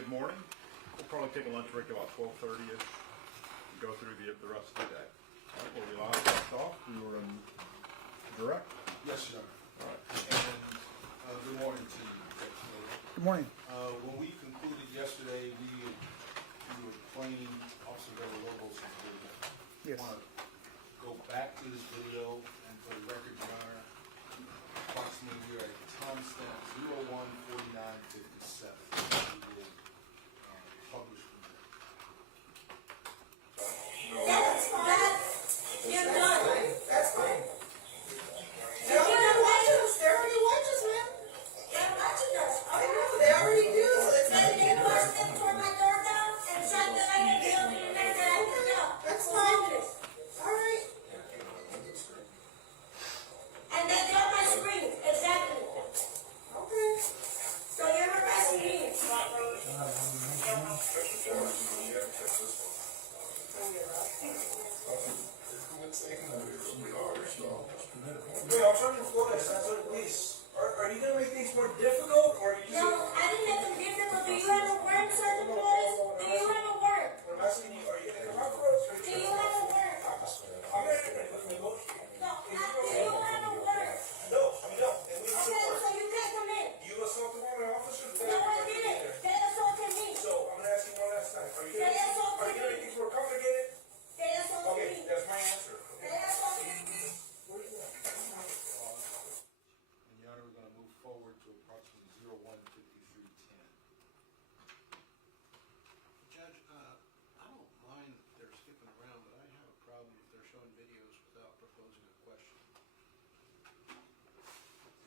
good morning. We'll probably take a lunch break about 12:30ish and go through the rest of the day. All right, where we left off, we were in direct. Yes, sir. All right. And good morning to you. Good morning. When we concluded yesterday, we were playing Officer Villalobos' video. Yes. I want to go back to this video, and for the record, Your Honor, approximately we are at timestamp 01:49:57. We will publish from there. That's fine. You're done. That's fine. They already watch us. They already watch us, man. They're watching us. I know, they already do. So it's Then they watched them tore my door down and shut the light in the building and then I had to go. That's fine. All All right. And they got my screen. Exactly. Okay. So you're harassing me. Wait, I'm trying to floor this. That's what it is. Are you going to make things more difficult, or are you just... No, I didn't make them difficult. Do you have a work, Sergeant Perez? Do you have a work? I'm asking you, are you going to come out for us? Do you have a work? I'm going to negotiate. No, do you have a work? No, I don't. And we Okay, support. so you can't come in. You assaulted one of my officers? No, I didn't. They assaulted me. So, I'm going to ask you one last time. Are you going They to assaulted make me. things more complicated? They assaulted Okay, me. that's my answer. They assaulted me. And Your Honor, we're going to move forward to approximately 01:53:10. Judge, I don't mind if they're skipping around, but I have a problem if they're showing videos without proposing a question.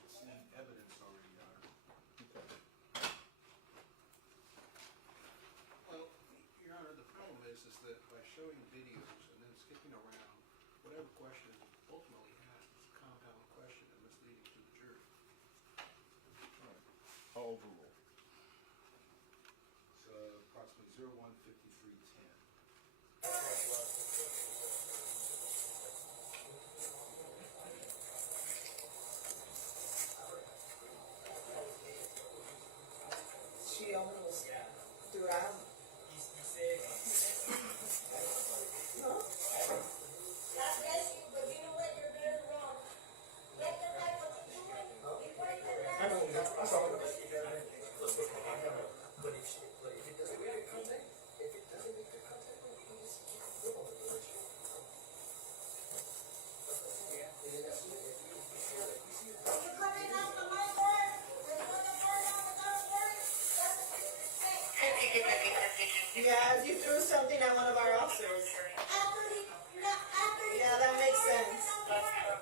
It's in evidence already, Your Honor. Well, Your Honor, the problem is that by showing videos and then skipping around, whatever question is ultimately asked is a compound question and misleading to the jury. All right. I'll overrule. It's approximately 01:53:10. She almost threw out. No? God bless you, but you know what? You're very wrong. Let them know what you're doing before you come back. I know, I saw it. You're coming out to my door, and put the door down and don't work. That's a disrespect. Yeah, you threw something at one of our officers. After he. Yeah, that makes sense. Let the fire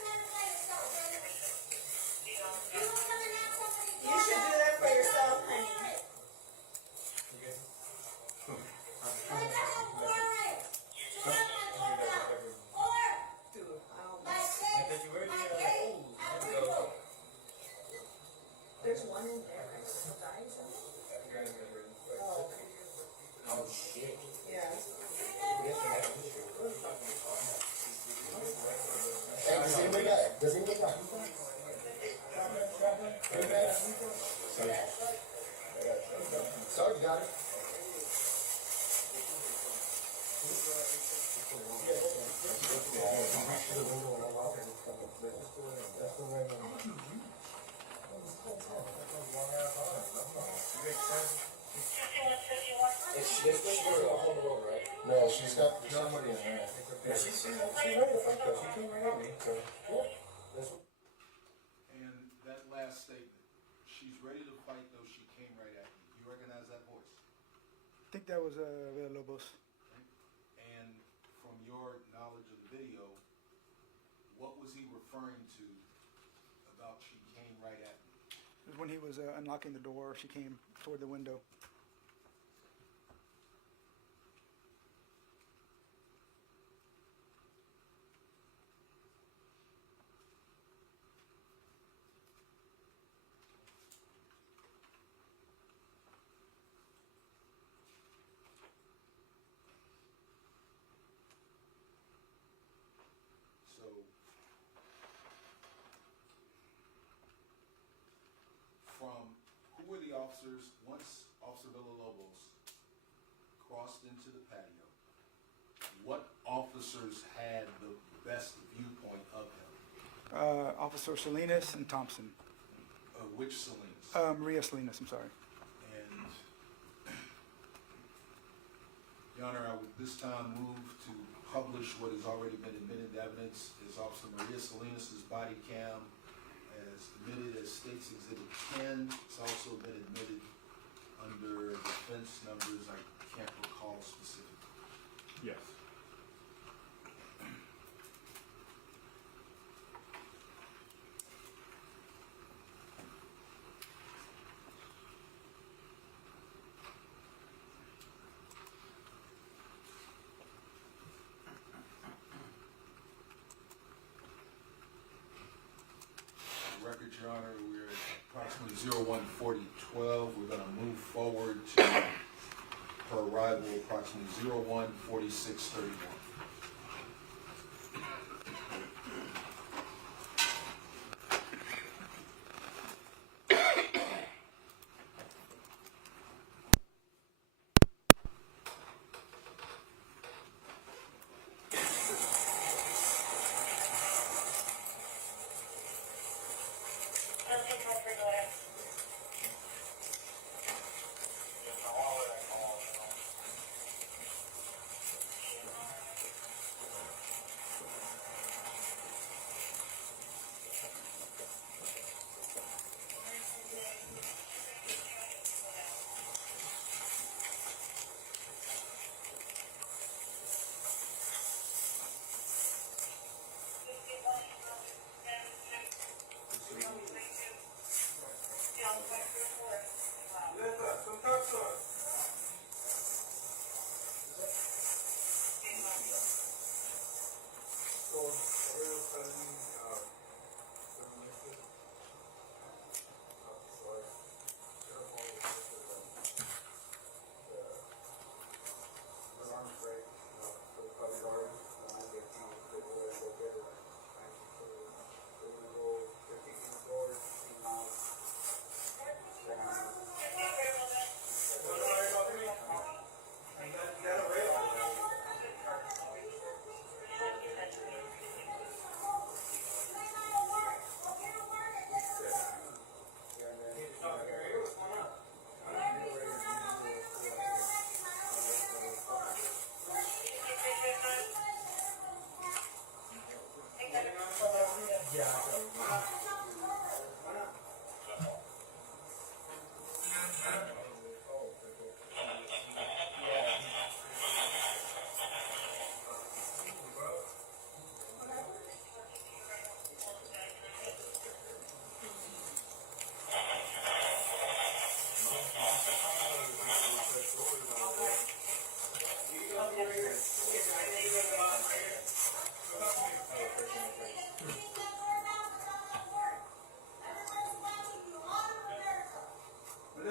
clarify yourself, brother. You don't come and have somebody. You should do that for yourself, honey. Put the hell warrant. To have my door down. Or, Dude, I don't my know. kids, my gate, I will. There's one in there, right? So guys, oh. Oh, shit. Yeah. Hey, does anybody got hookah? Sorry, you got it. No, she's got somebody in there. Yeah, she's ready to fight though. She came right at me, so, yeah. That's what. And that last statement, she's ready to fight though she came right at me. You recognize that voice? I think that was Villalobos. And from your knowledge of the video, what was he referring to about she came right at me? It was when he was unlocking the door. She came toward the window. So, from who were three officers, once Officer Villalobos crossed into the patio, what officers had the best viewpoint of him? Officer Salinas and Thompson. Which Salinas? Maria Salinas, I'm sorry. And, Your Honor, I would this time move to publish what has already been admitted evidence is Officer Maria Salinas' body cam as admitted as State's Exhibit 10. It's also been admitted under defense numbers I can't recall specifically. Yes. Record, Your Honor, we're at approximately 014012. We're going to move forward to her arrival approximately 014631.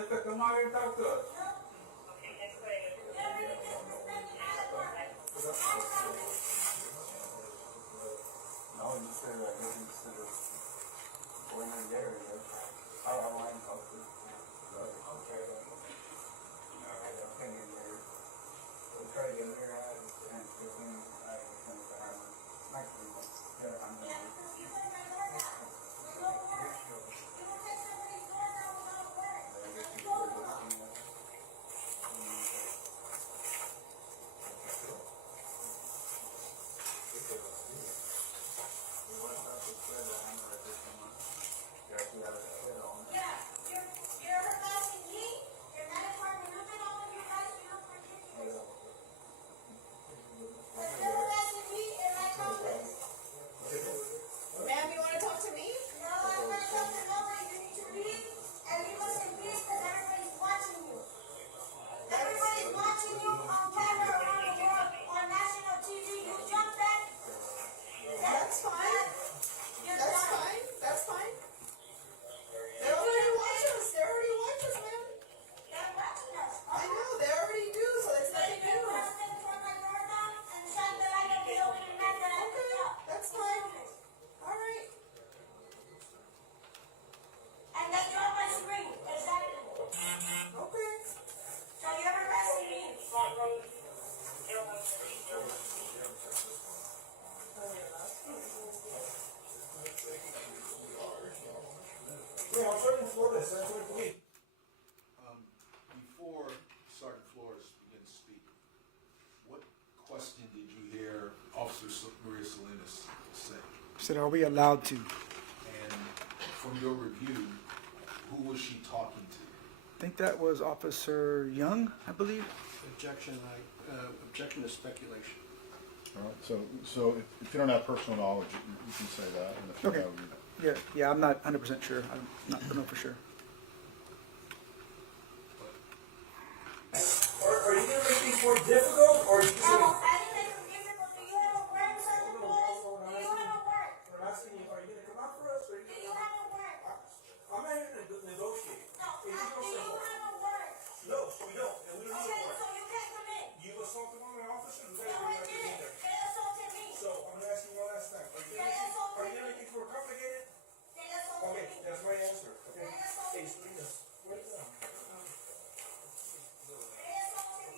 Come out here and talk to us. No, you said like this instead of going in there. I want to talk to you. Okay. Alright, I'll hang in there. We'll try to get in here at 10:15. Yeah, I'm going to. Yeah, Maria Salinas say? Said, are we allowed to? And from your review, who was she talking to? I think that was Officer Young, I believe. Objection to speculation. All right, so if you don't have personal knowledge, you can say that. And if you Okay. have, Yeah, I'm not 100% sure. I'm not know for sure. Are you gonna make things more difficult, or are you just No, gonna? I didn't make it difficult. Do you have a work, Mr. Perez? Do you have a work? I'm asking you, are you gonna come out for us, or are you Do gonna? you have a work? I'm not here to negotiate. No, If you do don't you say more. have a work? No, we don't, and we don't need Okay, a so warrant. you can't come in. You assaulted one of my officers, we No, gotta I bring you didn't. there. They assaulted me. So, I'm gonna ask you one last time, are you gonna make things more complicated? They assaulted Okay, me. that's my answer, okay? They assaulted Hey, me. Selena, where's that? They assaulted me.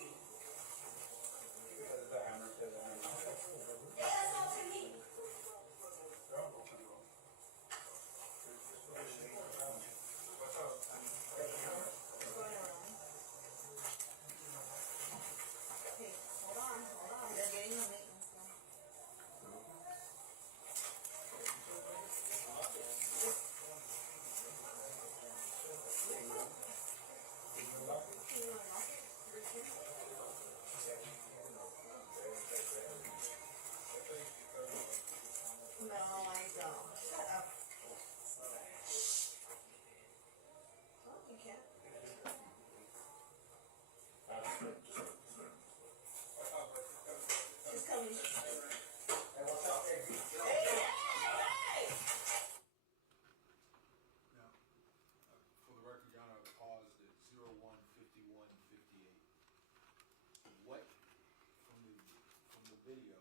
They assaulted me. They're getting the maintenance done. No, I don't. Shut up. Oh, you can't. She's coming. Now, for the record, Your Honor, I paused at 01:51:58. What, from the video,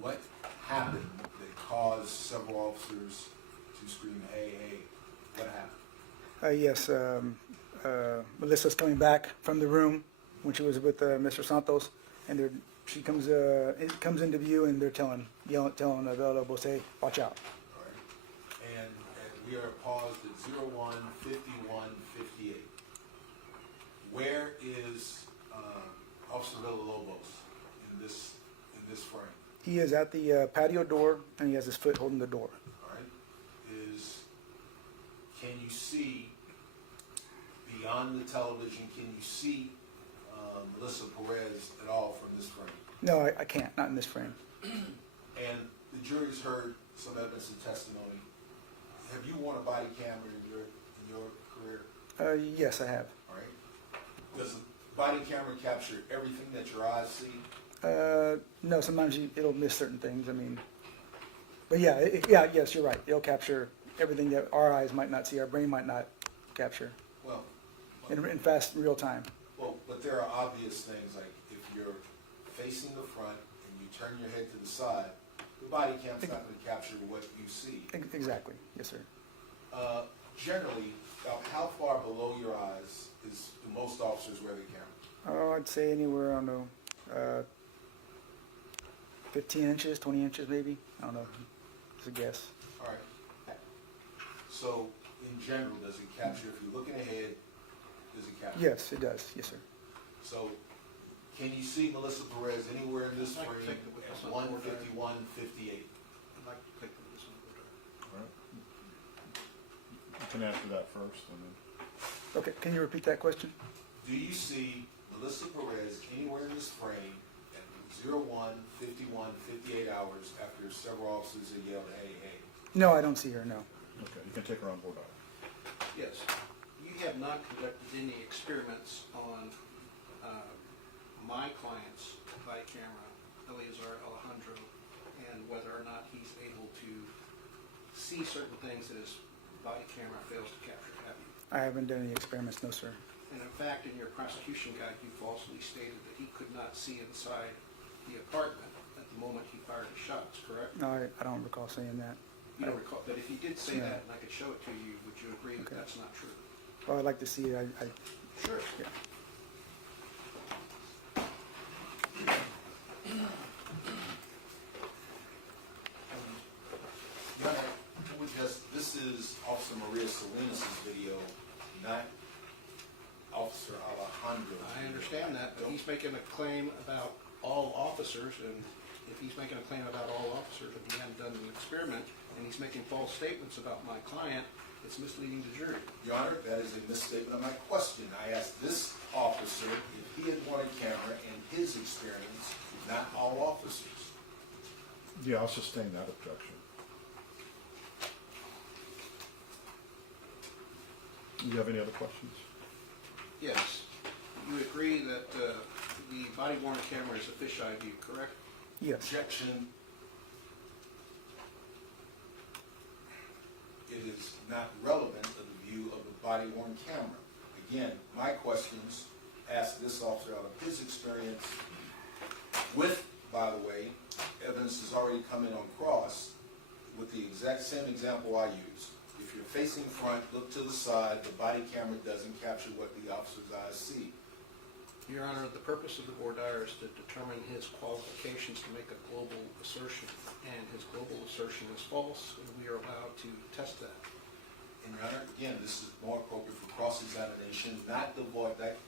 what happened that caused several officers to scream, hey, hey? What happened? Yes, Melissa's coming back from the room when she was with Mr. Santos, and she comes into view, and they're telling Vela Bose, watch out. All right. And we are paused at 01:51:58. Where is Officer Villalobos in this frame? He is at the patio door, and he has his foot holding the door. All right. Can you see beyond the television? Can you see Melissa Perez at all from this frame? No, I can't, not in this frame. And the jury's heard some evidence and testimony. Have you worn a body camera in your career? Yes, I have. All right. Does the body camera capture everything that your eyes see? No, sometimes it'll miss certain things. I mean, but yeah, yes, you're right. It'll capture everything that our eyes might not see, our brain might not capture Well, in fast, real time. well, but there are obvious things like if you're facing the front and you turn your head to the side, the body cam's not going to capture what you see. Exactly. Yes, sir. Generally, about how far below your eyes do most officers wear the camera? Oh, I'd say anywhere, I don't know, 15 inches, 20 inches maybe. I don't know. It's a guess. All right. So, in general, does it capture, if you're looking ahead, does it capture? Yes, it does. Yes, sir. So, can you see Melissa Perez anywhere in this I'd like to frame take the witness at on board. 1:51:58? I'd like to take the witness on board. all right. You can answer that first, and then. Okay, can you repeat that question? Do you see Melissa Perez anywhere in this frame at 01:51:58 hours after several officers have yelled, hey, hey? No, I don't see her, no. Okay, you can take her on board. Yes, you have not conducted any experiments on my client's body camera, Eleazar Alejandro, and whether or not he's able to see certain things that his body camera fails to capture, have you? I haven't done any experiments, no, sir. And in fact, in your prosecution guide, you falsely stated that he could not see inside the apartment at the moment he fired his shots, correct? No, I don't recall saying that. You don't recall, but if he did say No. that and I could show it to you, would you agree that Okay. that's not true? Well, I'd like to see it. Sure. Yeah. This is Officer Maria Salinas' video, not Officer Alejandro. I understand that, but he's making a claim about all officers, and if he's making a claim about all officers and he hadn't done an experiment, and he's making false statements about my client, it's misleading the jury. Your Honor, that is a misstatement of my question. I asked this officer if he had worn a camera in his experience, not all officers. Yeah, I'll sustain that objection. Do you have any other questions? Yes. You agree that the body-worn camera is a fisheye view, correct? Yes. Objection. It is not relevant to the view of the body-worn camera. Again, my questions ask this officer out of his experience with, by the way, evidence has already come in on cross with the exact same example I used. If you're facing front, look to the side, the body camera doesn't capture what the officer's eyes see. Your Honor, the purpose of the voir dire is to determine his qualifications to make a global assertion, and his global assertion is false, and we are allowed to test that. And Your Honor, again, this is more appropriate for cross-examination, not the voir dire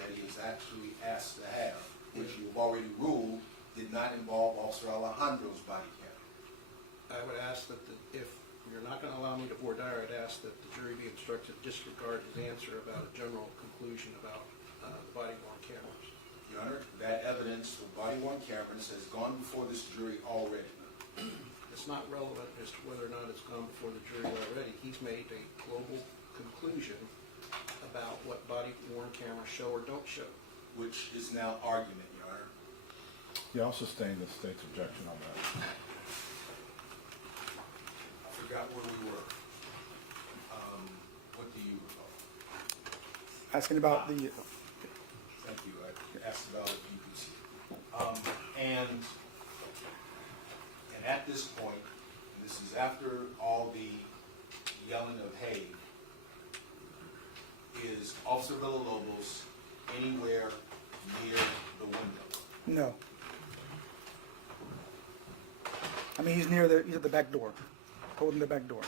that he is actually asked to have, which you have already ruled did not involve Officer Alejandro's body cam. I would ask that if you're not going to allow me to voir dire, I'd ask that the jury be instructed to disregard his answer about a general conclusion about the body-worn cameras. Your Honor, that evidence for body-worn cameras has gone before this jury already. It's not relevant as to whether or not it's gone before the jury already. He's made a global conclusion about what body-worn cameras show or don't show. Which is now argument, Your Honor. Yeah, I'll sustain the state's objection on that. I forgot where we were. What do you recall? Asking about the, Thank you. I asked about if you could see. And at this point, and this is after all the yelling of hey, is Officer Villalobos anywhere near the window? no. I mean, he's at the back door, holding the back door.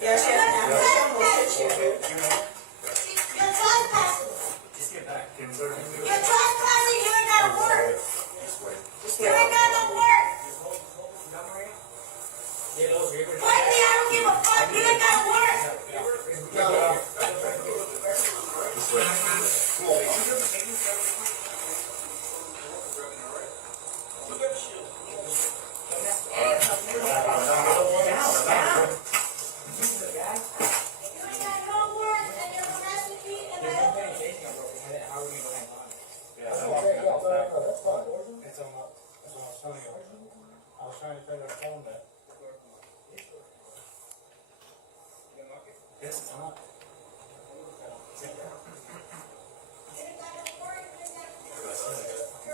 Yes, you're trespassing. Just get back. You're trespassing, you ain't gotta work. You ain't got no work. Frankly, I don't give a fuck, you ain't gotta work. You ain't got no work, and you're harassing me, and I don't. I was trying to figure out the phone that. Yes, it's not. You ain't got no work, you ain't got. You're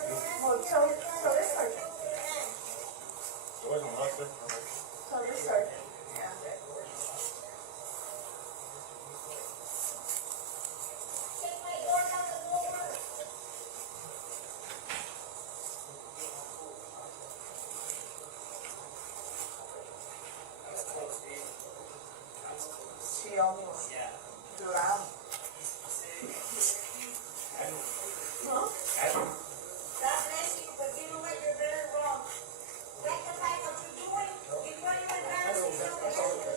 harassing me. It wasn't Lester. Take my door down the floor. She only was around. God bless you, but you know what, you're very wrong. Rectify what you're doing, before you embarrass yourself again.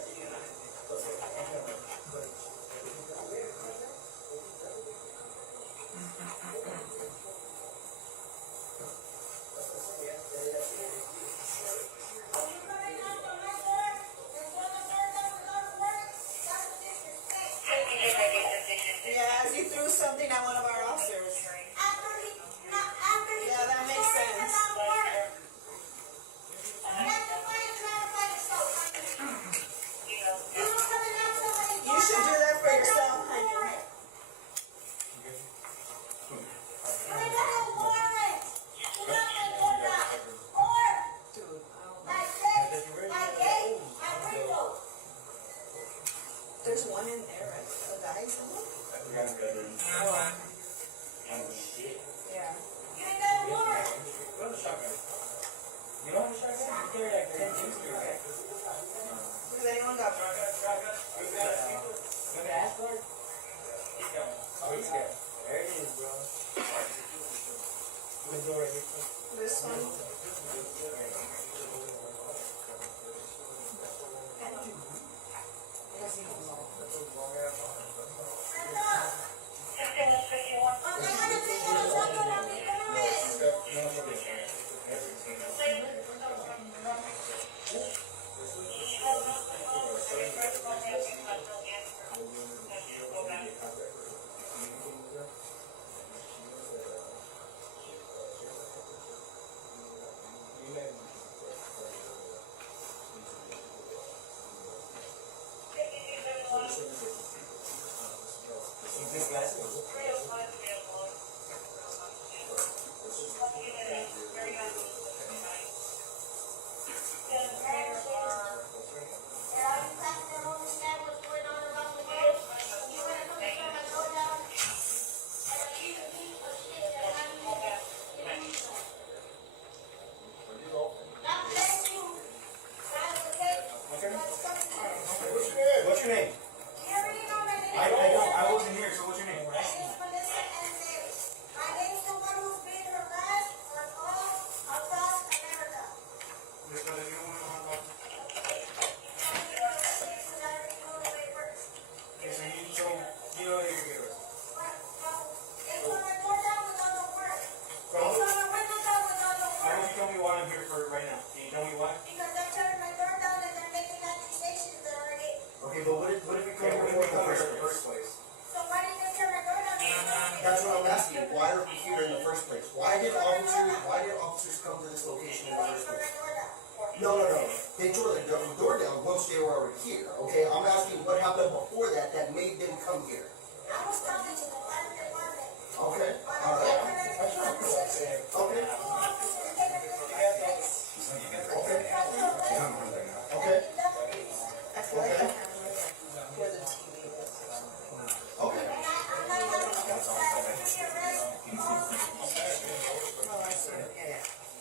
Are you gonna knock on my door, and tell the door doesn't go to work? That's a disrespect. Because you don't want to know about it. Okay, so you know you're gonna get arrested. Why don't you tell me why I'm here for right now? Can you tell me why? Because they're turning my door down and they're making accusations that are already. Okay, but what if we come here in the first place? So why did they turn my door down? That's what I'm asking you. Why are we here in the first place? Why did officers come to this location in the first place? No. They tore the door down once they were already here. Okay, I'm asking what happened before that made them come here. I was talking to the fire department. Okay, all right. Okay. Okay. Okay.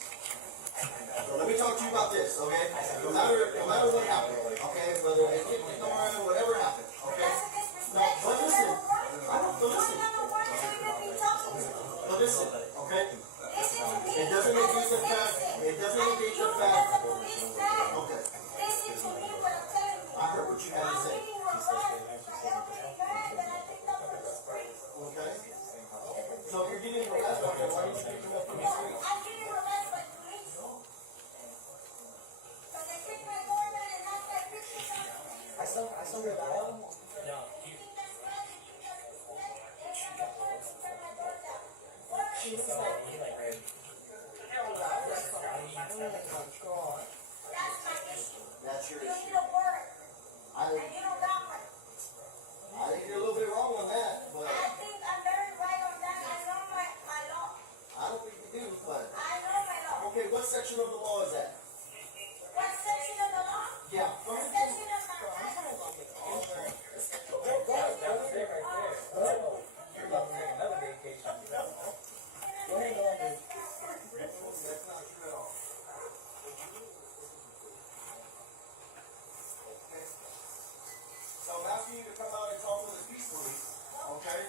So let me talk to you about this, okay? No matter what happened, okay? Whether they kicked the door in, whatever happened, okay? No, but listen. But listen, okay? It doesn't negate the fact. Okay. I heard what you had to say. Okay? So if you're getting harassed, okay, why didn't you pick him up from the street? I'm getting harassed by police. So they kicked my door down and knocked my pictures out. I still get that. She was like, That's my issue. That's your You issue. need a warrant, I and you don't got one. think you're a little bit wrong on that, but I think I'm very right on that. I know my law. I don't think you do, but. I know my law. Okay, what section of the law is that? What section of the law? Yeah, go What ahead. section of my law? That's not true at all. Okay. So I'm asking you to come out and talk with us peacefully, okay?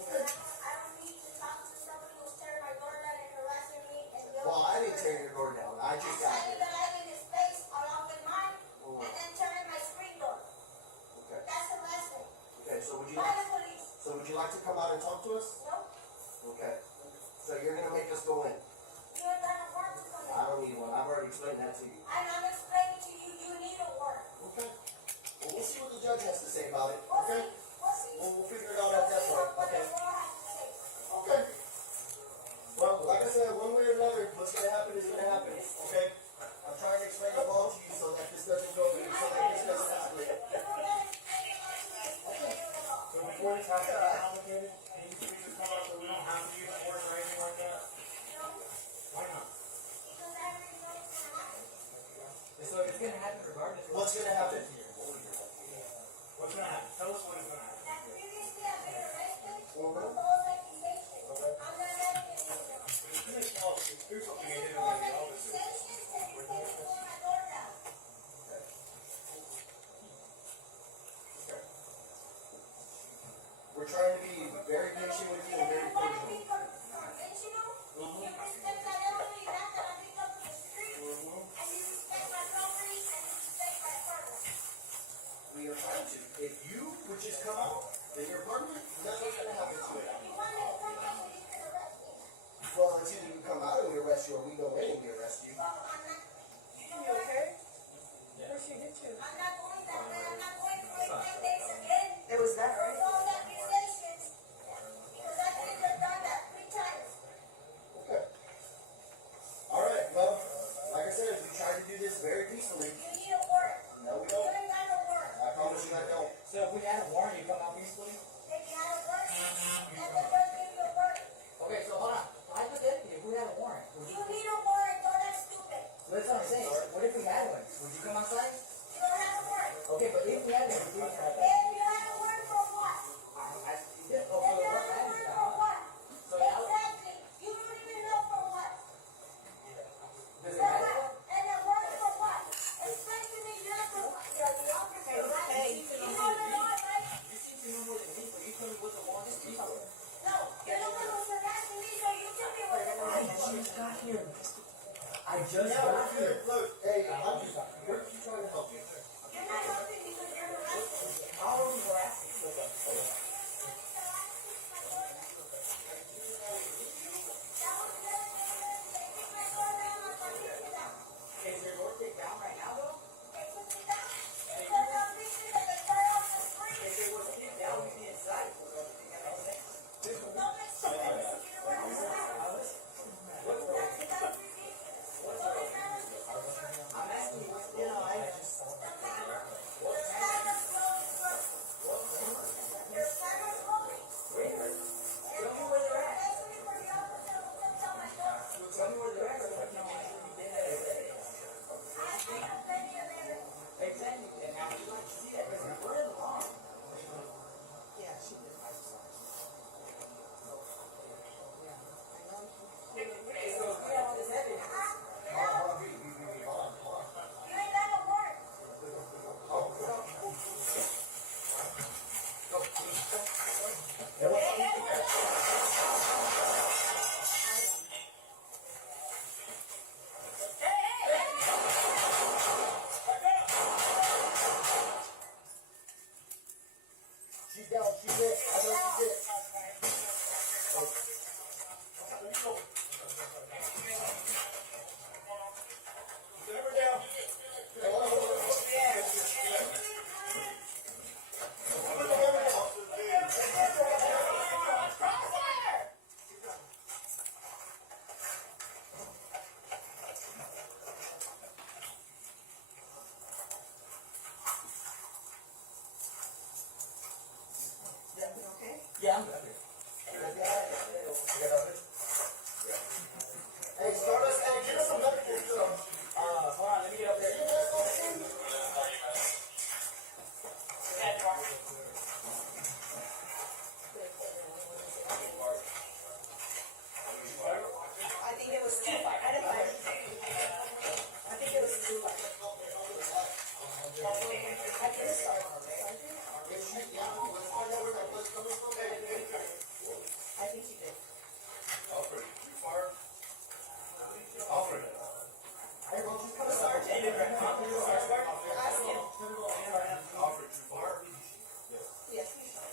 Okay. I don't need to talk to somebody who's tearing my door down and harassing me and yelling. Well, I didn't tear your door down. I just got Saying here. that I need his space along with mine and then turning my screen door. Okay. That's harassment. Okay, so By the police. would you like to come out and talk to us? No, Okay. So you're gonna make us go in? you ain't got a warrant to come in. I don't need one. I've already explained that to you. And I'm explaining to you, you need a warrant. Okay. Well, we'll see what the judge has to say about it, We'll okay? see. We'll see. Well, we'll figure it out at that point, What okay? the law has to say. Okay. Well, like I said, one way or another, what's gonna happen is gonna happen, okay? I'm trying to explain the law to you so that this doesn't go, so that this doesn't escalate. So before this has to get complicated, can you please just come out so we don't have to use force or anything like that? Why not? Because I already know it's gonna happen. So it's gonna happen regardless. What's gonna happen? What's gonna happen? Tell us what is gonna happen. That previously I've been arrested for false accusations. I'm not having it anymore. This is false. Here's something you These did false with the officer. accusations that you think is throwing my door down. We're trying to be very patient with you and very You want to cordial. be conventional? You respect my elderly, not that I pick up in the street. And you respect my property and you respect my apartment. We are trying to. If you would just come out, then your apartment, nothing's gonna happen to it. You want me to come out so you can arrest me? Well, it's either you come out and we arrest you, or we go in and we arrest you. Well, I'm not. You know You what? okay? Where'd she get you? I'm not going that way. I'm not going for it 10 days again. It was that, For right? false accusations. Because I think they've done that 3 times. Okay. All right. Well, like I said, we try to do this very peacefully. You need a warrant. No, we You don't. ain't got no warrant. I promise you I don't. So if we had a warrant, you come out peacefully? If you have a warrant, let the judge give you a warrant. Okay, so hold on. Hypothetically, if we had a warrant, would You you? need a warrant. Don't act stupid. That's what I'm saying. What if we had one? Would you come outside? You don't have a warrant. Okay, but if we had one, would you? If you have a warrant for what? Yeah, If okay, you the have a warrant, I warrant understand. for what? So now, Exactly. You don't even know for what. does it For matter? what? And a warrant for what? Explain to me not for what. You're the officer, right? You know the law, right? You seem to know more than me, but you tell me what the warrant is. No. You're the one who's harassing me, so you tell me what the law I is. just got here. I just Yeah, got we're here. here. Look, hey, we're trying to help you. You're not helping because you're harassing me. How are we harassing? Is your door kicked down right now though? If it was kicked down, we'd be inside. I'm asking you what's going on. Tell me where they're at. Tell me where they're at. So I can make sure you did that. Exactly. And now we like to see that because we're in the wrong. Yeah, she did. So, we have all this evidence. She's down, she's it. I know she's it. Put her down. Yeah, I'm good. Hey, start us, hey, give us some medical stuff. Hold on, let me get up there. I think it was two. I didn't fire. I think it was two. I think it's sorry. I think he did. Alfred, you fired? Alfred. Hey, bro, just come The sergeant. Ask him. Alfred, you fired? Yes, he's sorry.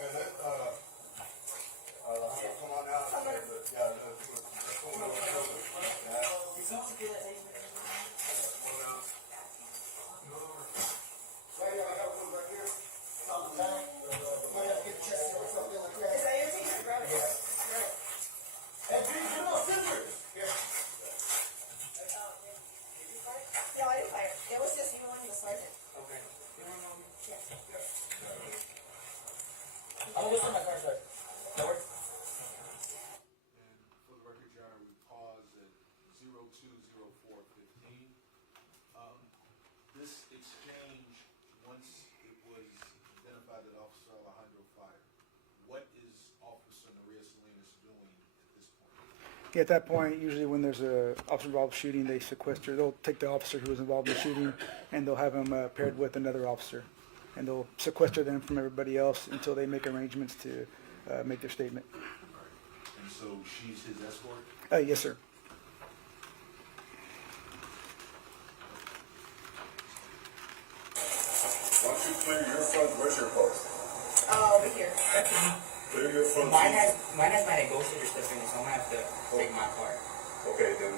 And then, come on out. Yeah, let's go over right here, I got one right here. On the back. Might have to get a chest or something like that. Is that your teacher? Grab it. Hey, dude, give those scissors. Here. No, I didn't fire. It was just you and the sergeant. Okay. I'm gonna listen to my car start. That works? And for the record, Your Honor, we pause at 020415. This exchange, once it was identified that Officer Alejandro fired, what is Officer Maria Salinas doing at this point? At that point, usually when there's a officer involved shooting, they sequester. They'll take the officer who was involved in the shooting, and they'll have him paired with another officer, and they'll sequester them from everybody else until they make arrangements to make their statement. And so she's his escort? Yes, sir. Why don't you clear your front, where's your post? Over here. Clear your front Mine seats. has my negotiator stuff in it, so I'm gonna have to take my car. Okay, then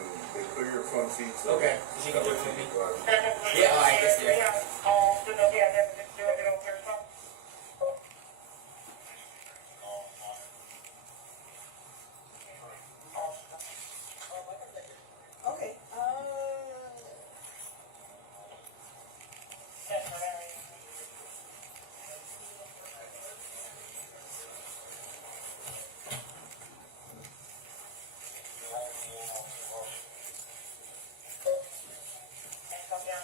clear your front seats. Okay. Did you go with me? Drive. Yeah, I guess there. Okay. Come down,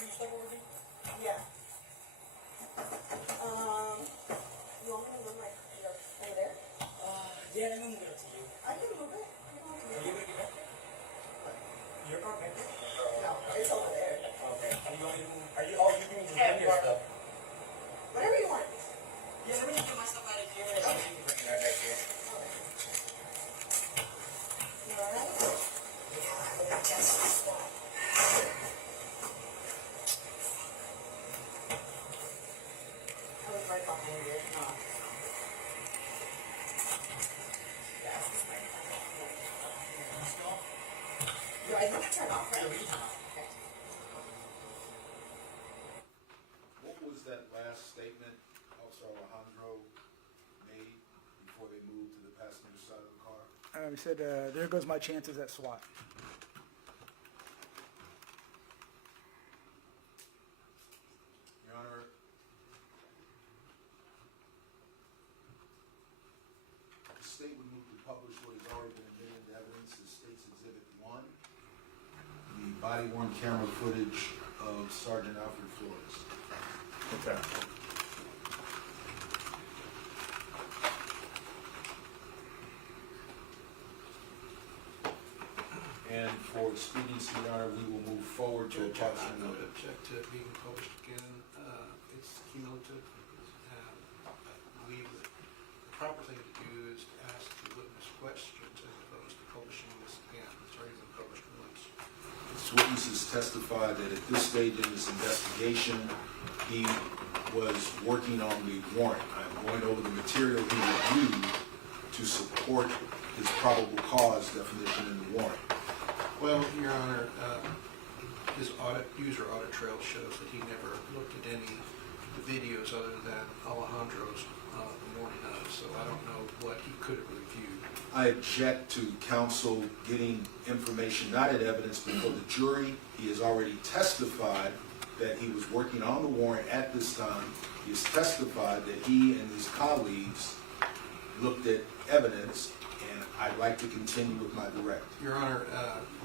where you step over me? Yeah. You want me to move my computer over there? Yeah, let me move it up to you. I can move it. You don't have to Are move you it. gonna get back there? Your car back there? No, it's over there. Okay. And you want me to move? Are you, oh, you can just bring your stuff. Whatever you want. Yeah, let me just get my stuff out of here. And you can bring that back here. You alright? Yeah, I'm gonna test this one. I was right behind you. No. Yeah, I was right behind you. You guys want to turn off, right? Okay. What was that last statement Officer Alejandro made before they moved to the passenger side of the car? He said, there goes my chances at SWAT. Your Honor, the state would move to publish what has already been admitted into evidence as State's Exhibit 1, the body-worn camera footage of Sergeant Alfred Flores. Okay. And for expediency, Your Honor, we will move forward to a Judge, I possible. would object to it being published again. It's cumulative. I believe that the proper thing to do is to ask the witness questions as opposed to publishing this again. It's already been published once. This witness has testified that at this stage in this investigation, he was working on the warrant. I'm going over the material he reviewed to support his probable cause definition in the warrant. Well, Your Honor, his user audit trail shows that he never looked at any videos other than Alejandro's the morning of, so I don't know what he could have reviewed. I object to counsel getting information not at evidence before the jury. He has already testified that he was working on the warrant at this time. He has testified that he and his colleagues looked at evidence, and I'd like to continue with my direct. Your Honor,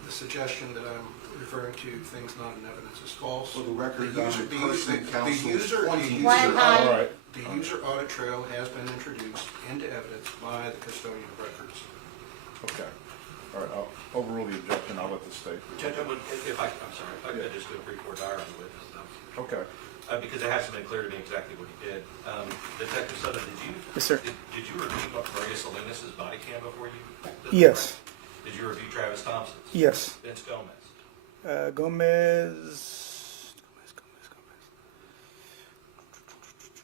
the suggestion that I'm referring to things not in evidence is false. For the record, The I'm user- a the person user- counsel the user- pointing the user- to- All right. The user audit trail has been introduced into evidence by the custodian of records. Okay. All right, I'll overrule the objection. I'll let the state. Judge, I'm sorry, if I could just do a brief word diary on the witness, Okay. because it hasn't been clear to me exactly what he did. Detective Sutton, Yes, sir. did you review Maria Salinas' body cam before you? did the Yes. warrant? Did you review Travis Thompson's? Yes. Vince Gomez?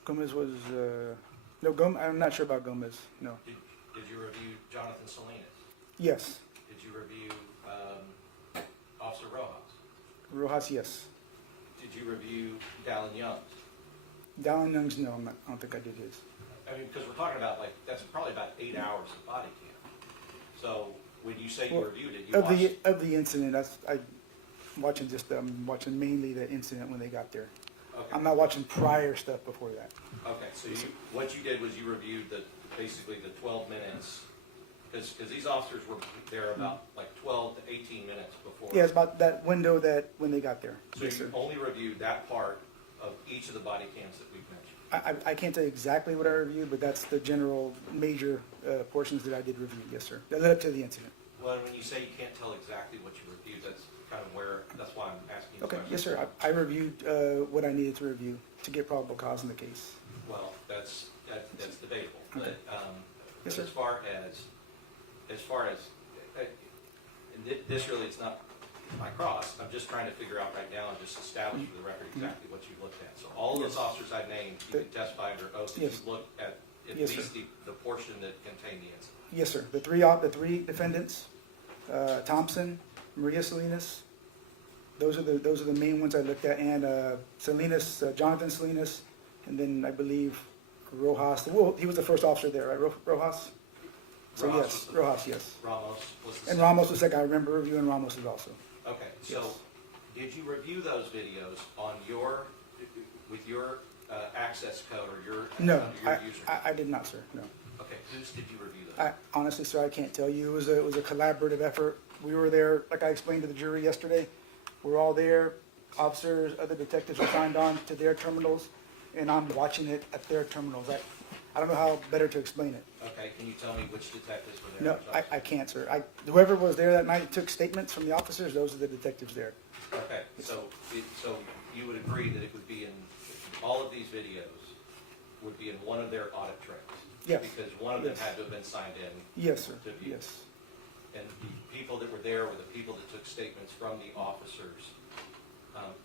Gomez was, I'm not sure about Gomez, no. Did you review Jonathan Salinas? Yes. Did you review Officer Rojas? Rojas, yes. Did you review Dallin Youngs? Dallin Young's, no, I don't think I did his. I mean, because we're talking about that's probably about 8 hours of body cam. So when you say you Well, reviewed it, you watched. Of the incident, I'm watching mainly the incident when they got there. Okay. I'm not watching prior stuff before that. Okay, so what you did was you reviewed basically the 12 minutes, because these officers were there about like 12 to 18 minutes before. Yeah, it's about that window that, when they got there. So Yes, you sir. only reviewed that part of each of the body cams that we've mentioned? I can't tell you exactly what I reviewed, but that's the general major portions that I did review, yes, sir. That led up to the incident. Well, when you say you can't tell exactly what you reviewed, that's kind of that's why I'm asking you. Okay, questions. yes, sir. I reviewed what I needed to review to get probable cause in the case. Well, that's debatable, Okay. but Yes, as sir. far as, and this really, it's not my cross, I'm just trying to figure out right now and just establish for the record exactly what you looked at. So all of those Yes. officers I named, you can testify under oath that you Yes. looked at Yes, least the portion that contained the incident. Yes, sir. The three defendants, Thompson, Maria Salinas, those are the main ones I looked at, and Salinas, Jonathan Salinas, and then I believe Rojas. Well, he was the first officer there, right? Rojas. So Rojas yes, was the- Rojas, yes. Ramos was the And second. Ramos was second. I remember reviewing Ramos's also. Okay, so Yes. did you review those videos on with your access code or your No, under your user? I did not, sir. No. Okay, whose did you review those? Honestly, sir, I can't tell you. It was a collaborative effort. We were there, like I explained to the jury yesterday. We're all there. officers, other detectives are signed on to their terminals, and I'm watching it at their terminals. I don't know how better to explain it. Okay, can you tell me which detectives were there? No, Which officers? I can't, sir. Whoever was there that night took statements from the officers, those are the detectives there. Okay, so you would agree that it would be in, all of these videos would be in one of their audit trails? Yes. Because one of them Yes. had to have been signed in. Yes, sir. To view. Yes. And the people that were there were the people that took statements from the officers,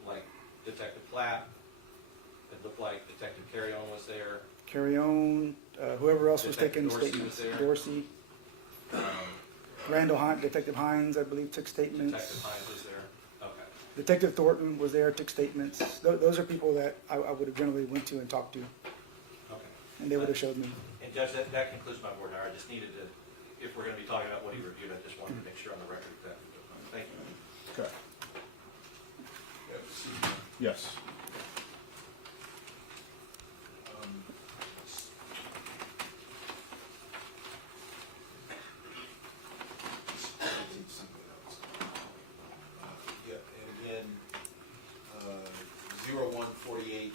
like Detective Platt, it looked like Detective Carrion was there, Carry on, whoever else was Detective taking Dorsey statements. was there. Dorsey, Randall Hunt, Detective Hines, I believe, took statements. Detective Hines was there, okay. Detective Thornton was there, took statements. Those are people that I would have generally went to and talked to, Okay. and they would have showed me. And Judge, that concludes my board hour. I just needed to, if we're gonna be talking about what he reviewed, I just wanted to make sure on the record that, thank you. Okay. Yes. Yeah, and again, 014808.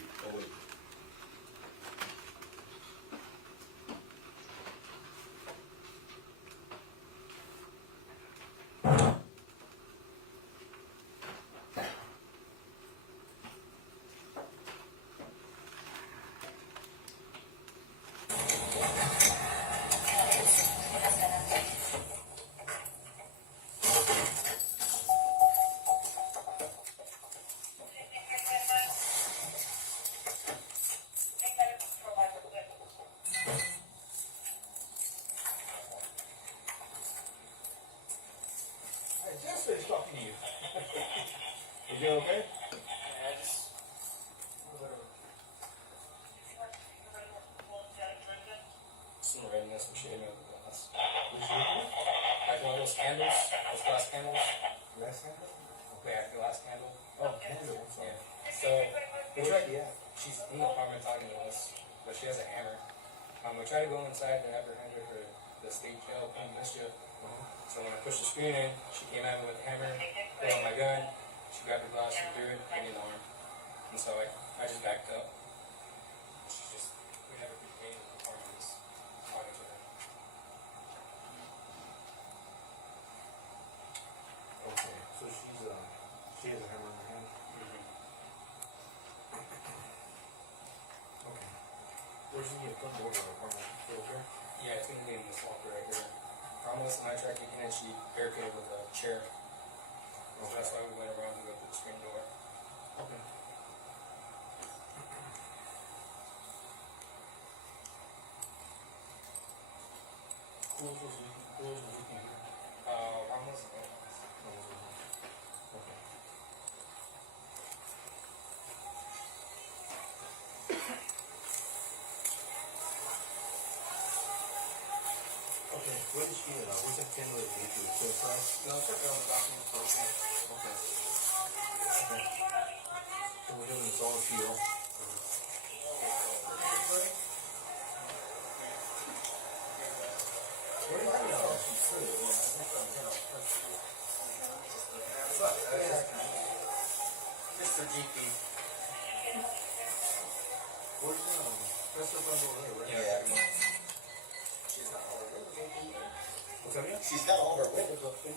I just finished talking to you. You doing okay? Yeah, I just. Some redness and shit in the glass. Like one of those candles, those glass candles. Glass candle? Yeah, glass candle. Oh, candle. Yeah. So, we tried, she's in the apartment talking to us, but she has a hammer. We tried to go inside to have her handle her the state jail from mischief. So when I pushed the screen in, she came at me with a hammer, put on my gun, she grabbed the glass, she threw it, hit me in the arm. And so I just backed up. She just, we never became in the apartment, just talking to her. Okay, so she has a hammer in her hand? Okay. Where's she get from over her apartment? Still here? Yeah, it's gonna be in this locker right here. Almost when I tried kicking in, she barricaded with a chair. So that's why we went around to go through the screen door. Okay. Who else was leaking here? Almost. Okay. Okay, where did she, where's that candle that you to? To the side? No, it's okay on the document. Okay. Okay. So we're doing this all in PO. Mr. GP. Where's that's the front door there, right? Yeah. She's got all her windows open. What's that mean? She's got all her windows open.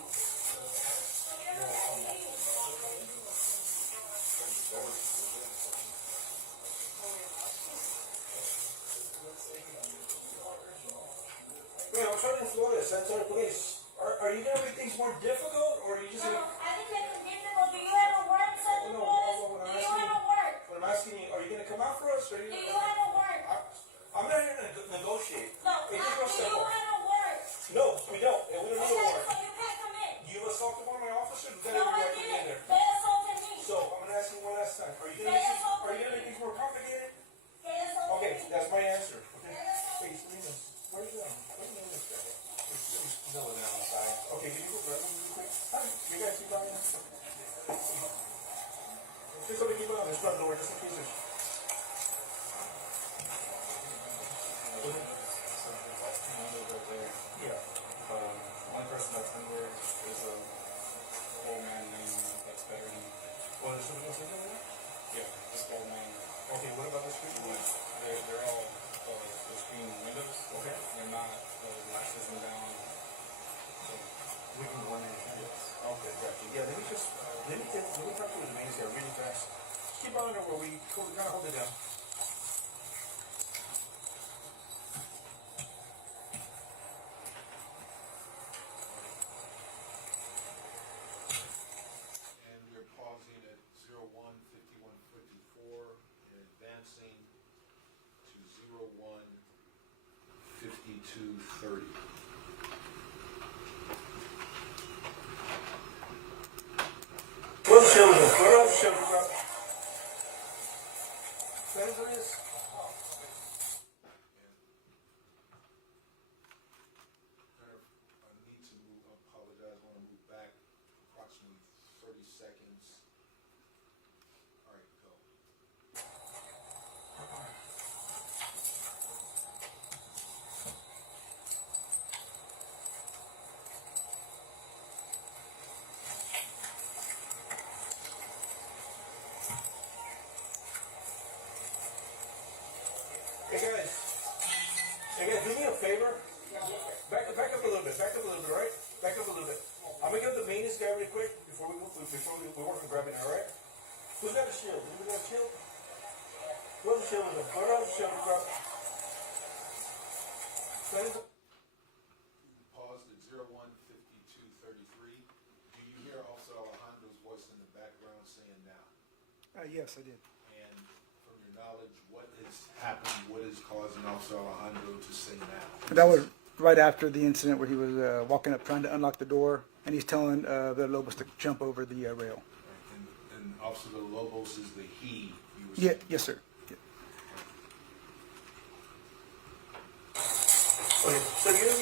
Wait, I'm trying to Florida, Central Police. Are you gonna make things more difficult, or are you just No, gonna... I think it's difficult. Do you have a work, Santa No, Claus? no, Do you have a work? When I'm asking you, are you gonna come out for us, or are you Do you gonna... have a work? I'm not here to negotiate. No, Hey, do just real you simple. have a work? No, we don't, and we don't need a Okay, warrant. so you can't come in. You assaulted one of my officers, we got No, every I right to be in didn't. there. They assaulted me. So, I'm gonna ask you one last time, are you gonna make things more complicated? They assaulted Okay, me. that's my answer, okay? They assaulted Hey, me. Selena, where's this guy? He's over there on the side. Okay, can you go grab him really quick? Hi, you guys keep on. Just somebody keep on this front door, just in case there's... Yeah. One person that's in there is a old man named that's better than Oh, there's something else in there? Yeah, just got mine. Okay, what about the street ones? They're all, the screen windows. Okay. They're not, the glasses are down. So, We can go in there. yes. Okay, gotcha. Yeah, let me talk to the mains here really fast. Just keep on there where we kind of hold it down. And we're pausing at 01:51:54 and advancing to 01:52:30. What else shall we do? What else shall we do? That is what it is. I need to move, I apologize, I want to move back approximately 30 seconds. All right, go. Hey guys, do me a favor. Back up a little bit, right? Back up a little bit. I'm gonna give the maintenance guy really quick before we work on grabbing it, all right? Who's got a shield? Who's got a shield? Where's the shield? Where else the shield? Paused at 01:52:33. Do you hear also Alejandro's voice in the background saying now? Yes, I did. And from your knowledge, what has happened, what is causing Officer Alejandro to say now? That was right after the incident where he was walking up trying to unlock the door, and he's telling the Lobos to jump over the rail. And Officer Lobos is the he you were Yeah, saying? yes, sir. Yeah. Okay, so you're the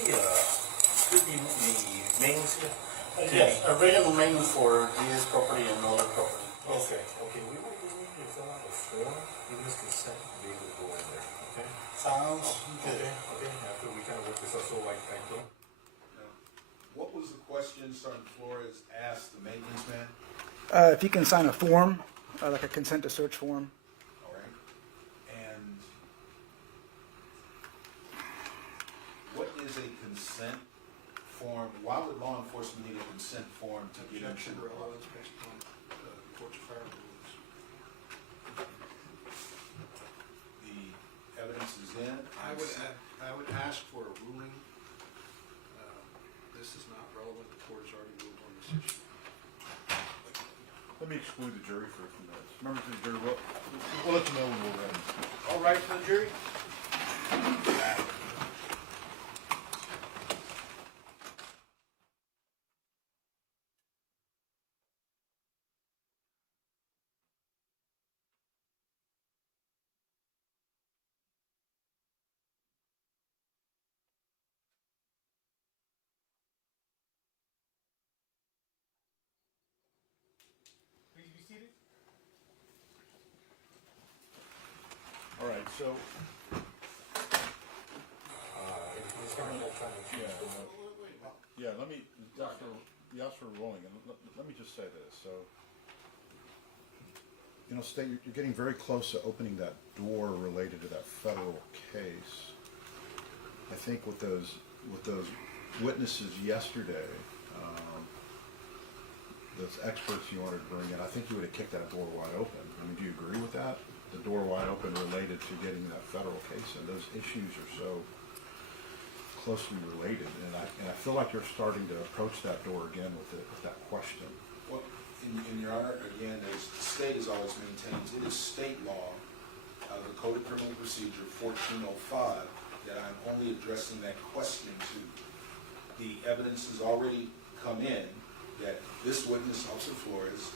maintenance here? Yes, a regular maintenance for this property and other property. Okay, we will need to fill out a form, give us consent to be able to go in there, okay? Sounds good. Okay, after we kind of work this out, so like, don't. Now, what was the question Sergeant Flores asked the maintenance man? If he can sign a form, like a consent to search form. All right. And what is a consent form? Why would law enforcement need a consent form to get Objection into the relevance based on court's fire rules. The evidence is in. I would ask for a ruling. This is not relevant. The court has already ruled on this issue. Let me exclude the jury for a few minutes. Members of the jury, we'll let you know when we're ready. All right, for the jury? Please be seated. All right, so, yeah, let me, the officer rolling, and let me just say this, so, you know, State, you're getting very close to opening that door related to that federal case. I think with those witnesses yesterday, those experts you wanted to bring in, I think you would have kicked that door wide open. I mean, do you agree with that? The door wide open related to getting that federal case in. Those issues are so closely related, and I feel like you're starting to approach that door again with that question. Well, in your honor, again, as the state has always maintained, it is state law, the Code of Criminal Procedure 1405, that I'm only addressing that question to. The evidence has already come in that this witness, Officer Flores,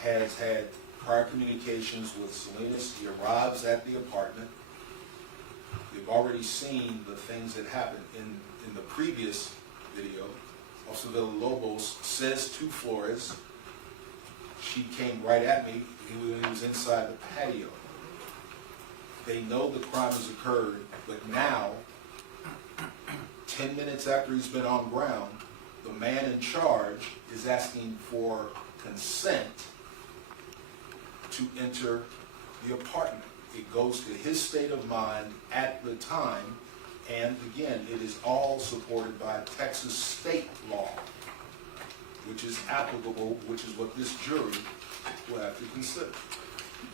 has had prior communications with Salinas. He arrives at the apartment. They've already seen the things that happened. In the previous video, Officer Villalobos says to Flores, she came right at me when he was inside the patio. They know the crime has occurred, but now, 10 minutes after he's been on ground, the man in charge is asking for consent to enter the apartment. It goes to his state of mind at the time, and again, it is all supported by Texas state law, which is applicable, which is what this jury will have to consider.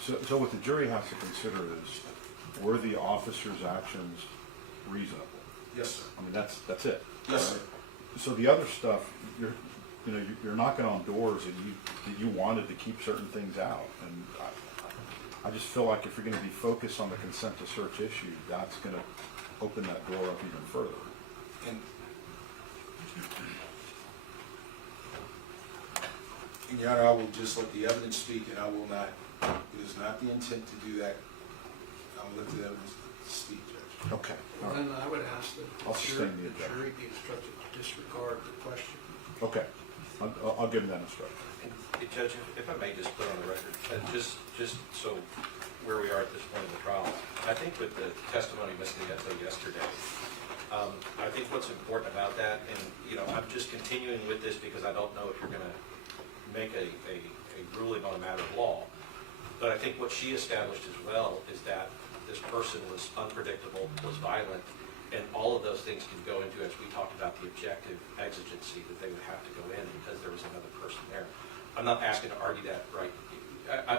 So what the jury has to consider is, were the officer's actions reasonable? Yes, sir. I mean, that's it. Yes, sir. So the other stuff, you're knocking on doors that you wanted to keep certain things out, and I just feel like if you're going to be focused on the consent to search issue, that's going to open that door up even further. And Your Honor, I will just let the evidence speak, and I will not, it is not the intent to do that. I will let the evidence speak, Judge. Okay. All right. Then I would ask that I'll sustain the the objection. jury be instructed to disregard the question. Okay. I'll give him that instruction. Hey, Judge, if I may just put on the record, just so where we are at this point in the trial, I think with the testimony Ms. Nieto yesterday, I think what's important about that, and I'm just continuing with this because I don't know if you're going to make a ruling on a matter of law, but I think what she established as well is that this person was unpredictable, was violent, and all of those things can go into, as we talked about, the objective exigency that they would have to go in because there was another person there. I'm not asking to argue that, right?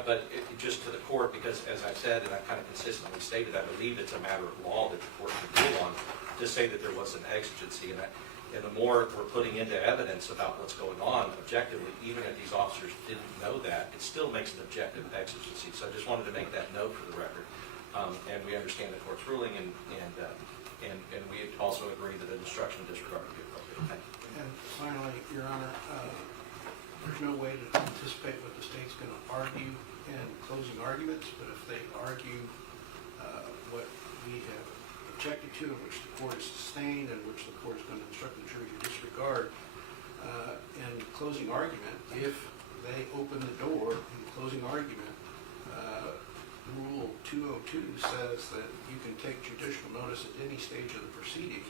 But just to the court, because as I've said, and I've kind of consistently stated, I believe it's a matter of law that the court can rule on to say that there was an exigency. And the more we're putting into evidence about what's going on objectively, even if these officers didn't know that, it still makes an objective exigency. So I just wanted to make that note for the record. And we understand the court's ruling, and we also agree that a destruction of disregard would be appropriate. Thank you. And finally, Your Honor, there's no way to anticipate what the state's going to argue in closing arguments, but if they argue what we have objected to, and which the court has sustained, and which the court is going to instruct the jury to disregard, in closing argument, if they open the door in closing argument, Rule 202 says that you can take judicial notice at any stage of the proceeding,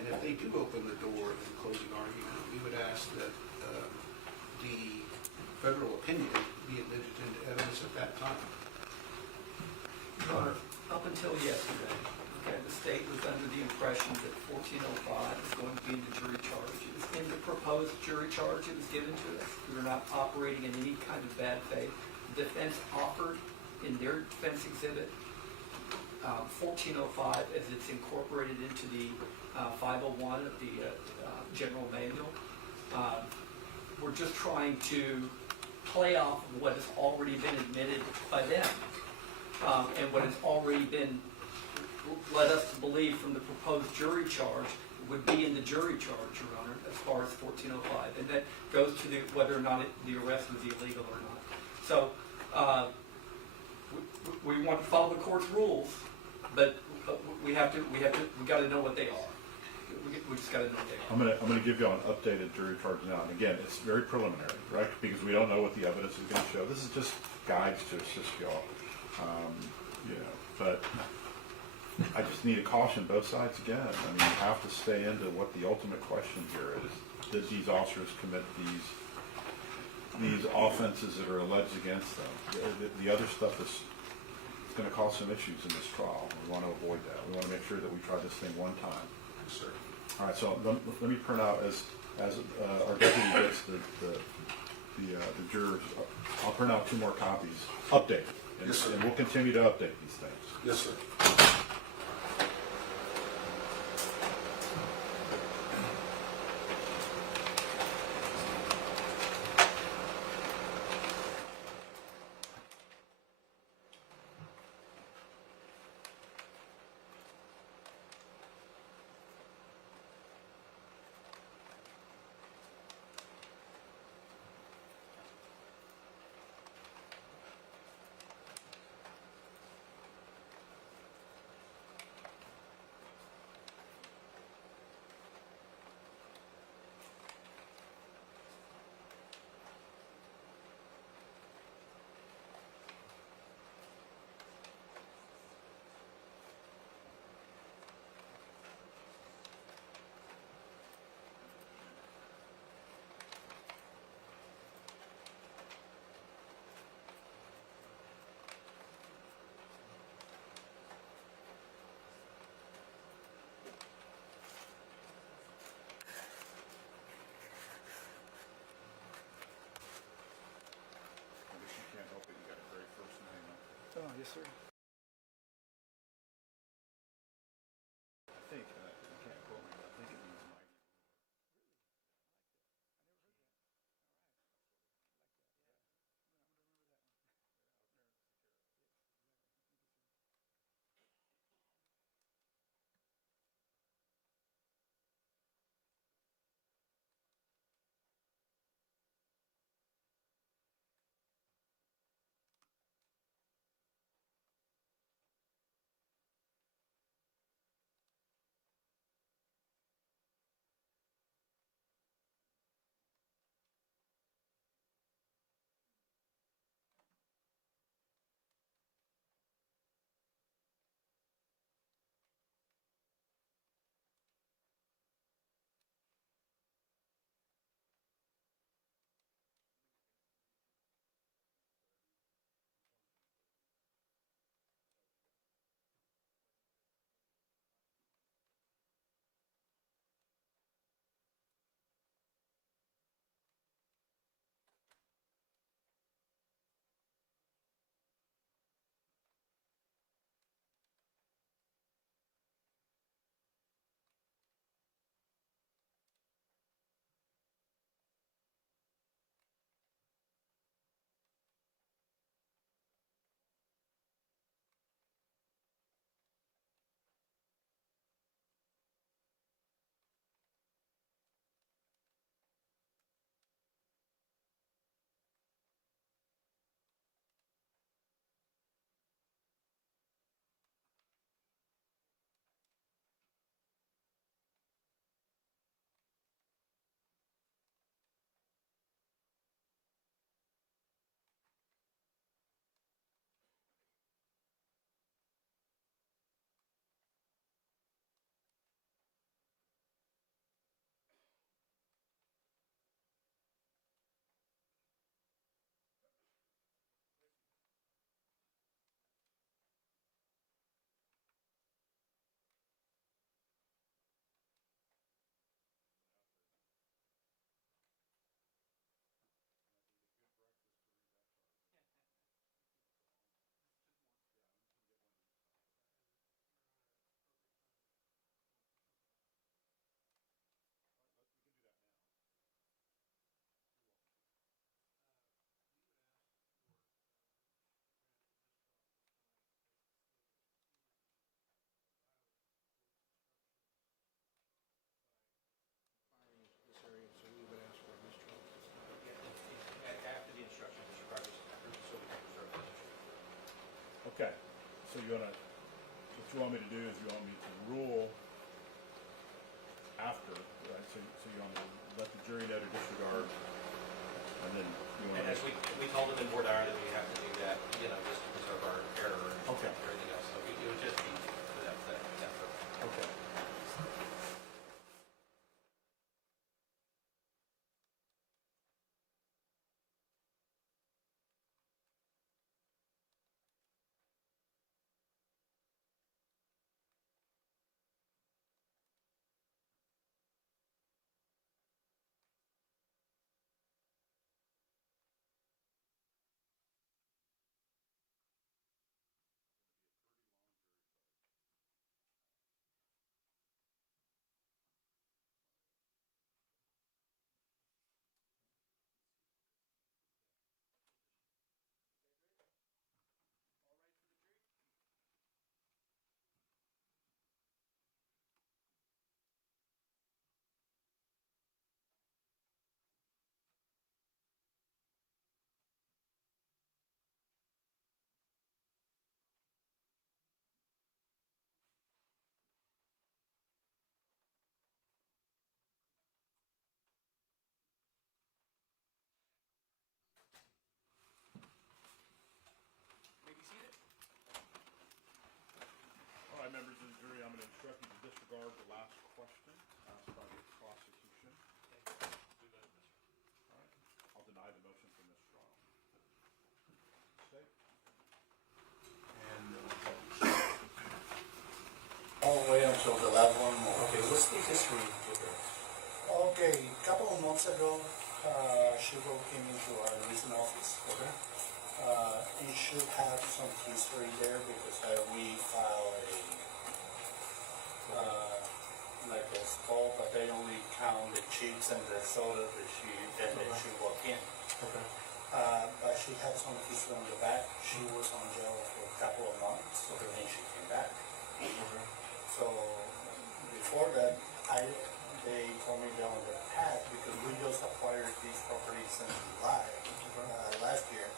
and if they do open the door in closing argument, we would ask that the federal opinion be admitted into evidence at that time. Your Honor, up until yesterday, okay, the state was under the impression that 1405 was going to be in the jury charge. It was in the proposed jury charge it was given to us. We were not operating in any kind of bad faith. The defense offered in their defense exhibit 1405 as it's incorporated into the 501 of the general manual. We're just trying to play off of what has already been admitted by them and what has already been led us to believe from the proposed jury charge would be in the jury charge, Your Honor, as far as 1405. And that goes to whether or not the arrest was illegal or not. So we want to follow the court's rules, but we got to know what they are. We just got to know what they are. I'm gonna give y'all an updated jury charge now. And again, it's very preliminary, right? Because we don't know what the evidence is going to show. This is just guides to assist y'all. But I just need to caution both sides again. I mean, you have to stay into what the ultimate question here is. Did these officers commit these offenses that are alleged against them? The other stuff is going to cause some issues in this trial. We want to avoid that. We want to make sure that we try this thing one time. Yes, sir. All right, so let me print out as our deputy gets the jurors. I'll print out 2 more copies, update, Yes, sir. and we'll continue to update these things. Yes, sir. Yes, sir. I think, you can't quote me, but I think it means mighty. I never heard that. All right. I like that. Yeah. I'm gonna remember that one. Our parents take care of it. Yes, exactly. Thank you, sir. This area, so we would ask for a mistrial. After the instructions is required, so we can start the issue. Okay, so what you want me to do is you want me to rule after, right? So you want me to let the jury know to disregard, and then you want And to... as we told them in board hour that we have to do that, just to preserve our error and Okay. everything else. So it would just be for that purpose. Okay. All right for the jury? May be seated. All right, members of the jury, I'm going to instruct you to disregard the last question asked by the prosecution. Do that, Mr. All right, I'll deny the motion for mistrial. State. And all the way until the last one. Okay, what's the history with her? Okay, a couple of months ago, she came into our leasing office. Okay. You should have some history there because we filed like a stall, but they only count the chicks and the soda that she walk in. Okay. But she had some history on the back. She was on jail for a couple of months, and then she came back. Okay. So before that, they told me they're on the path because we just acquired these properties in July last year.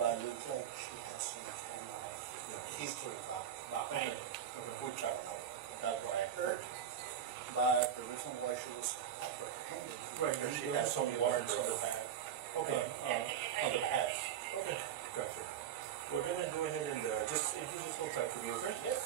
But it looks like she has some kind of history behind it, which I don't know. That's what I heard. But the reason why she was apprehended Right, because she there has was some some warrants on warrants. the back. Okay. On the path. Okay, gotcha. We're gonna go ahead and, just, if you just hold tight for me, okay? Yes.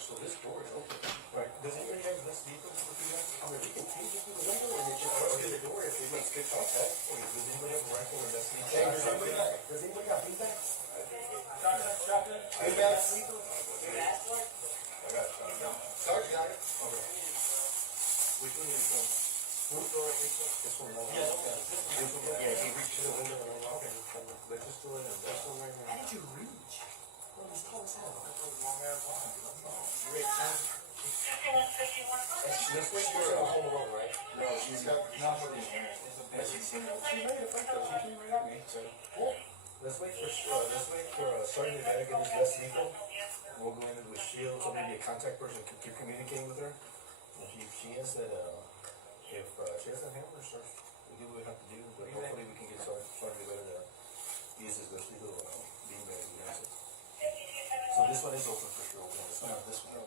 So this door is open. Right, does anybody have this vehicle with you guys? I mean, we can change it through the window and it just goes through the door if it makes good contact. Or does anybody have a rifle or that's me? Hey, does anybody got feedback? Shotgun? Feedback? I got it. Sarge got it. Okay. Which one is, who's door is this? This one, no? Yeah, okay. This one, yeah, he reached to the window and I'm okay, let's just do it and that's the way. How did you reach? Well, he's tall as hell. This way for a home alone, right? No, she's got. Yeah, she made a fight though, she came right at me, so. Let's wait for Sergeant to get his less lethal. We'll go in with shields, or maybe a contact person can keep communicating with her. If she has that, if she has that hammer, sir, we do what we have to do, but hopefully we can get Sergeant to use his less lethal, being ready to use it. So this one is open for sure, we're gonna start this one.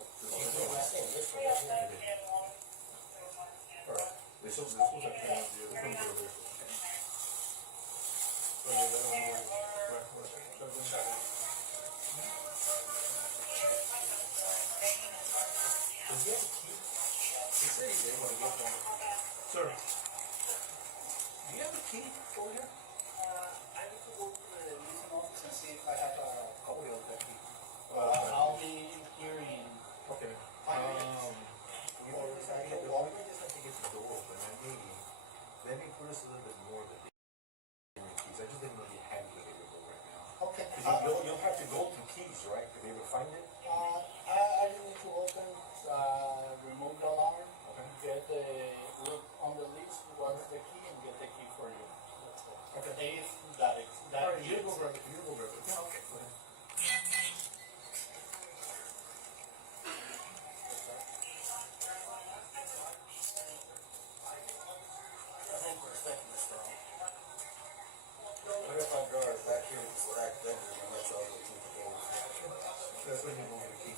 Alright, this one's actually, the other one's over there. Oh, yeah, that one, right, shotgun. Does he have a key? He said he did want to get one. Sir, do you have a key over here? I need to go to the leasing office and see if I have a copy of the key. Okay. I'll be here in Okay. 5 minutes. You know, I just have to get the door open, and maybe put us a little bit more than the keys. I just didn't know you had it available right now. Okay. You'll have to go to keys, right, to be able to find it? I just need to open, remove the alarm, Okay. get the, look on the list, what's the key, and get the key for you. Okay. If that is, that Alright, you is. go grab it, you go grab it. Yeah, okay. Go ahead. Thank you for respecting this, bro. What if I draw it back here with the stack bedroom and let y'all go through the door? That's when you move the key.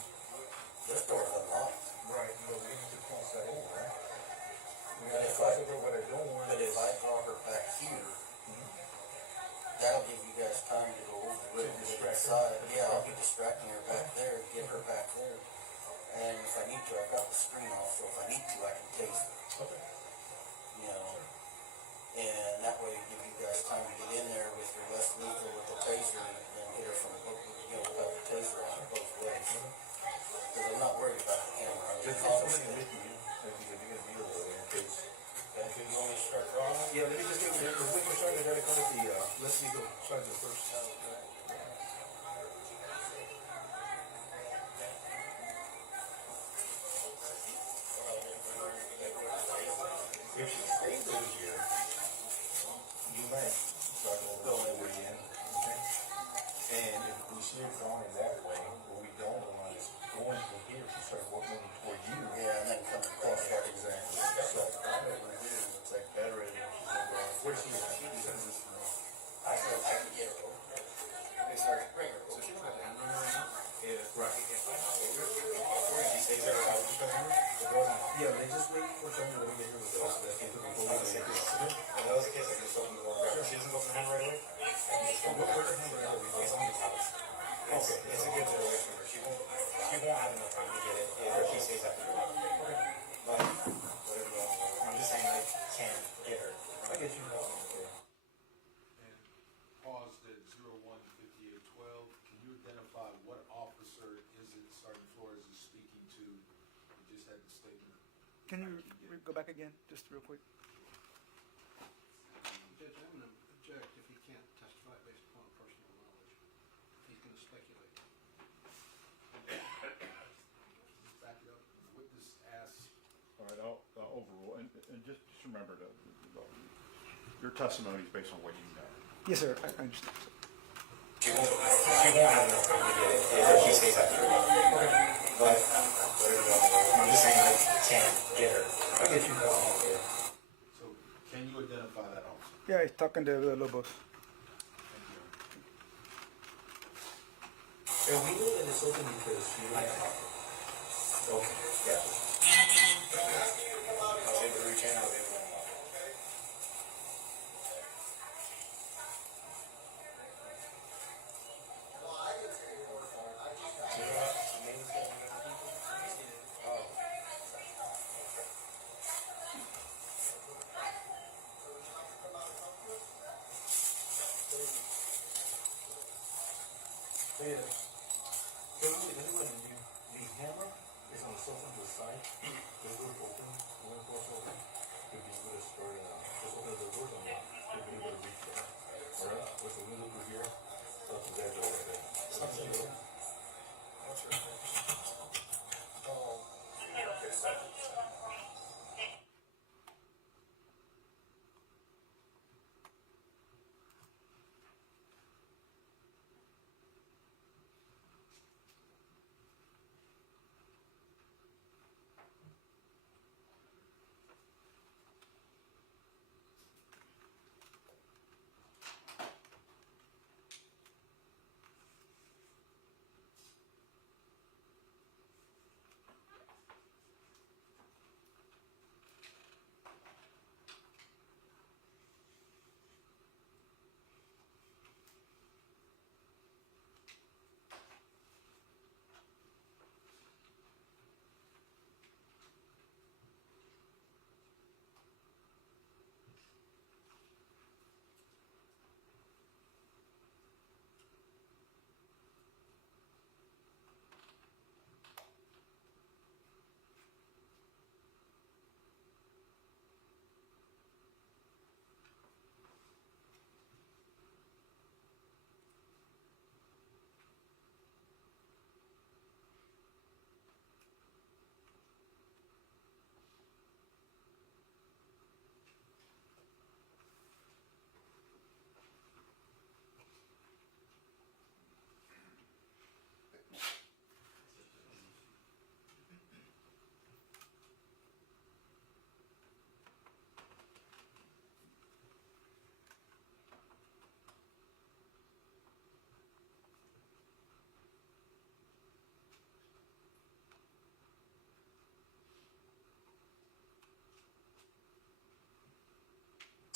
This door's unlocked. Right, but we need to cross that over, right? We But gotta if cross I- over what I don't want. But if I draw her back here, that'll give you guys time to go over it and distract her. decide. Yeah, I'll be distracting her back there, get her back there. And if I need to, I've got the screen off, so if I need to, I can tase her, Okay. you know. And that way give you guys time to get in there with your less lethal with the taser and get her from both, you know, without the taser on both ways. Cause I'm not worried about the camera. I mean, Just obviously- something with you, if you're gonna be over there in case. Okay, so you want me to start drawing? Yeah, let me just get there, because we're starting to gotta call it the, let's see, go, sergeant first. If she stays over here, you might start going over again, okay? And if we see her going that way, what we don't want is going from here, she starts walking toward you. Yeah, and then come across that Exactly. So, it's like better if she's over, where's she at? She's in this room. I can get her over. Okay, sorry, bring her. So she don't have the hammer right now? Yeah, right. She stays there, I'll keep the hammer? Yeah, they just wait for someone to get here with us, that's the people who say this. If that was the case, I could just open the door and grab her. She doesn't go for the hammer right away? Where's the hammer at? It's on the couch. Okay, it's a good situation where she won't have enough time to get it if she stays after work. Okay. But, whatever else, I'm just saying I can't get her. I get you. Okay. And paused at 01:58:12. Can you identify what officer is it Sergeant Flores is speaking to? You just had the statement. Can you go back again, just real quick? Judge, I'm going to object if he can't testify based upon personal knowledge. He's going to speculate. Back it up. The witness asks. All right, I'll overrule, and just remember your testimony is based on what you know. Yes, sir. I understand. She won't have enough time to get it if she stays after work. Okay. But, whatever else, I'm just saying I can't get her. I get you. Okay. So can you identify that officer? Yeah, he's talking to Lobos. Thank you. And we know that it's open because she likes it. Okay. Yeah. I was able to reach in, I was able to let him off. Yeah. So what do? The hammer is on the sofa to the side. The door open. The door's open. You'll be able to start just open the door and you'll be able to reach there. Alright? With the window over here. Up to that door right there. Something good. That's right. Oh.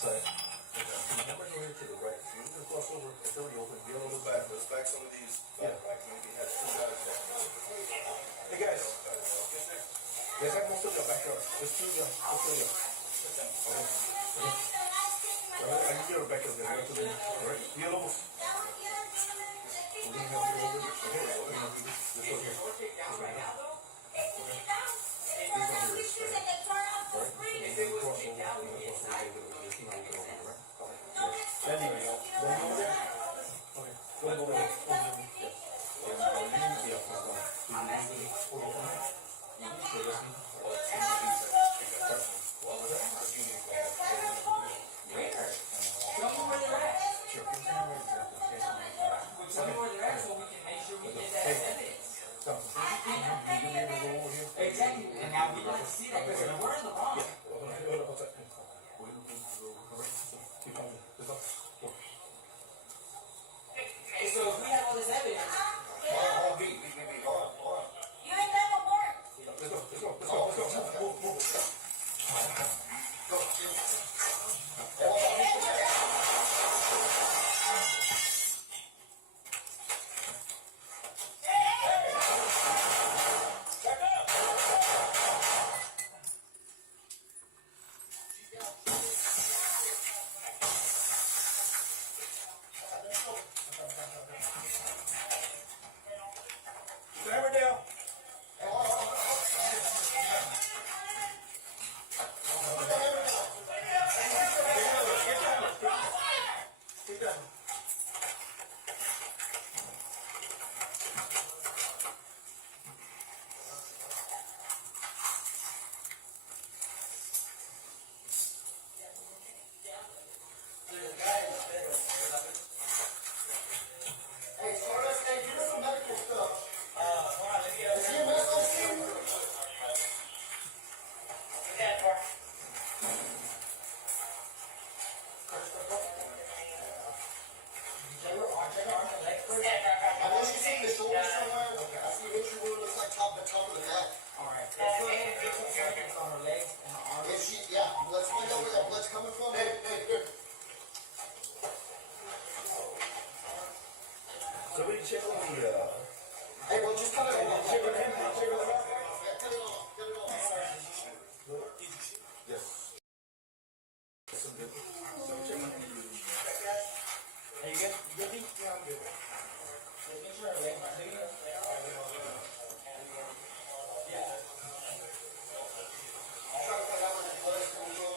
Number here to the right. You can cross over. It's already open. Be a little back. Let's back some of these. Yeah. Like maybe have two guys. Hey guys. Let's have most of you back up. Let's do the. Okay. Alright, I need you to back up there. Alright. Be a little. We're gonna have to go over. Okay. This one here. Exactly, and now we like to see that. Camera down. Hey, Suarez, hey, give us some medical stuff. Is he a medical team? I know she's seen the shoulder somewhere. I see an injury wound, looks like the top of the neck. Alright, let's go ahead and get some surgeons on her legs and her arms. If she, yeah, let's find out where that blood's coming from. Hey, here. Somebody check on the, Hey, well, just cut it off. check on him, check on him. Yeah, cut it off, cut it off. Yes. Some good. Hey, you good? You good, D? Yeah, I'm good. Making sure her legs are big enough. Yeah. I'll try to find out where the blood is coming from.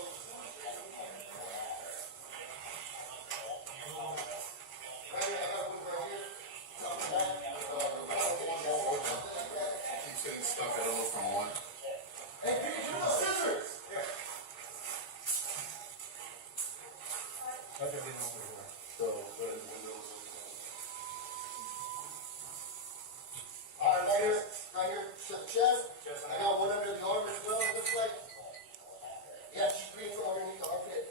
Right here, I got one right here. Top of that. Keeps getting stuck, I don't know from what. Hey, Pete, give me those scissors. Here. Okay, we know where we are. So, put it in the windows. All right, right here, to the chest. I got one under the arm as well, it looks like. Yeah, she's bleeding from underneath the armpit.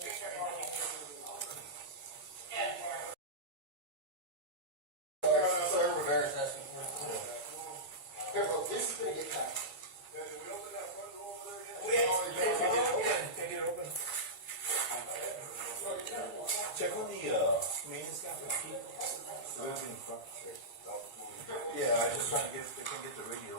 This is gonna come underneath her armpit. Sir, Rivera's asking for it. Here, bro, this is gonna get cut. Take it open. Check on the, maintenance guy for Pete. Yeah, I just trying to get, they can get the radio.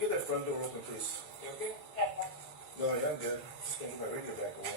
Get that front door open, please. You okay? No, yeah, I'm good. Just gonna get my radio back away.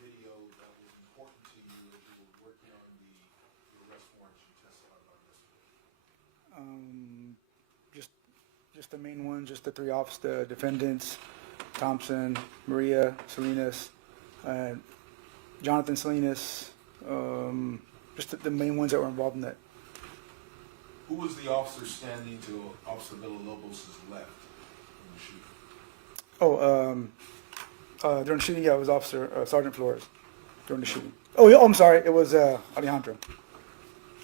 video that was important to you as you were working on the arrest warrants you testified about yesterday? Just the main ones, just the three the defendants, Thompson, Maria Salinas, Jonathan Salinas, just the main ones that were involved in that. Who was the officer standing to Officer Villalobos' left in the shooting? During the shooting, yeah, it was Officer Sergeant Flores during the shooting. Oh, yeah, I'm sorry, it was Alejandro.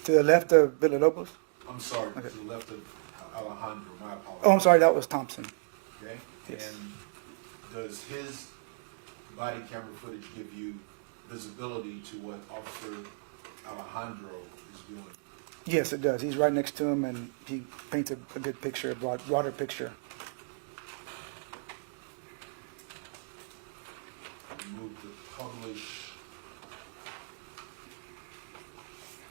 To the left of Villalobos. I'm sorry, Okay. to the left of Alejandro, my apologies. Oh, I'm sorry, that was Thompson. Okay? Yes. And does his body camera footage give you visibility to what Officer Alejandro is doing? Yes, it does. He's right next to him, and he paints a good picture, a broader picture. Move to publish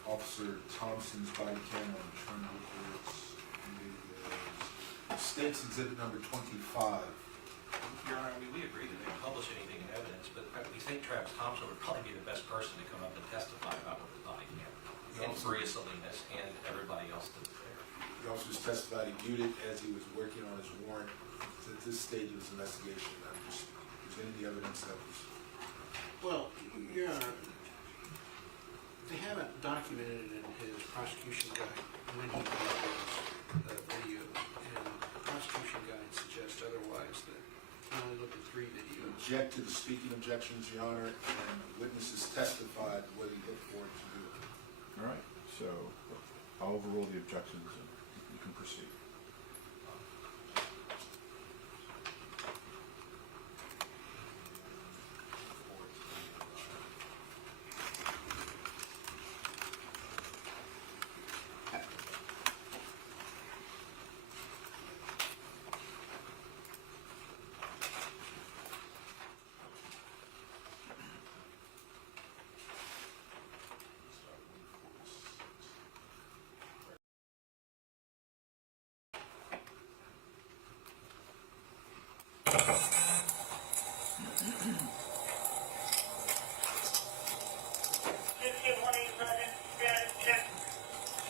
Officer Thompson's body camera on Trend Reports. State's Exhibit number 25. Your Honor, I mean, we agree that they can publish anything in evidence, but we think Travis Thompson would probably be the best person to come up and testify about what the body camera. And Maria Salinas and everybody else that was there. The officers testified he viewed it as he was working on his warrant. At this stage of his investigation, I'm just presenting the evidence that was. Well, Your Honor, they haven't documented it in his prosecution guide when he brought this video, and the prosecution guide suggests otherwise, that he only looked at 3 videos. Object to the speaking objections, Your Honor, and witnesses testified what he looked for to do. All right, so I'll overrule the objections and you can proceed.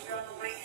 You're on the way to.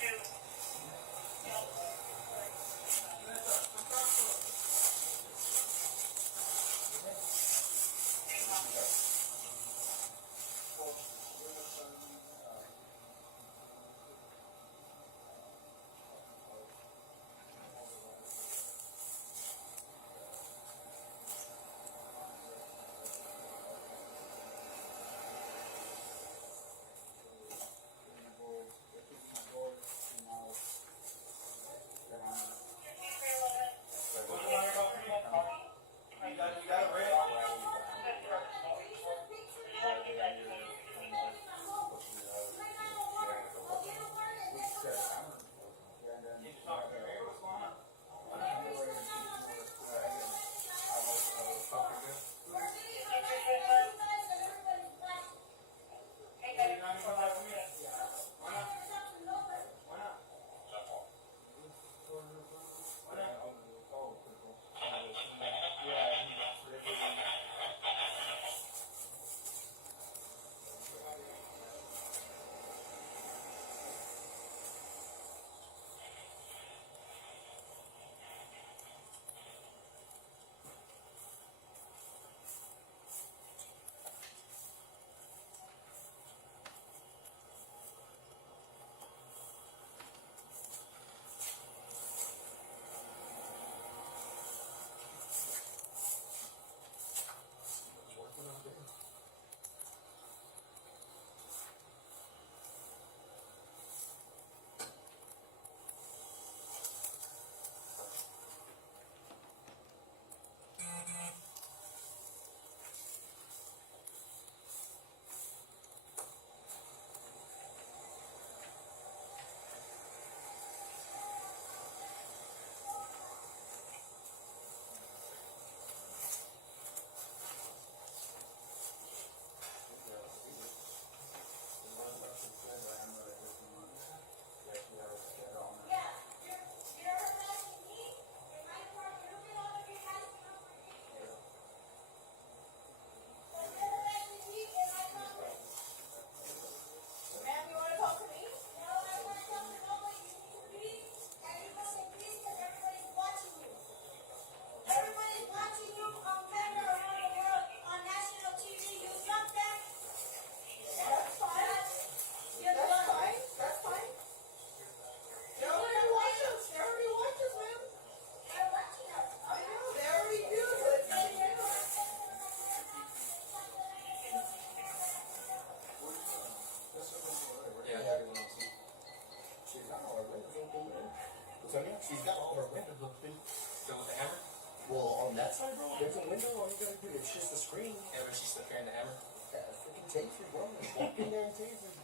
she's got all her windows open. Still with the hammer? Well, on that side, bro, there's a window. All you gotta do, it's just a screen. Yeah, but she's still carrying the hammer. Yeah, freaking taser, bro. Walk in there and taser.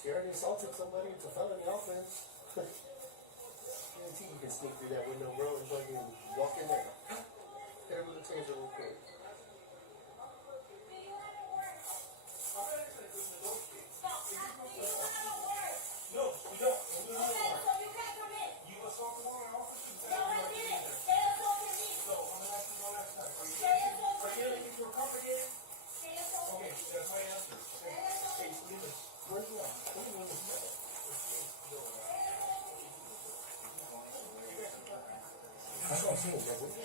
She already assaulted somebody. It's a felony offense. Guarantee you can sneak through that window, bro, and fucking walk in there. Hit her with a taser real quick. Where's the That's what I'm saying, that window.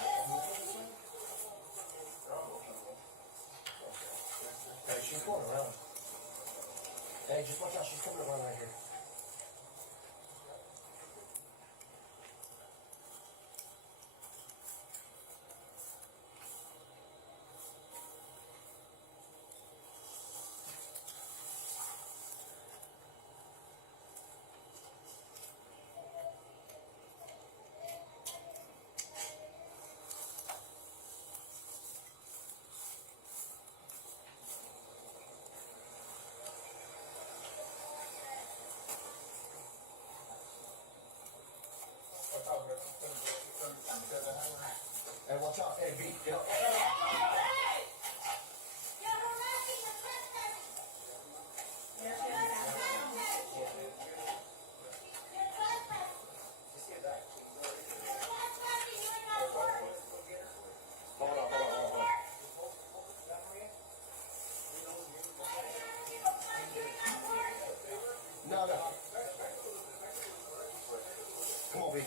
Hey, she's going around. Hey, just watch out, she's coming around right here. Hey, watch out. Hey, B, get up. No, no. Come on, B.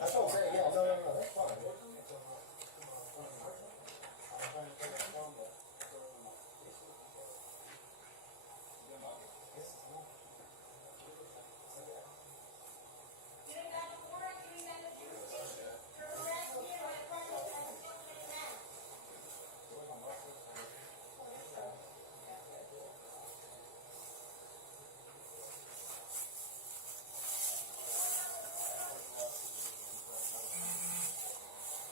That's what I'm saying. Yeah, no, that's fine.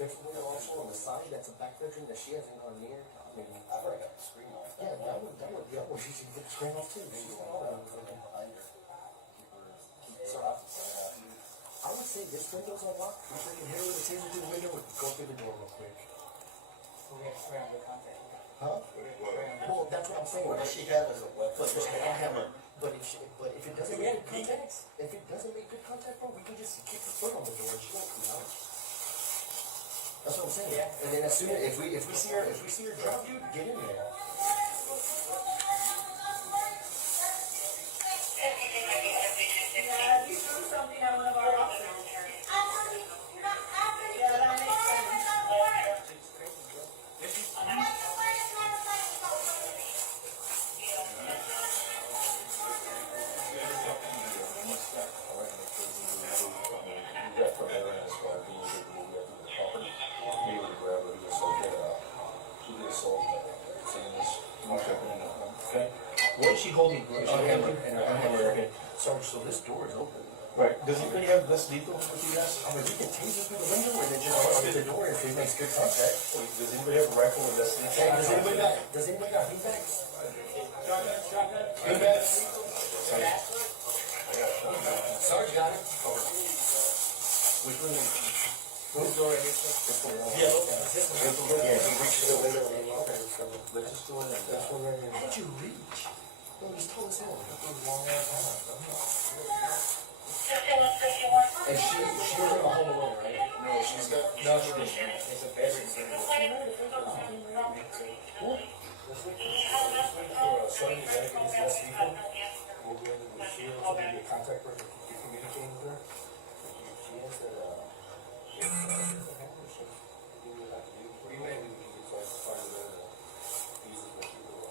There's a window also on the side that's a back bedroom that she hasn't gone near. I mean, I've already got the screen off. Yeah, that would, yeah, well, she should get the screen off too. So, I would say this window's unlocked. We freaking hit her with a taser through the window and go through the door real quick. We have to scram the contact. Huh? Well, that's what I'm saying. What does she have as a weapon? But I have her. But if it doesn't make good contact, bro, we can just kick the foot on the door and she won't come out. That's what I'm saying. Yeah. And then as soon as if we see her drop, dude, get in there. Yeah, you threw something at one of our officers. Yeah, that makes sense. Okay. What is she holding? A hammer and a hammer. Okay. So this door is open. Right, does anybody have this lethal with you guys? I mean, we can taser through the window and then just bust through the door if it makes good contact. Does anybody have a rifle with this? Hey, does anybody got beanbags? Beanbags? Sarge got it. Which one? Who's door right here? This one. Yeah. Yeah, he reached the window and then okay, so Let's just go in there. this one right here. How did you reach? No, he's tall as hell. Long ass arm. And she doesn't have a hole away, right? No, she's got. No, she didn't. It's a very simple. Sonny, that is less lethal. We'll go into the shield to be a contact person. You communicating with her. She has that, we may be try to find the pieces that you will, so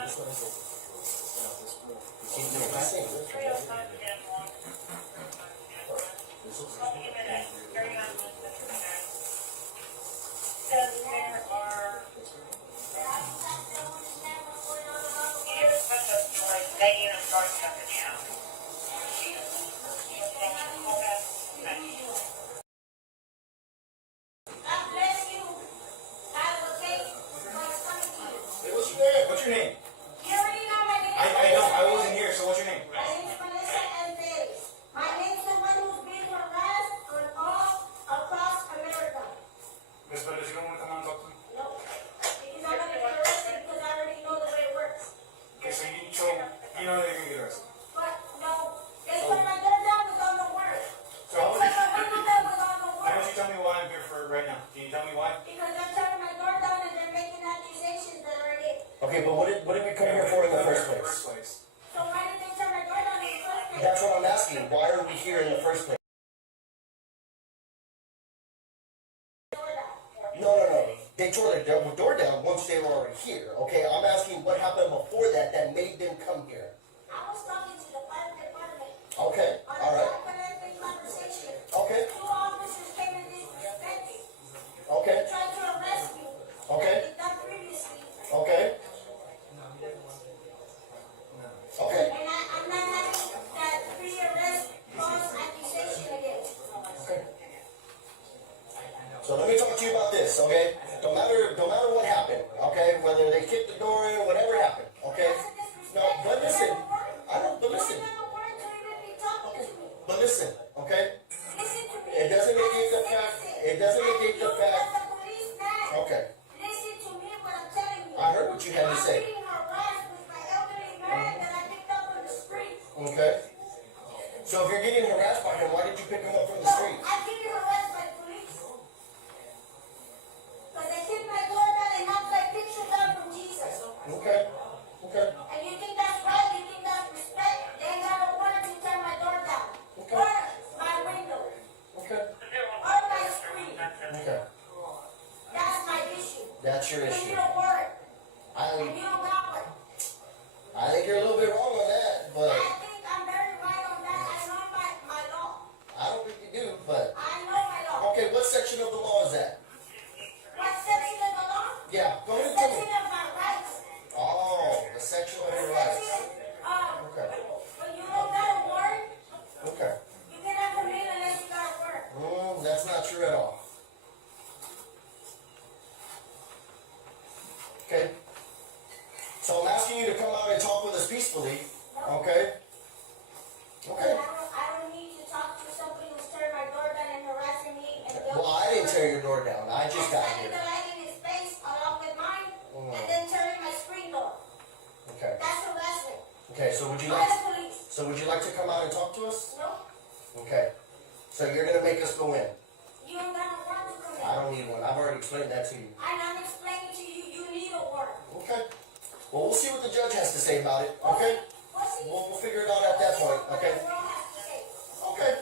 this one is open. This Keep doing the same. God bless you. God will take what's coming to you. Hey, what's your name? What's your name? You already know my name. I know, I wasn't here, so what's your name? My name is Melissa Perez. My name is someone who's being harassed on all across America. Miss Perez, you don't want to come out and talk to me? No, because I'm gonna get arrested because I already know the way it works. Okay, so you know they're gonna get arrested. But no, they put my gun down with all the word. So how Put would my you, window down with all the why don't word. you tell me why I'm here for right now? Can you tell me why? Because I'm turning my door down and they're making accusations that are it. Okay, but what did we come here for in the first place? So why did they turn my door down in the first place? That's what I'm asking. Why are we here in the first place? No. They tore the door down once they were already here. Okay, I'm asking what happened before that made them come here. I was talking to the fire department. Okay, On all a right. confidential conversation. Okay, Two officers came and disrespected me. okay, They tried to arrest me. Okay. Like they've done previously. okay. Okay, And I'm not having that pre-arrest false accusation again. okay. So let me talk to you about this, okay? No matter what happened, okay? Whether they kicked the door in, whatever happened, okay? That's a disrespect. No, but listen. You never worked. I know, but listen. You never worked to even be talking to me. But listen, okay? Listen to me. It doesn't I'm negate the a fact. citizen. It doesn't And negate the you fact. as a policeman, Okay, listen to me what I'm telling you. I heard what you had to I'm say. being harassed with my elderly man that I picked up on the street. Okay. So if you're getting harassed by him, why did you pick him up from the No, street? I'm getting harassed by police. Because they kicked my door down and knocked my picture down from Jesus. Okay. Okay. And you think that's right? You think that's respect? They ain't got a warrant to turn my door down. Okay. Or my window. Okay. Or my screen. Okay. That's my issue. That's your You issue. need a warrant. I And you don't got one. think you're a little bit wrong on that, but I think I'm very right on that. I know my law. I don't think you do. But I know my law. okay, what section of the law is that? What section of the law? Yeah, go The ahead and tell section me. of my rights. Oh, the section of your rights. Okay. When you don't got a warrant, Okay. you cannot come in unless you got a warrant. That's not true at all. Okay. So I'm asking you to come out and talk with us peacefully. Okay. Okay. I don't need to talk to somebody who's tearing my door down and harassing me and Well, I didn't tear your door down. I just got standing here. the light in his face along with mine and then tearing my screen door. Okay. That's harassment. Okay. So would you Call like? the police. So would you like to come out and talk to us? No, Okay. So you're gonna make us go in. you don't got a warrant to come in. I don't need one. I've already explained that to you. And I'm explaining to you, you need a warrant. Okay. Well, we'll see what the judge has to say about it. Okay. What's he? We'll figure it out at that point. What Okay. the world has to say. Okay.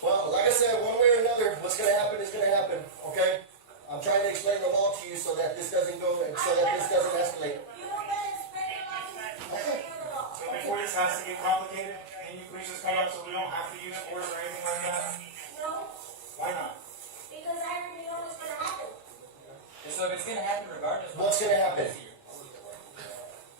Well, like I said, one way or another, what's gonna happen is gonna happen. Okay. I'm trying to explain the law to you so that this doesn't go, so that this doesn't escalate. You don't gotta explain the law to me. Explain the law. So before this has to get complicated, can you please just come up so we don't have to use force or anything like that? No, Why not? because I already know what's gonna happen. So if it's gonna happen regardless. What's gonna happen?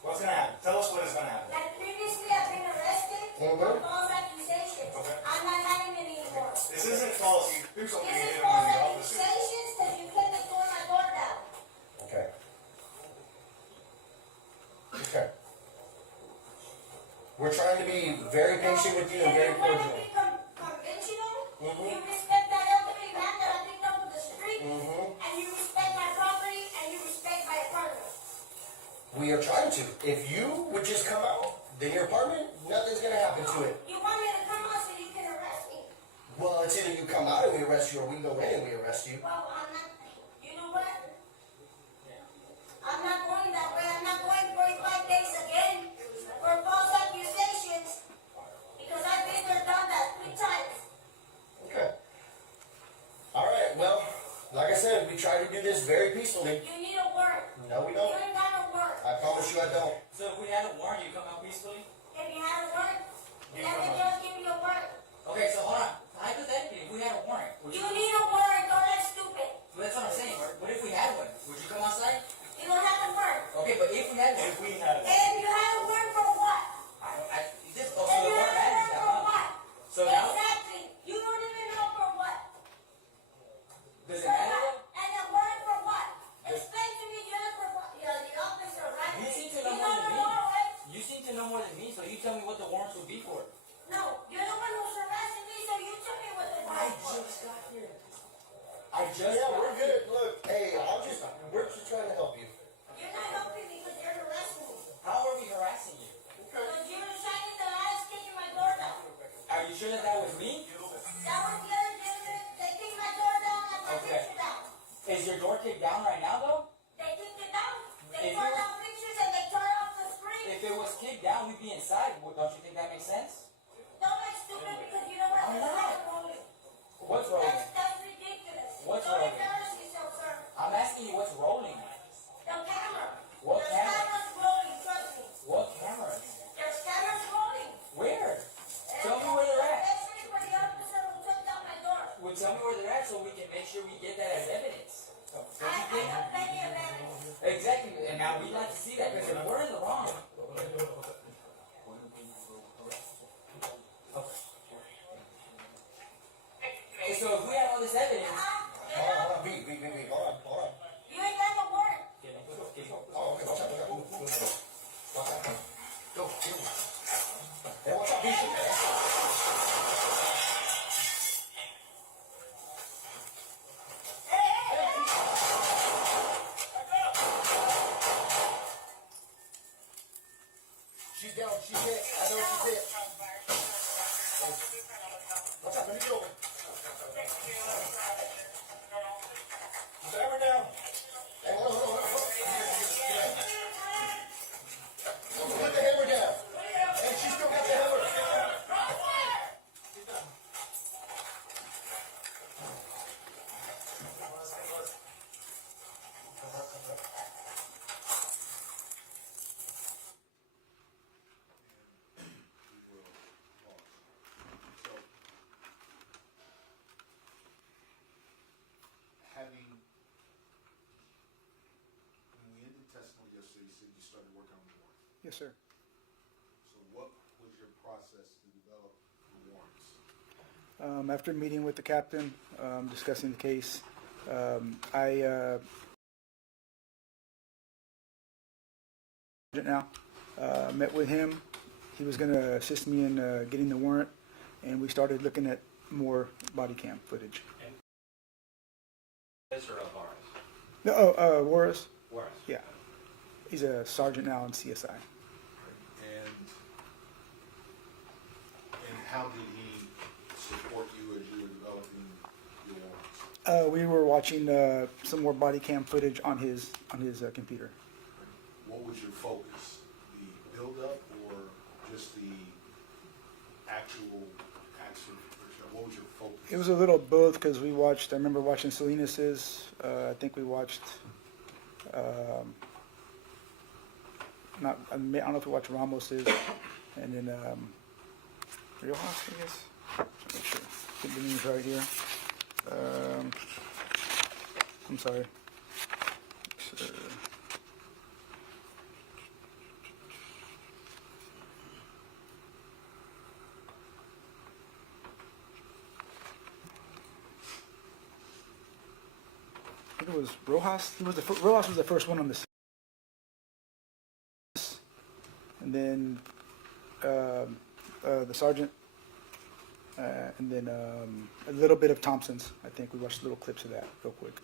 What's gonna happen? Tell us what is gonna happen. Like previously, I've been arrested for false accusations. Okay. I'm not having it anymore. This isn't false. You do something This you is did false with the officers. accusations because you couldn't have torn my door down. Okay. Okay. We're trying to be very patient with you and very If you want to cordial. be conventional, Mhm. you respect that elderly man that I picked up on the street, Mhm. and you respect my property, and you respect my apartment. We are trying to. If you would just come out, then your apartment, nothing's gonna happen to it. You want me to come out so you can arrest me? Well, it's either you come out and we arrest you, or we go in and we arrest you. Well, I'm not. You know what? I'm not going that way. I'm not going 45 days again for false accusations because I've been there, done that 3 times. Okay. All right. Well, like I said, we try to do this very peacefully. You need a warrant. No, we You don't. ain't got a warrant. I promise you, I don't. So if we had a warrant, you come out peacefully? warrants will be for. No, you're the one who's harassing me, so you tell me what the I warrant for. just got here. I just Yeah, got we're here. good. Look, hey, we're just trying to help you. You're not helping me because you're harassing me. How are we harassing you? Because you're shining the lights, kicking my door down. Are you sure that that was me? That was the other gentleman. They kicked my door down and my Okay. picture down. Is your door kicked down right now though? They kicked it down. They If tore you- down pictures and they tore off the screen. If it was kicked down, we'd be inside. Don't you think that makes sense? Don't act stupid because you know what? I'm It's not. not rolling. What's rolling? That's ridiculous. What's Don't rolling? embarrass yourself, sir. I'm asking you what's rolling. The camera. What There's camera? cameras rolling, trust me. What cameras? There's cameras rolling. Where? Tell me where they're at. Especially for the officer who took down my door. Well, tell me where they're at so we can make sure we get that as evidence. Don't you I think? got plenty of evidence. Exactly, and now we'd like to see that because if we're in the wrong. Okay, so if we have all this evidence, Hold on, B, hold on. You ain't got no warrant. Oh, okay, watch out. Go. Hey, watch out, B. She's down, she's hit. I know she's hit. Watch out, let me get over. Put the hammer down. Hey, hold on. Put the hammer down. And she still got the hammer. Having, when we ended testimony yesterday, you said you started working on the warrant. Yes, sir. So what was your process to develop the warrants? After meeting with the captain, discussing the case, I now met with him. He was going to assist me in getting the warrant, and we started looking at more body cam footage. Is or Alvarez? No, Juarez. Juarez. Yeah, he's a sergeant now in CSI. And how did he support you as you were developing your warrants? We were watching some more body cam footage on his computer. What was your focus? The build-up or just the actual action? What was your focus? It was a little both because we watched. I remember watching Salinas's. I think we watched. I don't know if we watched Ramos's, and then Riojas, I guess. Make sure. Get the names right here. I'm sorry. I think it was Rojas. Rojas was the first one on the scene. And then the sergeant, and then a little bit of Thompson's. I think we watched little clips of that real quick.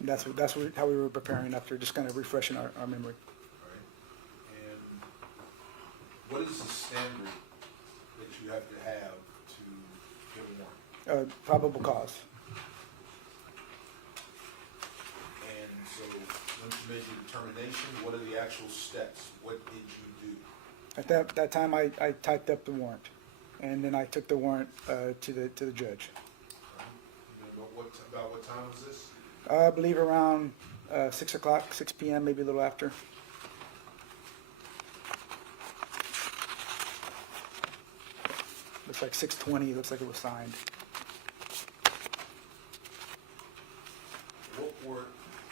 And that's how we were preparing after just kind of refreshing our memory. Right. And what is the standard that you have to have to get a warrant? Probable cause. And so once you made your determination, what are the actual steps? What did you do? At that time, I typed up the warrant, and then I took the warrant to the judge. Right? And then about what time was this? I believe around 6 o'clock, 6 p.m., maybe a little after. Looks like 6:20. Looks like it was signed. What were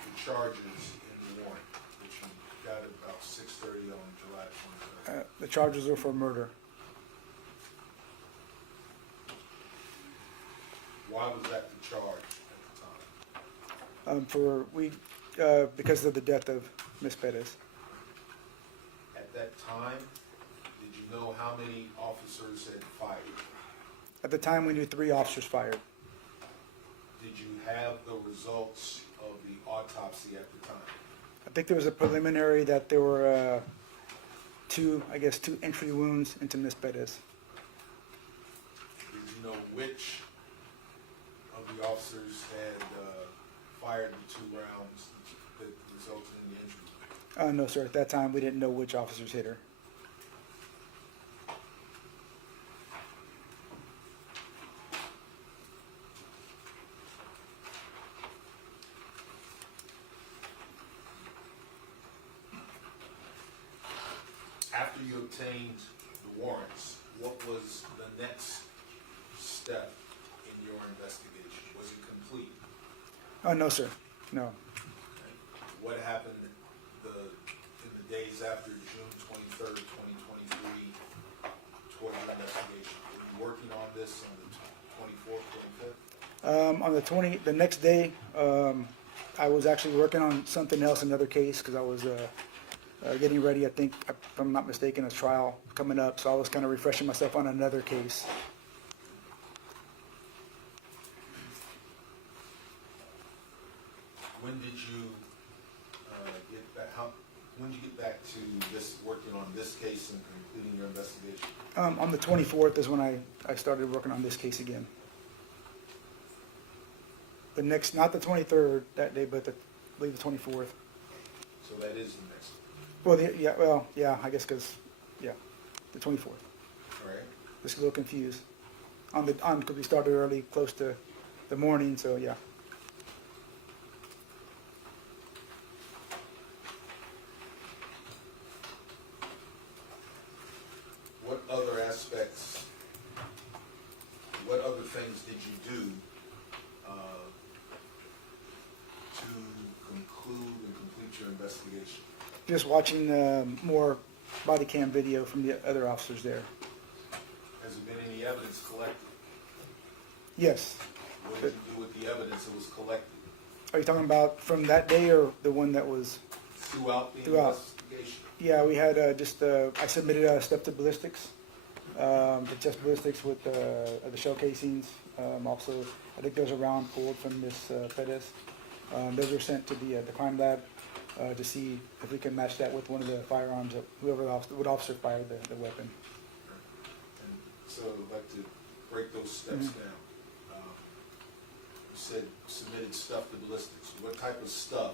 the charges in the warrant that you got at about 6:30 on July 23rd? The charges were for murder. Why was that the charge at the time? Because of the death of Miss Perez. At that time, did you you know how many officers had fired? At the time, we knew 3 officers fired. Did you have the results of the autopsy at the time? I think there was a preliminary that there were 2 entry wounds into Miss Perez. Did you know which of the officers had fired the 2 rounds that resulted in the injury? No, sir. At that time, we didn't know which officers hit her. After you obtained the warrants, what was the next step in your investigation? Was it complete? Oh, no, sir. No. Okay. What happened in the days after June 23rd, 2023 toward your investigation? Were you working on this on the 24th, 25th? On the next day, I was actually working on something else, another case, because I was getting ready, I think, if I'm not mistaken, a trial coming up. So I was kind of refreshing myself on another case. When did you get back? When did you get back to this, working on this case and completing your investigation? On the 24th is when I started working on this case again. The next, not the 23rd that day, but I believe the 24th. So that is the next Well, I guess because, the 24th. one, all right? Just a little confused. Because we started early, close to the morning, so yeah. What other aspects, what other things did you do to conclude and complete your investigation? Just watching more body cam video from the other officers there. Has there been any evidence collected? Yes. What did you do with the evidence that was collected Are you talking about from that day or the one that was? throughout the Throughout. investigation? Yeah, we had I submitted stuff to ballistics, to test ballistics with the shell casings. Also, I think there was a round pulled from Miss Perez. Those were sent to the crime lab to see if we can match that with one of the firearms that what officer fired the weapon. And so I'd like to break those steps down. You said submitted stuff to ballistics. What type of stuff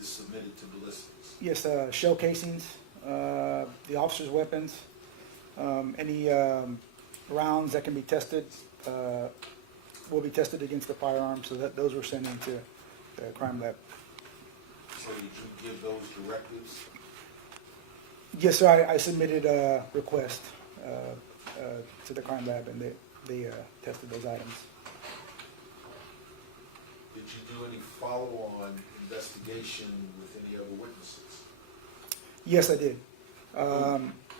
is submitted to ballistics? Yes, shell casings, the officer's weapons, any rounds that can be tested will be tested against the firearm, so that those were sent into the crime lab. So did you give those directives? Yes, sir. I submitted a request to the crime lab, and they tested those items. Did you do any follow-on investigation with any other witnesses? Yes, I did.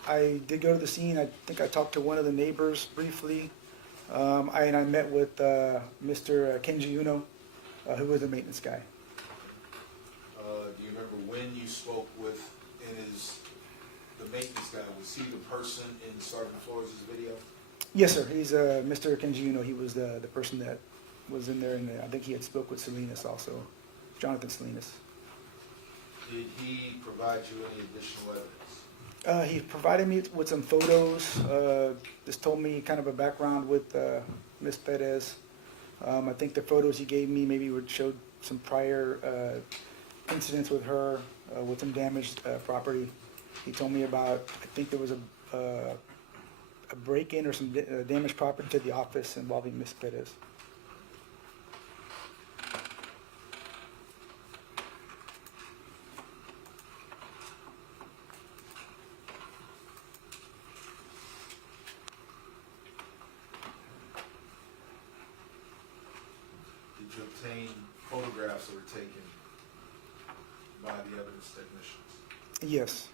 I did go to the scene. I think I talked to one of the neighbors briefly. I met with Mr. Kenji Uno, who was the maintenance guy. Do you remember when you spoke with the maintenance guy? Was he the person in Sergeant Flores' video? Yes, sir. He's Mr. Kenji Uno. He was the person that was in there, and I think he had spoke with Salinas also, Jonathan Salinas. Did he provide you any additional evidence? He provided me with some photos, just told me kind of a background with Miss Perez. I think the photos he gave me maybe would show some prior incidents with her, with some damaged property. He told me about, I think there was a break-in or some damaged property to the office involving Miss Perez. Did you obtain photographs that were taken by the evidence technicians? Yes.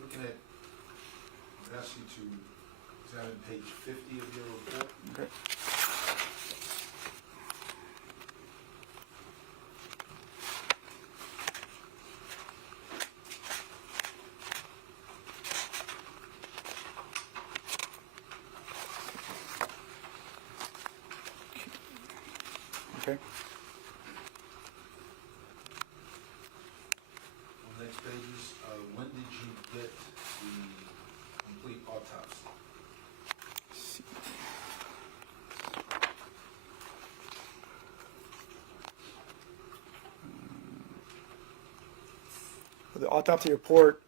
Looking at, I'm asking you to examine page 50 of your report. Okay. Okay. On the next pages, when did you get the complete autopsy? The autopsy report,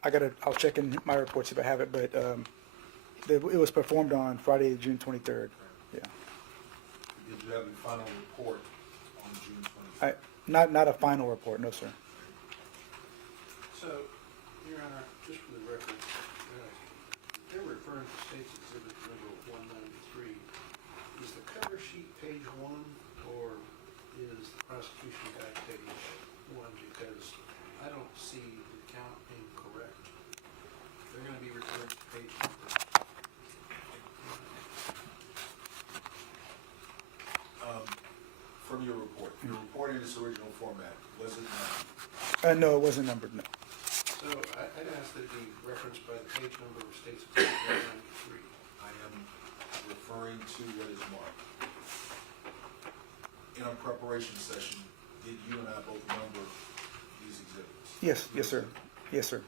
I'll check in my reports if I have it, but it was performed on Friday, June 23rd. Yeah. Did you have the final report on June 23rd? Not a final report, no, sir. So, Your Honor, just for the record, they're referring to State's Exhibit number 193. Is the cover sheet page 1 or is the prosecution guide page 1? Because I don't see the count being correct. They're going to be referred to page number. From your report in its original format, was it not? No, it wasn't numbered, no. So I'd ask that it be referenced by the page number of State's Exhibit 193. I am referring to what is marked. In our preparation session, did you and I both number these exhibits? Yes, sir. Yes, sir.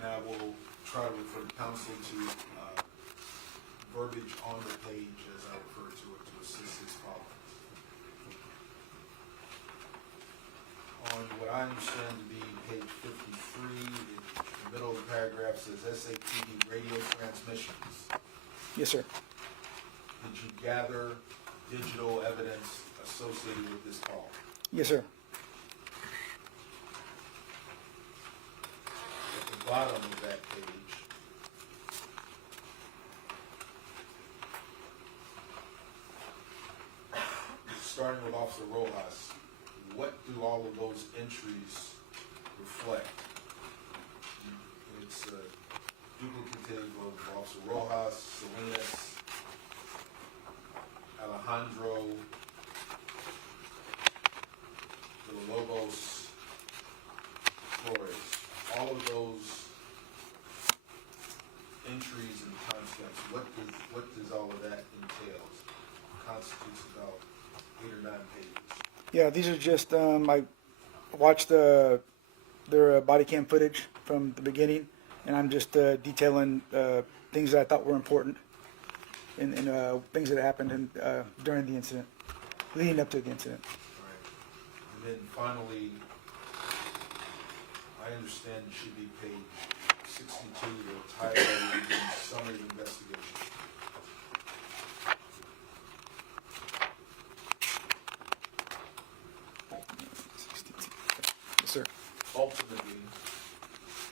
And I will try to refer the council to verbiage on the page as I refer to it to assist its following. On what I understand to be page 53, the middle of the paragraph says SAPD radio transmissions. Yes, sir. Did you gather digital evidence associated with this call? Yes, sir. At the bottom of that page, starting with Officer Rojas, what do all of those entries reflect? It's duplicative of Officer Rojas, Salinas, Alejandro, Villalobos, Flores. All of those entries and timestamps, what does all of that entail? Constitutes about 8 or 9 pages. Yeah, these are just, I watched their body cam footage from the beginning, and I'm just detailing things that I thought were important and things that happened during the incident, leading up to the incident. Right. And then finally, I understand it should be page 62, the title of the summary of investigation. Yes, sir. Ultimately,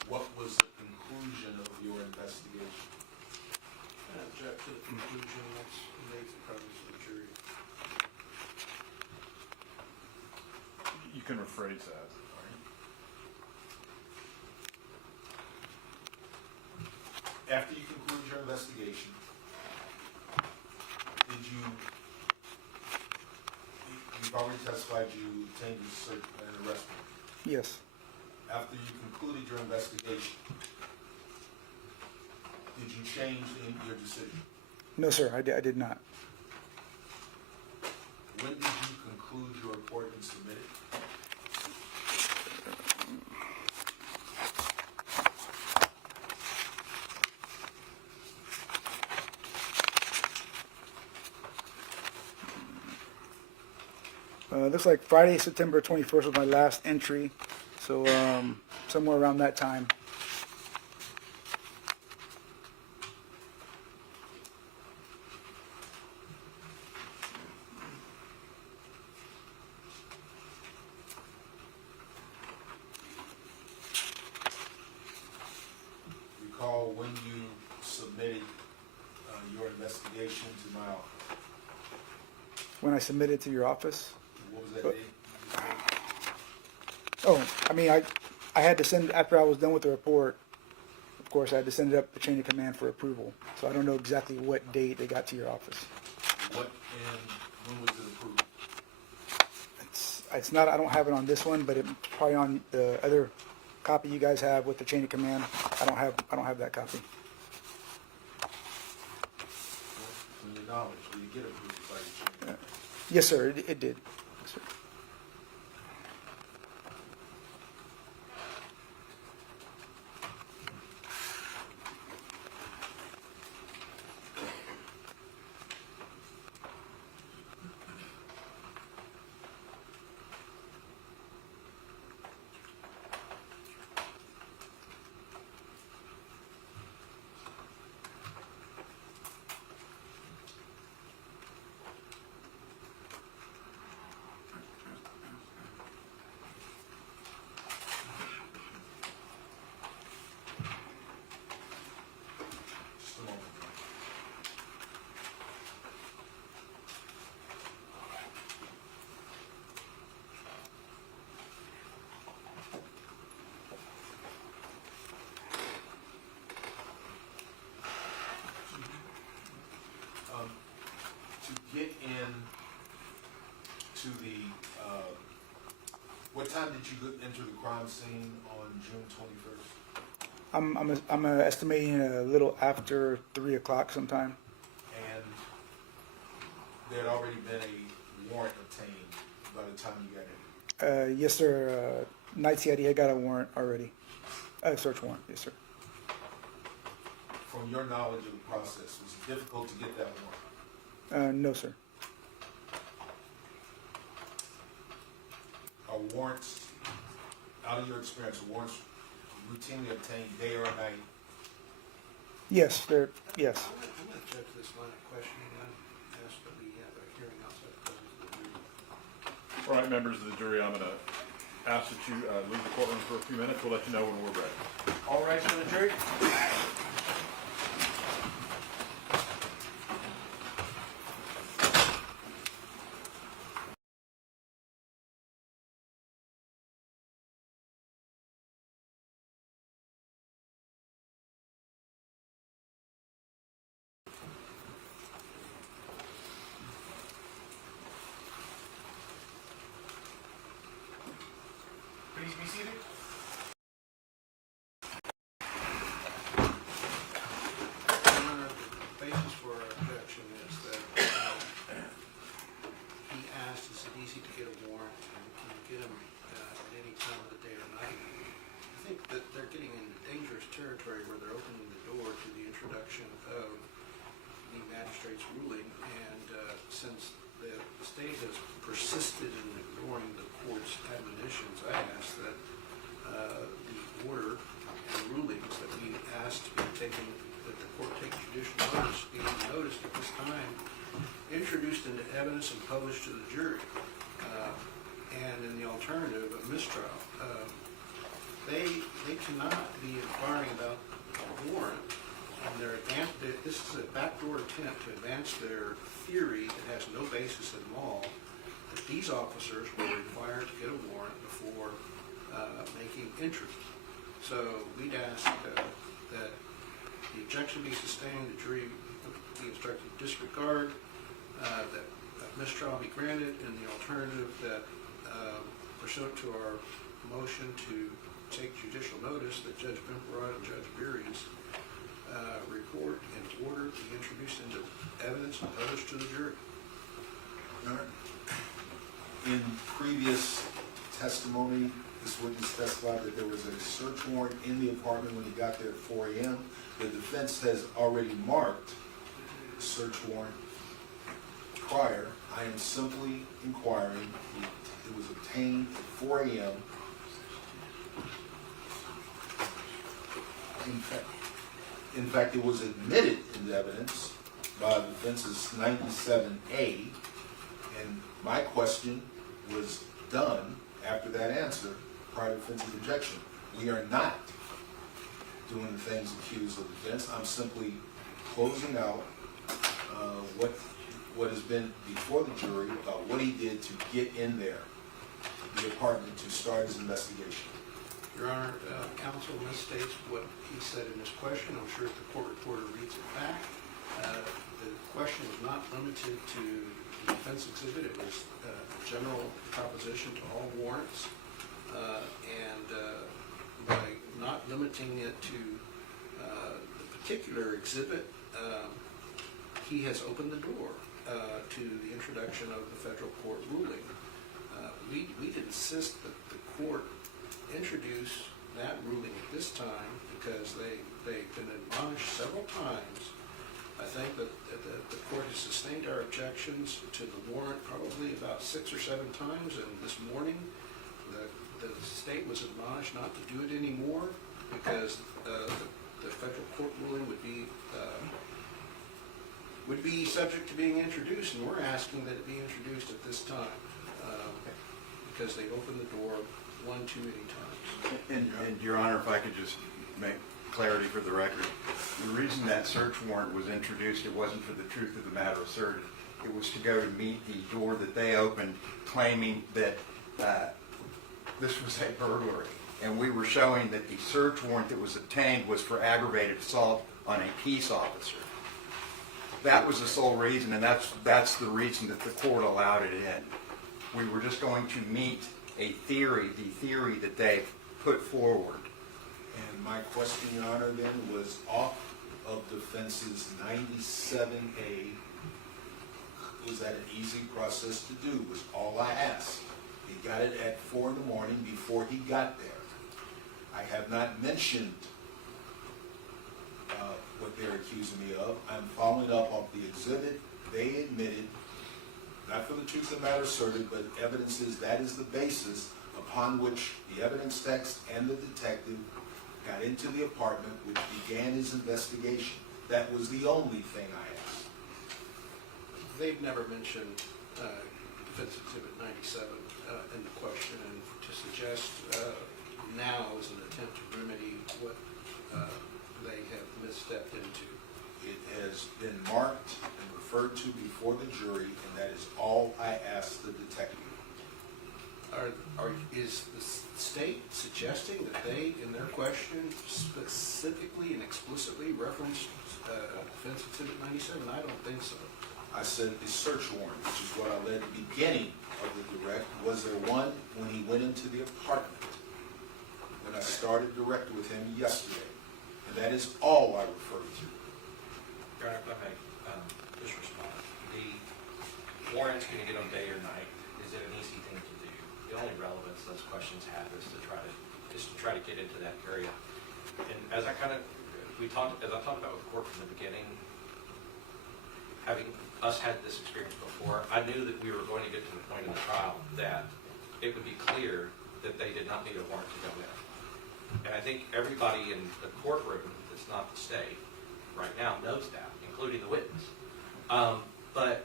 what was the conclusion of your investigation? I object to the conclusion that's made the presence of the jury. You can rephrase that. After you conclude your investigation, you've already testified you obtained a search and arrest warrant. Yes. After you concluded your investigation, did you change your decision? No, sir, I did not. When did you conclude your report and submit it? Looks like Friday, September 21st was my last entry, so somewhere around that time. Recall when you submitted your investigation to my office. When I submitted to your office. What was that date? Oh, I mean, I had to send, after I was done with the report, of course, I had to send it up the chain of command for approval. So I don't know exactly what date they got to your office. What and when was it approved? It's not, I don't have it on this one, but it's probably on the other copy you guys have with the chain of command. I don't have that copy. From your knowledge, did you get approved by the chain? Yes, sir, it did. Yes, sir. Just a moment. To get in to the, what time did you enter the crime scene on June 21st? I'm estimating a little after 3 o'clock sometime. And there had already been a warrant obtained by the time you got in. Yes, sir. Night CID had got a warrant already. A search warrant, yes, sir. From your knowledge of the process, was it difficult to get that warrant? No, sir. Are warrants, out of your experience, are warrants routinely obtained day or night? Yes, yes. I'm gonna judge this line of questioning, I ask that we have a hearing outside the presence of the jury. All right, members of the jury, I'm gonna ask that you leave the courtroom for a few minutes. We'll let you know when we're ready. All rise for the jury. Please be seated. The basis for our objection is that he asked, is it easy to get a warrant, and can you get them at any time of the day or night? I think that they're getting into dangerous territory where they're opening the door to the introduction of the magistrate's ruling, and since the state has persisted in ignoring the court's admonitions, I ask that the order and rulings that we asked to be taken, that the court take judicial notice, be noticed at this time, introduced into evidence and published to the jury. And in the alternative, a mistrial. They cannot be inquiring about a warrant, and this is a backdoor attempt to advance their theory that has no basis in law, that these officers were required to get a warrant before making entry. So we'd ask that the objection be sustained, the jury be instructed to disregard, that mistrial be granted, and the alternative that pursuant to our motion to take judicial notice that Judge Bimperod and Judge Beery's report and order be introduced into evidence and published to the jury. In previous testimony, this witness testified that there was a search warrant in the apartment when he got there at 4 a.m. The defense has already marked the search warrant prior. I am simply inquiring. It was obtained at 4 a.m. In fact, it was admitted into evidence by the defense's 97A, and my question was done after that answer, prior to defense's objection. We are not doing the things accused of the defense. I'm simply closing out what has been before the jury about what he did to get in there, the apartment, to start his investigation. Your Honor, counsel misstates what he said in his question. I'm sure if the court reporter reads it back, the question is not limited to the defense exhibit. It was a general proposition to all warrants, and by not limiting it to the particular exhibit, he has opened the door. to the introduction of the federal court ruling. We'd insist that the court introduce that ruling at this time because they've been admonished several times. I think that the court has sustained our objections to the warrant probably about 6 or 7 times, and this morning the state was admonished not to do it anymore because the federal court ruling would be subject to being introduced, and we're asking that it be introduced at this time because they opened the door one too many times. And Your Honor, if I could just make clarity for the record, the reason that search warrant was introduced, it wasn't for the truth of the matter asserted. It was to go to meet the door that they opened, claiming that this was a burglary. And we were showing that the search warrant that was obtained was for aggravated assault on a peace officer. That was the sole reason, and that's the reason that the court allowed it in. We were just going to meet a theory, the theory that they put forward. And my question, Your Honor, then was off of defense's 97A. Was that an easy process to do? Was all I asked. He got it at 4 in the morning before he got there. I have not mentioned what they're accusing me of. I'm following up on the exhibit. They admitted, not for the truth of the matter asserted, but evidence is that is the basis upon which the evidence text and the detective got into the apartment, which began his investigation. That was the only thing I asked. They've never mentioned Defense Exhibit 97 in the question, and to suggest now is an attempt to remedy what they have misstepped into. It has been marked and referred to before the jury, and that is all I asked the detective. Is the state suggesting that they, in their question, specifically and explicitly referenced Defense Exhibit 97? I don't think so. I said the search warrant, which is what I led at the beginning of the direct. Was there one when he went into the apartment? When I started direct with him yesterday. And that is all I referred to. Your Honor, if I may just respond. The warrants, can you get them day or night? Is it an easy thing to do? The only relevance those questions have is to try to get into that area. And as I talked about with the court from the beginning, having us had this experience before, I knew that we were going to get to the point in the trial that it would be clear that they did not need a warrant to go in. And I think everybody in the courtroom that's not the state right now knows that, including the witness. But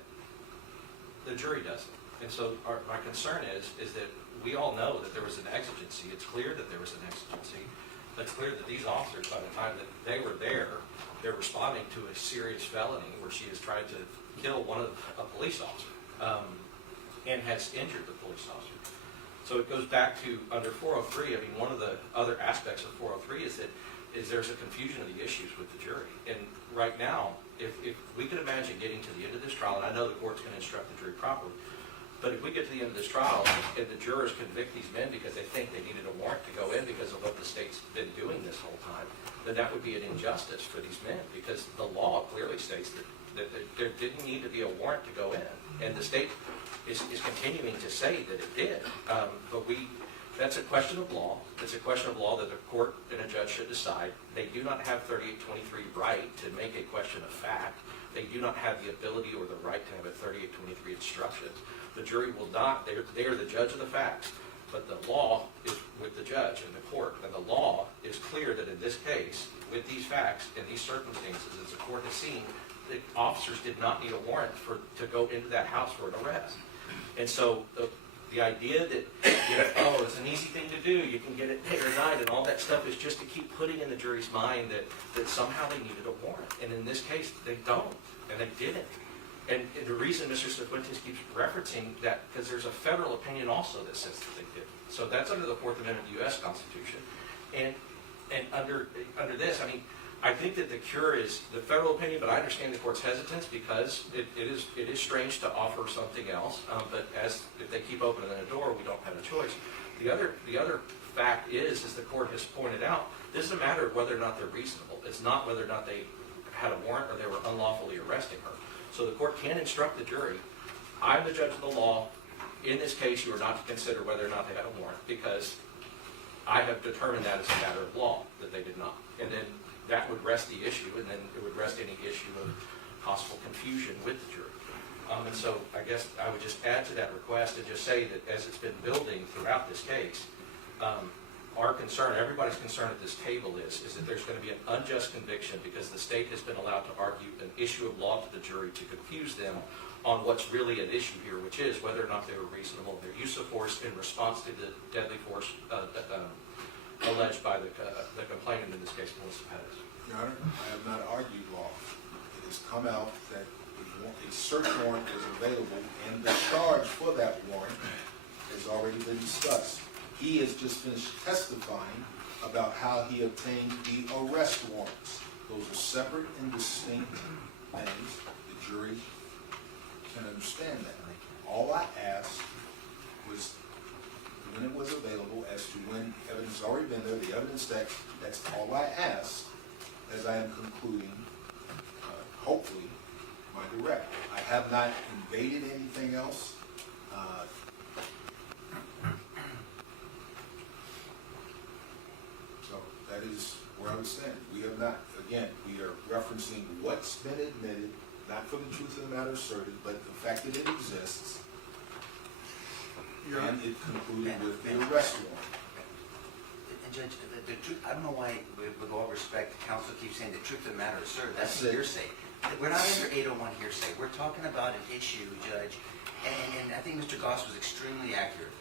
the jury doesn't. And so my concern is that we all know that there was an exigency. It's clear that there was an exigency. It's clear that these officers, by the time that they were there, they're responding to a serious felony where she has tried to kill a police officer and has injured the police officer. So it goes back to under 403. I mean, one of the other aspects of 403 is there's a confusion of the issues with the jury. And right now, if we could imagine getting to the end of this trial, and I know the court's going to instruct the jury properly, but if we get to the end of this trial and the jurors convict these men because they think they needed a warrant to go in because of what the state's been doing this whole time, then that would be an injustice for these men because the law clearly states that there didn't need to be a warrant to go in. And the state is continuing to say that it did. But that's a question of law. It's a question of law that a court and a judge should decide. They do not have 3823 right to make a question of fact. They do not have the ability or the right to have a 3823 instructions. The jury will not, they are the judge of the facts, but the law is with the judge and the court. And the law is clear that in this case, with these facts and these circumstances, as the court has seen, the officers did not need a warrant to go into that house for an arrest. And so the idea that, it's an easy thing to do, you can get it day or night, and all that stuff is just to keep putting in the jury's mind that somehow they needed a warrant. And in this case, they don't, and they didn't. And the reason Mr. Cifuentes keeps referencing that, because there's a federal opinion also that says that they did. So that's under the 4th Amendment of the U.S. Constitution. And under this, I mean, I think that the cure is the federal opinion, but I understand the court's hesitance because it is strange to offer something else. But if they keep opening the door, we don't have a choice. The other fact is, as the court has pointed out, this is a matter of whether or not they're reasonable. It's not whether or not they had a warrant or they were unlawfully arresting her. So the court can instruct the jury, I'm the judge of the law. In this case, you are not to consider whether or not they had a warrant, because I have determined that as a matter of law, that they did not. And then that would rest the issue, and then it would rest any issue of possible confusion with the jury. And so I guess I would just add to that request and just say that as it's been building throughout this case, our concern, everybody's concern at this table is that there's going to be an unjust conviction because the state has been allowed to argue an issue of law to the jury to confuse them on what's really an issue here, which is whether or not they were reasonable in their use of force in response to the deadly force alleged by the complainant, in this case, Melissa Perez. Your Honor, I have not argued law. It has come out that a search warrant is available, and the charge for that warrant has already been discussed. He has just finished testifying about how he obtained the arrest warrants. Those are separate and distinct things. The jury can understand that. All I asked was when it was available, as to when evidence has already been there, the evidence that's all I asked, as I am concluding, hopefully, my direct. I have not invaded anything else. So that is where I was standing. We have not, again, we are referencing what's been admitted, not for the truth of the matter asserted, but the fact that it exists. And it concluded with the arrest warrant. And Judge, the truth, I don't know why, with all respect, the counsel keeps saying the truth of the matter asserted. That's hearsay. We're not under 801 hearsay. We're talking about an issue, Judge, and I think Mr. Goss was extremely accurate.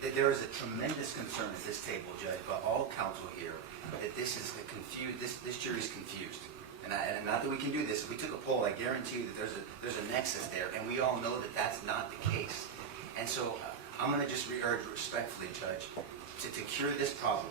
That there is a tremendous concern at this table, Judge, by all counsel here, that this is confused. This jury's confused. And not that we can do this. If we took a poll, I guarantee you that there's a nexus there, and we all know that that's not the case. And so I'm going to just urge respectfully, Judge, to cure this problem,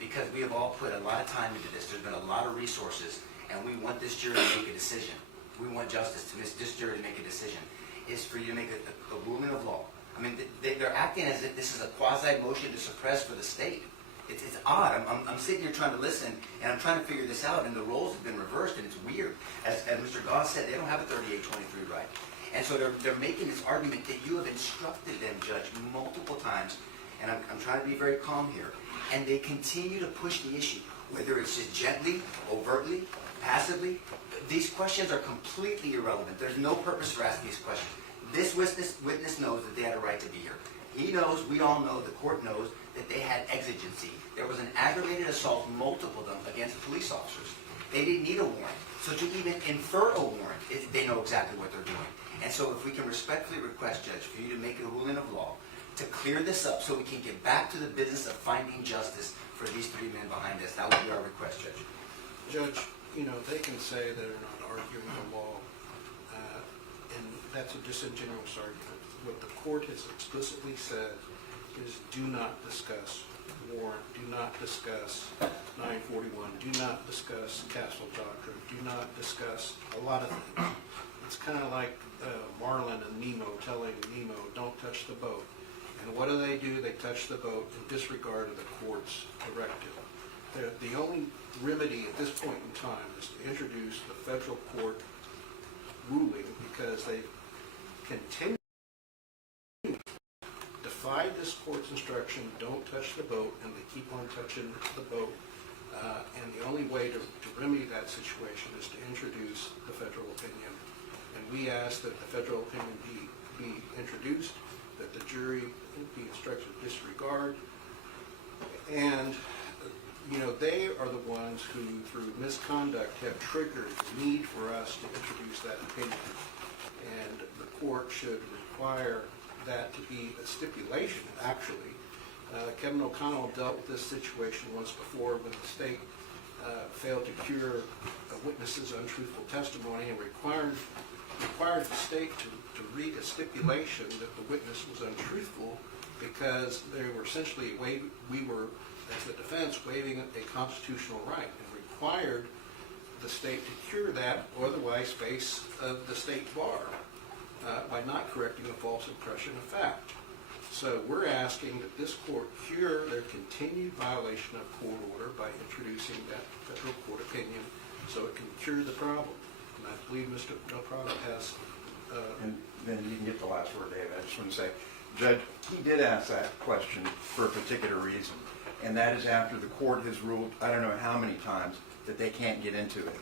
because we have all put a lot of time into this. There's been a lot of resources, and we want this jury to make a decision. We want justice to this jury to make a decision. Is for you to make a ruling of law. I mean, they're acting as if this is a quasi-motion to suppress for the state. It's odd. I'm sitting here trying to listen, and I'm trying to figure this out, and the roles have been reversed, and it's weird. As Mr. Goss said, they don't have a 3823 right. And so they're making this argument that you have instructed them, Judge, multiple times, and I'm trying to be very calm here, and they continue to push the issue, whether it's just gently, overtly, passively. These questions are completely irrelevant. There's no purpose for asking these questions. This witness knows that they had a right to be here. He knows, we all know, the court knows that they had exigency. There was an aggravated assault, multiple of them, against police officers. They didn't need a warrant. So to even infer a warrant, they know exactly what they're doing. And so if we can respectfully request, Judge, for you to make a ruling of law to clear this up so we can get back to the business of finding justice for these three men behind us. That would be our request, Judge. Judge, they can say they're not arguing the law, and that's a disingenuous argument. What the court has explicitly said is do not discuss warrant, do not discuss 941, do not discuss Castle Doctrine, do not discuss a lot of things. It's kind of like Marlin and Nemo telling Nemo, don't touch the boat. And what do? They touch the boat in disregard of the court's directive. The only remedy at this point in time is to introduce the federal court ruling, because they continue to defy this court's instruction, don't touch the boat, and they keep on touching the boat. And the only way to remedy that situation is to introduce the federal opinion. And we ask that the federal opinion be introduced, that the jury be instructed to disregard. And, they are the ones who, through misconduct, have triggered the need for us to introduce that opinion. And the court should require that to be a stipulation, actually. Kevin O'Connell dealt with this situation once before when the state failed to cure a witness's untruthful testimony and required the state to read a stipulation that the witness was untruthful, because they were essentially, we were, as the defense, waiving a constitutional right, and required the state to cure that, or otherwise face the state bar by not correcting a false impression of fact. So we're asking that this court cure their continued violation of court order by introducing that federal court opinion so it can cure the problem. And I believe Mr. Del Prado has, And then you can get the last word, Dave. I just want to say, Judge, he did ask that question for a particular reason, and that is after the court has ruled, I don't know how many times, that they can't get into it.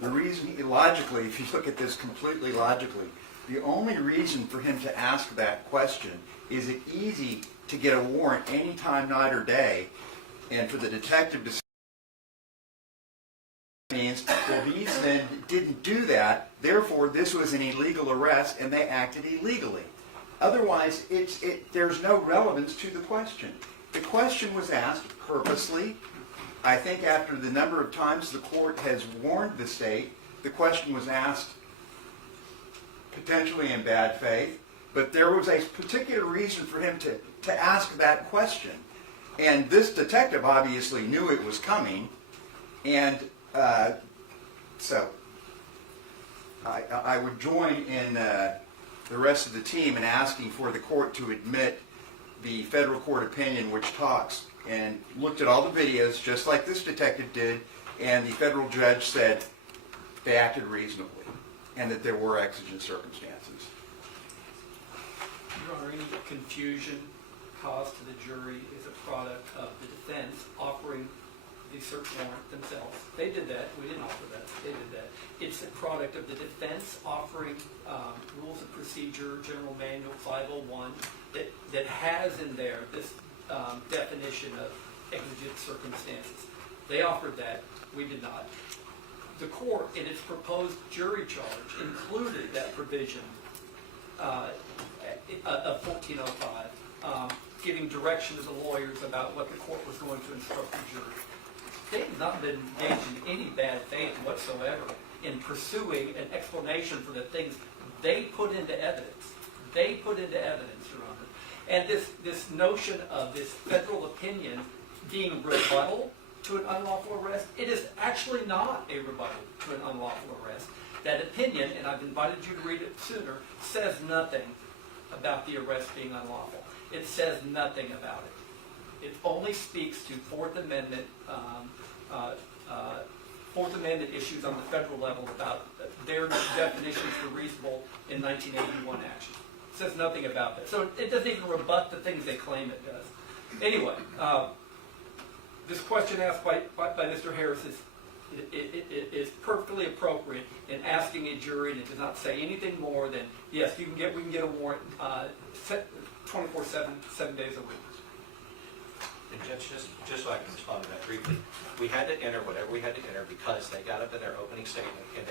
The reason, logically, if you look at this completely logically, the only reason for him to ask that question is it easy to get a warrant any time, night or day, and for the detective to means, well, these men didn't do that, therefore this was an illegal arrest and they acted illegally. Otherwise, there's no relevance to the question. The question was asked purposely. I think after the number of times the court has warned the state, the question was asked potentially in bad faith, but there was a particular reason for him to ask that question. And this detective obviously knew it was coming, and so I would join in the rest of the team in asking for the court to admit the federal court opinion which talks and looked at all the videos just like this detective did, and the federal judge said they acted reasonably and that there were exigent circumstances. Your Honor, any confusion caused to the jury is a product of the defense offering the search warrant themselves. They did that. We didn't offer that. They did that. It's a product of the defense offering rules of procedure, General Manual 501, that has in there this definition of exigent circumstances. They offered that. We did not. The court, in its proposed jury charge, included that provision of 1405, giving direction to the lawyers about what the court was going to instruct the jury. They have not been engaged in any bad faith whatsoever in pursuing an explanation for the things they put into evidence. They put into evidence, Your Honor. And this notion of this federal opinion being rebuttal to an unlawful arrest, it is actually not a rebuttal to an unlawful arrest. That opinion, and I've invited you to read it sooner, says nothing about the arrest being unlawful. It says nothing about it. It only speaks to Fourth Amendment issues on the federal level about their definitions for reasonable in 1981 action. It says nothing about that. So it doesn't even rebut the things they claim it does. Anyway, this question asked by Mr. Harris is perfectly appropriate in asking a jury, and it does not say anything more than, yes, we can get a warrant 24/7, 7 days a week. And Judge, just so I can respond to that briefly, we had to enter whatever we had to enter because they got up in their opening statement, and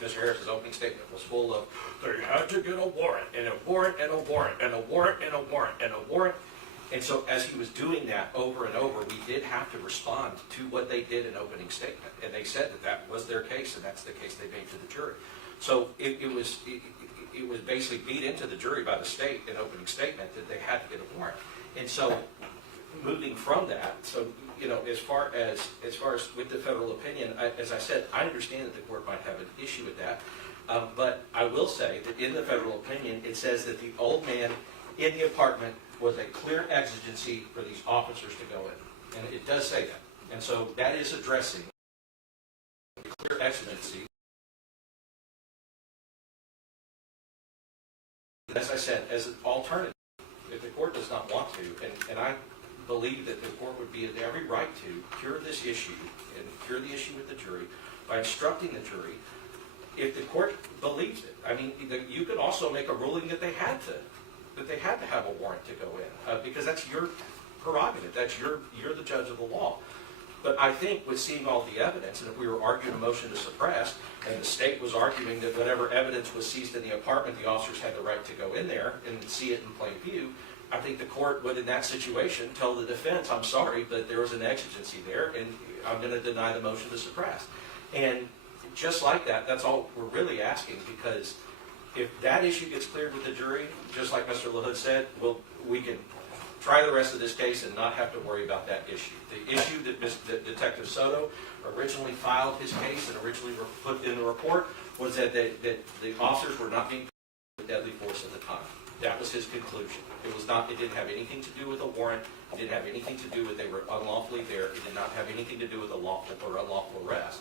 Mr. Harris's opening statement was full of, they had to get a warrant, and a warrant, and a warrant, and a warrant, and a warrant, and a warrant. And so as he was doing that over and over, we did have to respond to what they did in opening statement. And they said that was their case, and that's the case they made to the jury. So it was basically beat into the jury by the state in opening statement that they had to get a warrant. And so moving from that, so as far as with the federal opinion, as I said, I understand that the court might have an issue with that, but I will say that in the federal opinion, it says that the old man in the apartment was a clear exigency for these officers to go in, and it does say that. And so that is addressing the clear exigency. As I said, as an alternative, if the court does not want to, and I believe that the court would be in every right to cure this issue and cure the issue with the jury by instructing the jury, if the court believes it. I mean, you could also make a ruling that they had to have a warrant to go in, because that's your prerogative. That's you're the judge of the law. But I think with seeing all the evidence, and if we were arguing a motion to suppress, and the state was arguing that whatever evidence was seized in the apartment, the officers had the right to go in there and see it in plain view, I think the court would, in that situation, tell the defense, I'm sorry, but there was an exigency there, and I'm going to deny the motion to suppress. And just like that, that's all we're really asking, because if that issue gets cleared with the jury, just like Mr. LaHood said, we can try the rest of this case and not have to worry about that issue. The issue that Detective Soto originally filed his case and originally put in the report was that the officers were not being with deadly force at the time. That was his conclusion. It didn't have anything to do with a warrant. It didn't have anything to do with they were unlawfully there. It did not have anything to do with a lawful or unlawful arrest.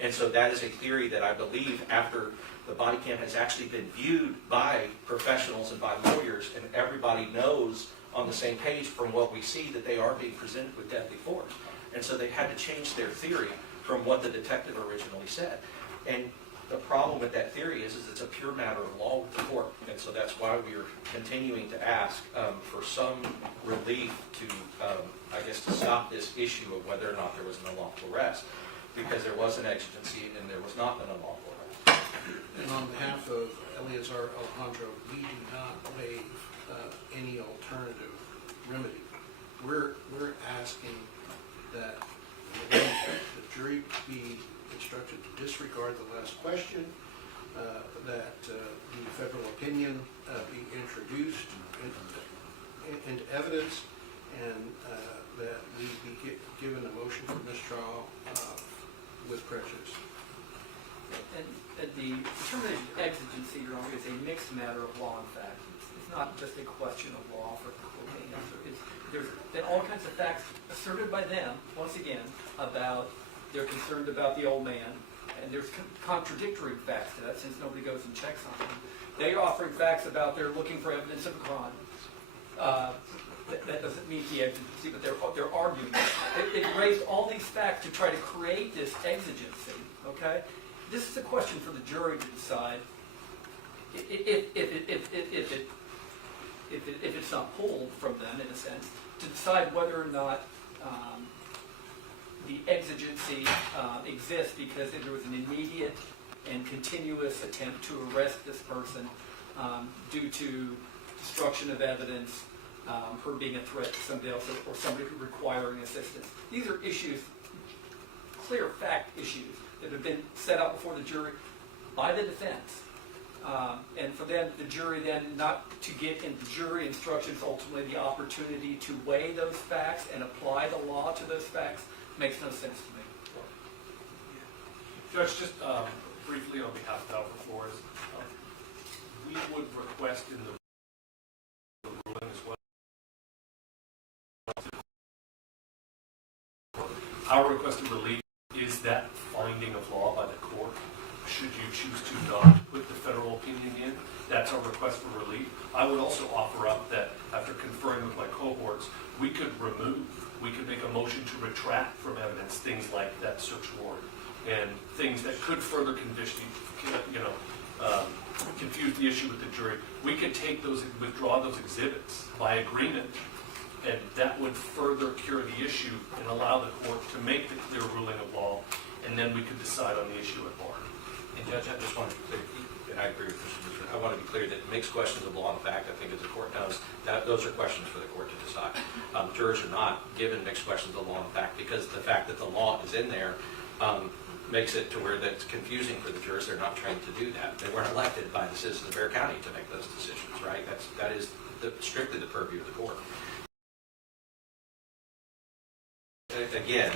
And so that is a theory that I believe after the body cam has actually been viewed by professionals and by lawyers, and everybody knows on the same page from what we see that they are being presented with deadly force. And so they had to change their theory from what the detective originally said. And the problem with that theory is it's a pure matter of law with the court. And so that's why we are continuing to ask for some relief to, I guess, to stop this issue of whether or not there was an unlawful arrest, because there was an exigency and there was not an unlawful arrest. And on behalf of Eleazar Alejandro, we do not waive any alternative remedy. We're asking that the jury be instructed to disregard the last question, that the federal opinion be introduced into evidence, and that we be given a motion for mistrial with prejudice. And the determination of exigency, Your Honor, is a mixed matter of law and fact. It's not just a question of law for the court to answer. There's been all kinds of facts asserted by them, once again, about they're concerned about the old man, and there's contradictory facts to that since nobody goes and checks on them. They are offering facts about they're looking for evidence of a crime. That doesn't meet the exigency, but they're arguing. They raised all these facts to try to create this exigency, okay? This is a question for the jury to decide if it's not pulled from them, in a sense, to decide whether or not the exigency exists because there was an immediate and continuous attempt to arrest this person due to destruction of evidence, her being a threat to somebody else, or somebody requiring assistance. These are issues, clear fact issues, that have been set out before the jury by the defense. And for them, the jury then not to get into jury instructions, ultimately the opportunity to weigh those facts and apply the law to those facts makes no sense to me. Judge, just briefly on behalf of Alfred Flores, we would request in the ruling as well. Our requested relief is that finding of law by the court. Should you choose to not put the federal opinion in, that's our request for relief. I would also offer up that after conferring with my cohorts, we could make a motion to retract from evidence things like that search warrant and things that could further confuse the issue with the jury. We could withdraw those exhibits by agreement, and that would further cure the issue and allow the court to make the clear ruling of law, and then we could decide on the issue at bar. And Judge, I just want to be clear, and I agree with Mr. Bishop, I want to be clear that mixed questions of law and fact, I think as the court knows, that those are questions for the court to decide. Jurors are not given mixed questions of law and fact because the fact that the law is in there makes it to where that's confusing for the jurors. They're not trained to do that. They weren't elected by the citizens of Bexar County to make those decisions, right? That is strictly the purview of the court. Again,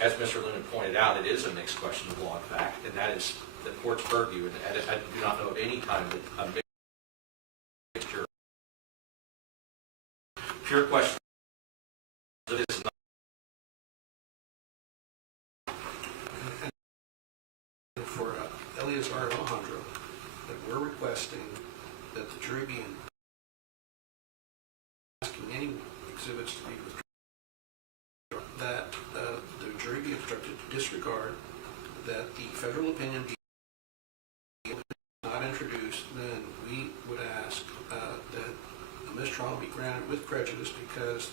as Mr. Lunan pointed out, it is a mixed question of law and fact, and that is the court's purview. And I do not know of any time that a mixture, pure question of this is not. For Eleazar Alejandro, that we're requesting that the jury be asking any exhibits to be withdrawn, that the jury be instructed to disregard, that the federal opinion be not introduced, then we would ask that a mistrial be granted with prejudice because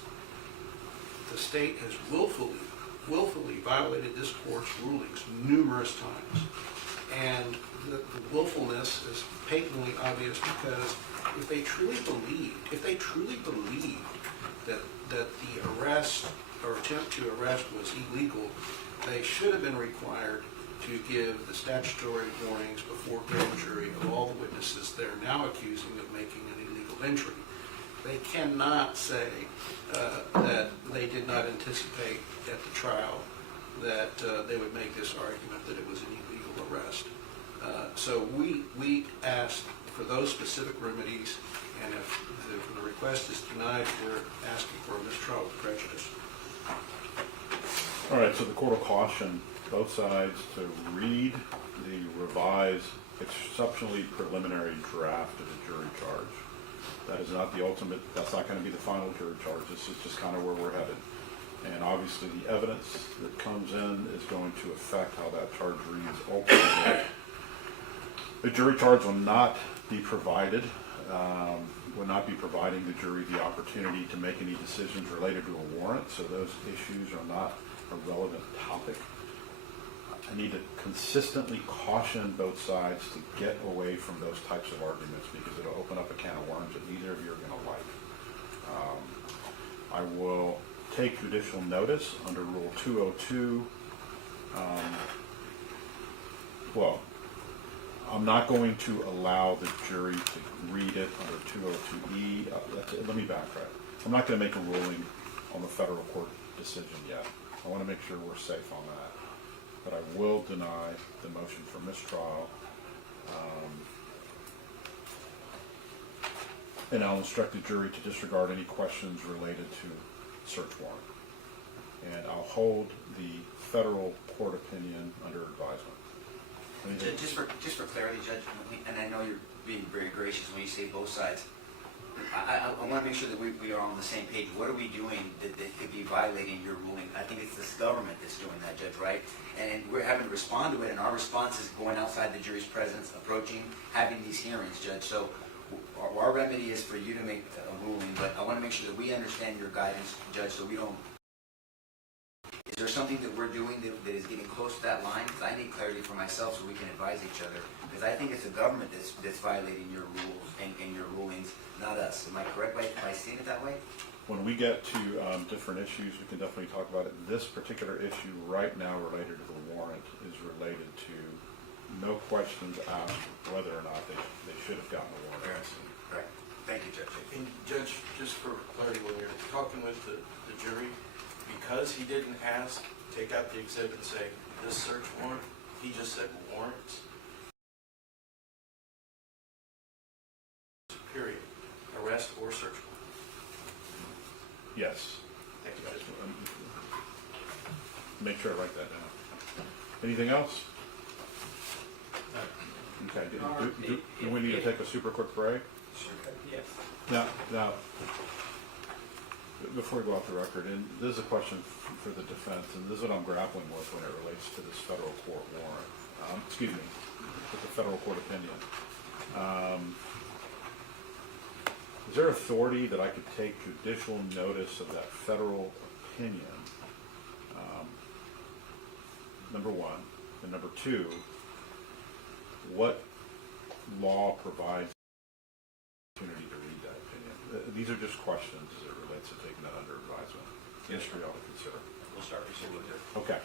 the state has willfully violated this court's rulings numerous times. And the willfulness is patently obvious because if they truly believed that the arrest or attempt to arrest was illegal, they should have been required to give the statutory warnings before grand jury of all the witnesses they're now accusing of making an illegal entry. They cannot say that they did not anticipate at the trial that they would make this argument that it was an illegal arrest. So we asked for those specific remedies, and if the request is denied, we're asking for a mistrial with prejudice. All right, so the court will caution both sides to read the revised exceptionally preliminary draft of the jury charge. That is not the ultimate, that's not going to be the final jury charge. This is just kind of where we're headed. And obviously the evidence that comes in is going to affect how that charge reads ultimately. The jury charge will not be provided, will not be providing the jury the opportunity to make any decisions related to a warrant, so those issues are not a relevant topic. I need to consistently caution both sides to get away from those types of arguments because it'll open up a can of worms that neither of you are going to like. I will take judicial notice under Rule 202. Well, I'm not going to allow the jury to read it under 202E. Let me backtrack. I'm not going to make a ruling on the federal court decision yet. I want to make sure we're safe on that. But I will deny the motion for mistrial. And I'll instruct the jury to disregard any questions related to search warrant. And I'll hold the federal court opinion under advisement. Just for clarity, Judge, and I know you're being very gracious when you say both sides, I want to make sure that we are on the same page. What are we doing that could be violating your ruling? I think it's this government that's doing that, Judge, right? And we're having to respond to it, and our response is going outside the jury's presence, approaching, having these hearings, Judge. So our remedy is for you to make a ruling, but I want to make sure that we understand your guidance, Judge, so we don't... Is there something that we're doing that is getting close to that line? Because I need clarity for myself so we can advise each other. Because I think it's the government that's violating your rules and your rulings, not us. Am I correct by seeing it that way? When we get to different issues, we can definitely talk about it. This particular issue right now related to the warrant is related to no questions asked whether or not they should have gotten a warrant. Correct. Thank you, Judge. And Judge, just for clarity, when you're talking with the jury, because he didn't ask, take out the exhibit and say, this search warrant, he just said warrants. Period. Arrest or search warrant. Yes. Thank you, Judge. Make sure I write that down. Anything else? Okay. Do we need to take a super quick break? Yes. Now, before we go off the record, and this is a question for the defense, and this is what I'm grappling with when it relates to this federal court warrant. With the federal court opinion. Is there authority that I could take judicial notice of that federal opinion? Number one. And number two, what law provides opportunity to read that opinion? These are just questions as it relates to taking that under advisement. Yes, we ought to consider. We'll start receiving it. Okay.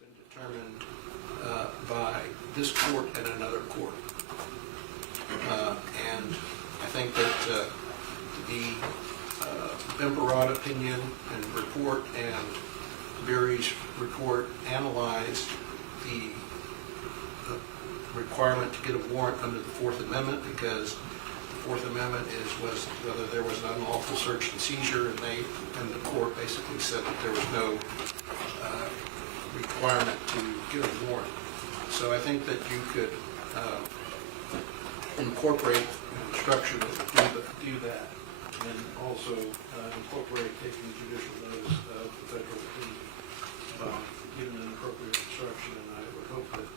been determined by this court and another court. And I think that the Bemperod opinion and report and Berry's report analyzed the requirement to get a warrant under the Fourth Amendment, because the Fourth Amendment was whether there was an unlawful search and seizure, and the court basically said that there was no requirement to get a warrant. So I think that you could incorporate instruction to do that, and also incorporate taking judicial notice of the federal opinion, given an appropriate instruction, and I would hope that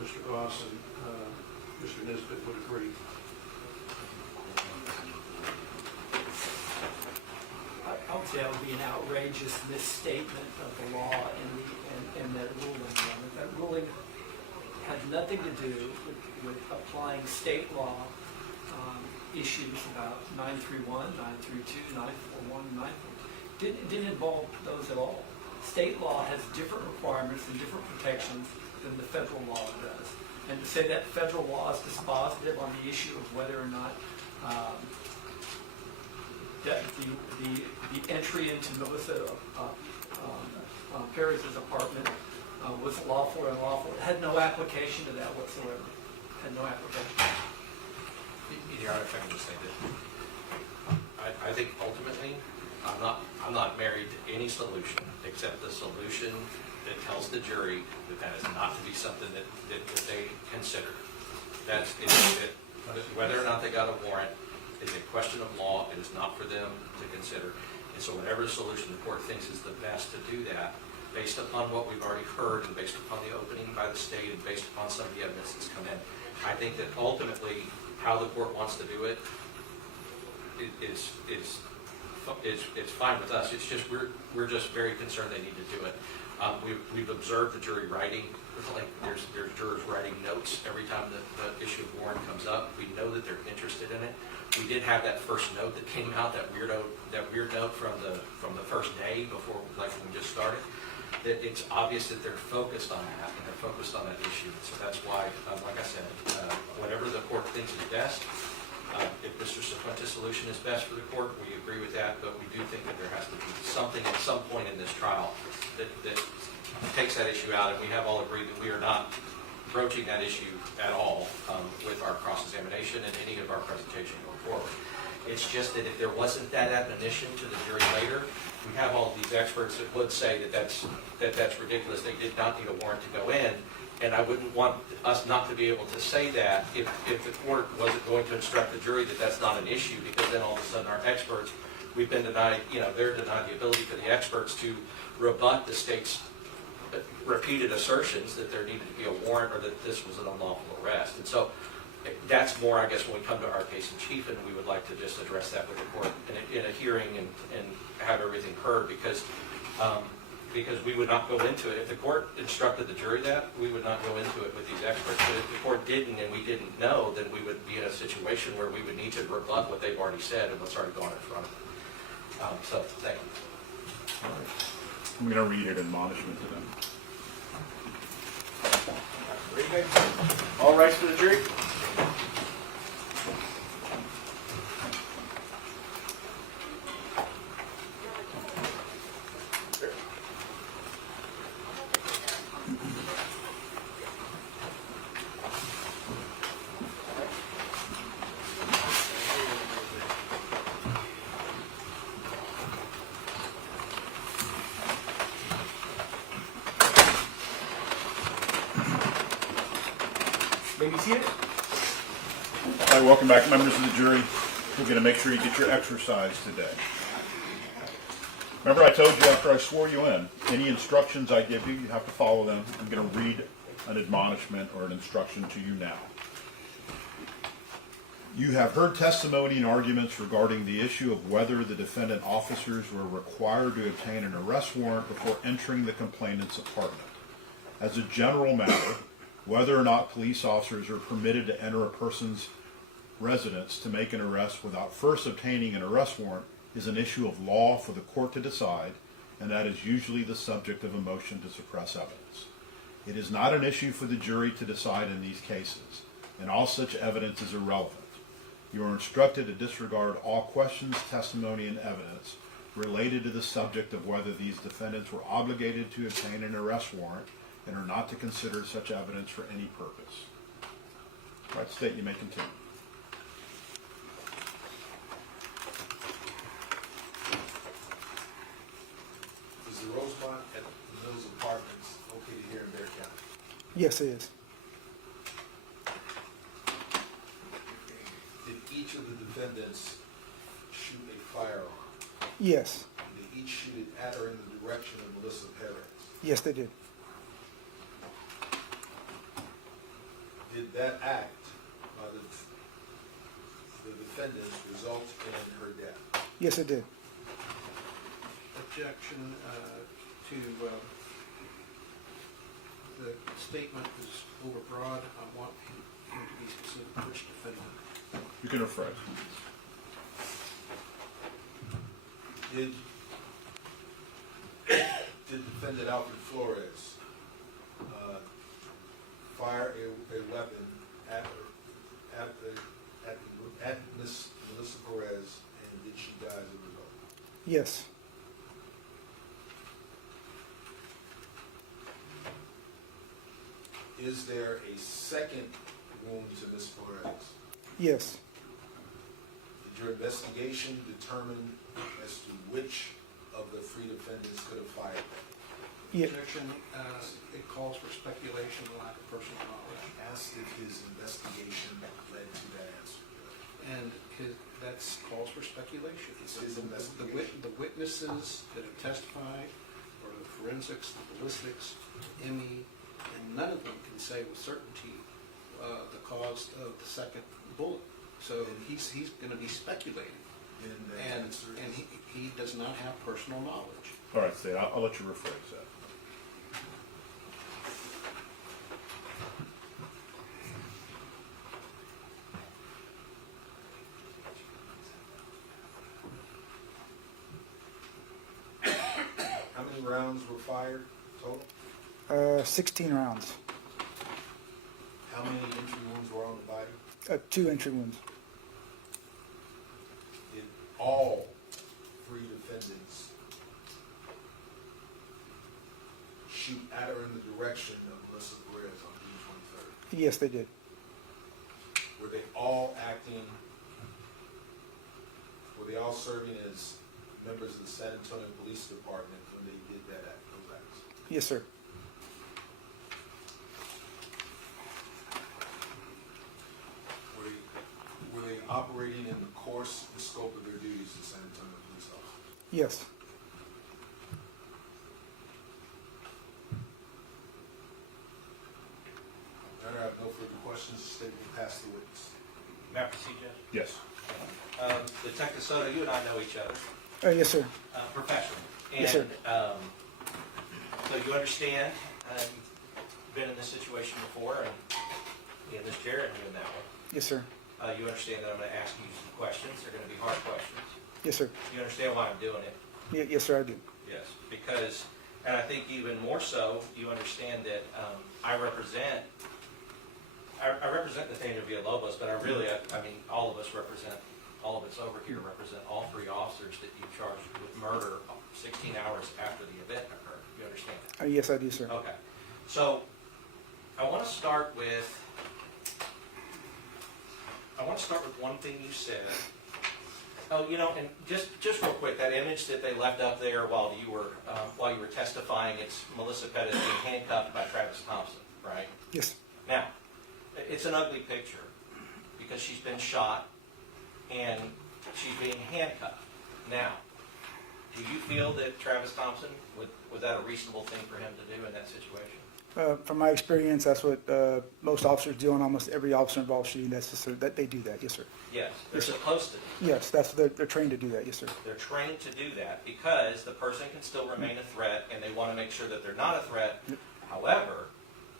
Mr. Goss and Mr. Nisbet would agree. I would say that would be an outrageous misstatement of the law in that ruling. That ruling had nothing to do with applying state law issues about 931, 932, 941, 942. Didn't involve those at all. State law has different requirements and different protections than the federal law does. And to say that federal law is dispositive on the issue of whether or not that the entry into Melissa Perez's apartment was lawful or unlawful, it had no application to that whatsoever. Had no application. Your Honor, if I can just say this, I think ultimately, I'm not married to any solution except the solution that tells the jury that is not to be something that they consider. That's it. Whether or not they got a warrant is a question of law. It is not for them to consider. And so whatever solution the court thinks is the best to do that, based upon what we've already heard and based upon the opening by the state and based upon some of the evidence that's come in, I think that ultimately how the court wants to do it is fine with us. It's just we're just very concerned they need to do it. We've observed the jury writing. Like there's jurors writing notes every time the issue of warrant comes up. We know that they're interested in it. We did have that first note that came out, that weird note from the first day before, like when we just started. That it's obvious that they're focused on that and they're focused on that issue. So that's why, like I said, whatever the court thinks is best. If Mr. Cifuentes' solution is best for the court, we agree with that, but we do think that there has to be something at some point in this trial that takes that issue out, and we have all agreed that we are not broaching that issue at all with our cross-examination and any of our presentation going forward. It's just that if there wasn't that admonition to the jury later, we have all these experts that would say that that's ridiculous. They did not need a warrant to go in. And I wouldn't want us not to be able to say that if the court wasn't going to instruct the jury that that's not an issue, because then all of a sudden our experts, we've been denied, they're denied the ability for the experts to rebut the state's repeated assertions that there needed to be a warrant or that this was an unlawful arrest. And so that's more, I guess, when we come to our case in chief, and we would like to just address that with the court in a hearing and have everything heard, because we would not go into it. If the court instructed the jury that, we would not go into it with these experts. But if the court didn't and we didn't know, then we would be in a situation where we would need to rebut what they've already said and what's already gone in front of them. So, thank you. All right. I'm going to read an admonishment to them. All rights for the jury? Maybe see it? All right, welcome back, members of the jury. We're going to make sure you get your exercise today. Remember I told you after I swore you in, any instructions I give you, you have to follow them. I'm going to read an admonishment or an instruction to you now. You have heard testimony and arguments regarding the issue of whether the defendant officers were required to obtain an arrest warrant before entering the complainant's apartment. As a general matter, whether or not police officers are permitted to enter a person's residence to make an arrest without first obtaining an arrest warrant is an issue of law for the court to decide, and that is usually the subject of a motion to suppress evidence. It is not an issue for the jury to decide in these cases, and all such evidence is irrelevant. You are instructed to disregard all questions, testimony, and evidence related to the subject of whether these defendants were obligated to obtain an arrest warrant and are not to consider such evidence for any purpose. All right, State, you may continue. Is the Rosemont at Mills Apartments located here in Bear County? Yes, it is. Did each of the defendants shoot a firearm? Yes. Did they each shoot it at or in the direction of Melissa Perez? Yes, they did. Did that act by the defendant result in her death? Yes, it did. Objection to the statement is overbroad. I want him to be specific which defendant. You can rephrase. Did defendant Alfred Flores fire a weapon at Miss Melissa Perez, and did she die as a result? Yes. Is there a second wound to Miss Perez? Yes. Did your investigation determine as to which of the three defendants could have fired them? Yeah. Objection, it calls for speculation and lack of personal knowledge. Asked if his investigation led to that answer. And that calls for speculation. It's his investigation. The witnesses that have testified, or the forensics, the ballistics, Emmy, and none of them can say with certainty the cause of the second bullet. So he's going to be speculating, and he does not have personal knowledge. All right, State, I'll let you rephrase that. How many rounds were fired total? 16 rounds. How many entry wounds were on the body? 2 entry wounds. Did all three defendants shoot at or in the direction of Melissa Perez on June 23rd? Yes, they did. Were they all acting, were they all serving as members of the San Antonio Police Department when they did that act, those acts? Yes, sir. Were they operating in the course and scope of their duties as San Antonio police officers? Yes. Your Honor, I have no further questions. State will pass the witness. May I proceed, Judge? Yes. Detective Soto, you and I know each other Yes, sir. professionally. Yes, sir. And so you understand, you've been in this situation before, and in this chair and you in that one. Yes, sir. You understand that I'm going to ask you some questions. They're going to be hard questions. Yes, sir. You understand why I'm doing it? Yes, sir, I do. Yes. Because, and I think even more so, you understand that I represent Nathaniel Villalobos, but I mean, all of us over here represent all three officers that you charged with murder 16 hours after the event occurred. You understand that? Yes, I do, sir. Okay. So, I want to start with one thing you said. Oh, you know, and just real quick, that image that they left up there while you were testifying, it's Melissa Perez being handcuffed by Travis Thompson, right? Yes. Now, it's an ugly picture because she's been shot and she's being handcuffed. Now, do you feel that Travis Thompson, was that a reasonable thing for him to do in that situation? From my experience, that's what most officers do on almost every officer-involved shooting. That's just that they do that. Yes, sir. Yes, they're Yes, sir. supposed to do that. Yes, they're trained to do that. Yes, sir. They're trained to do that because the person can still remain a threat and they want to make sure that they're not a threat. However,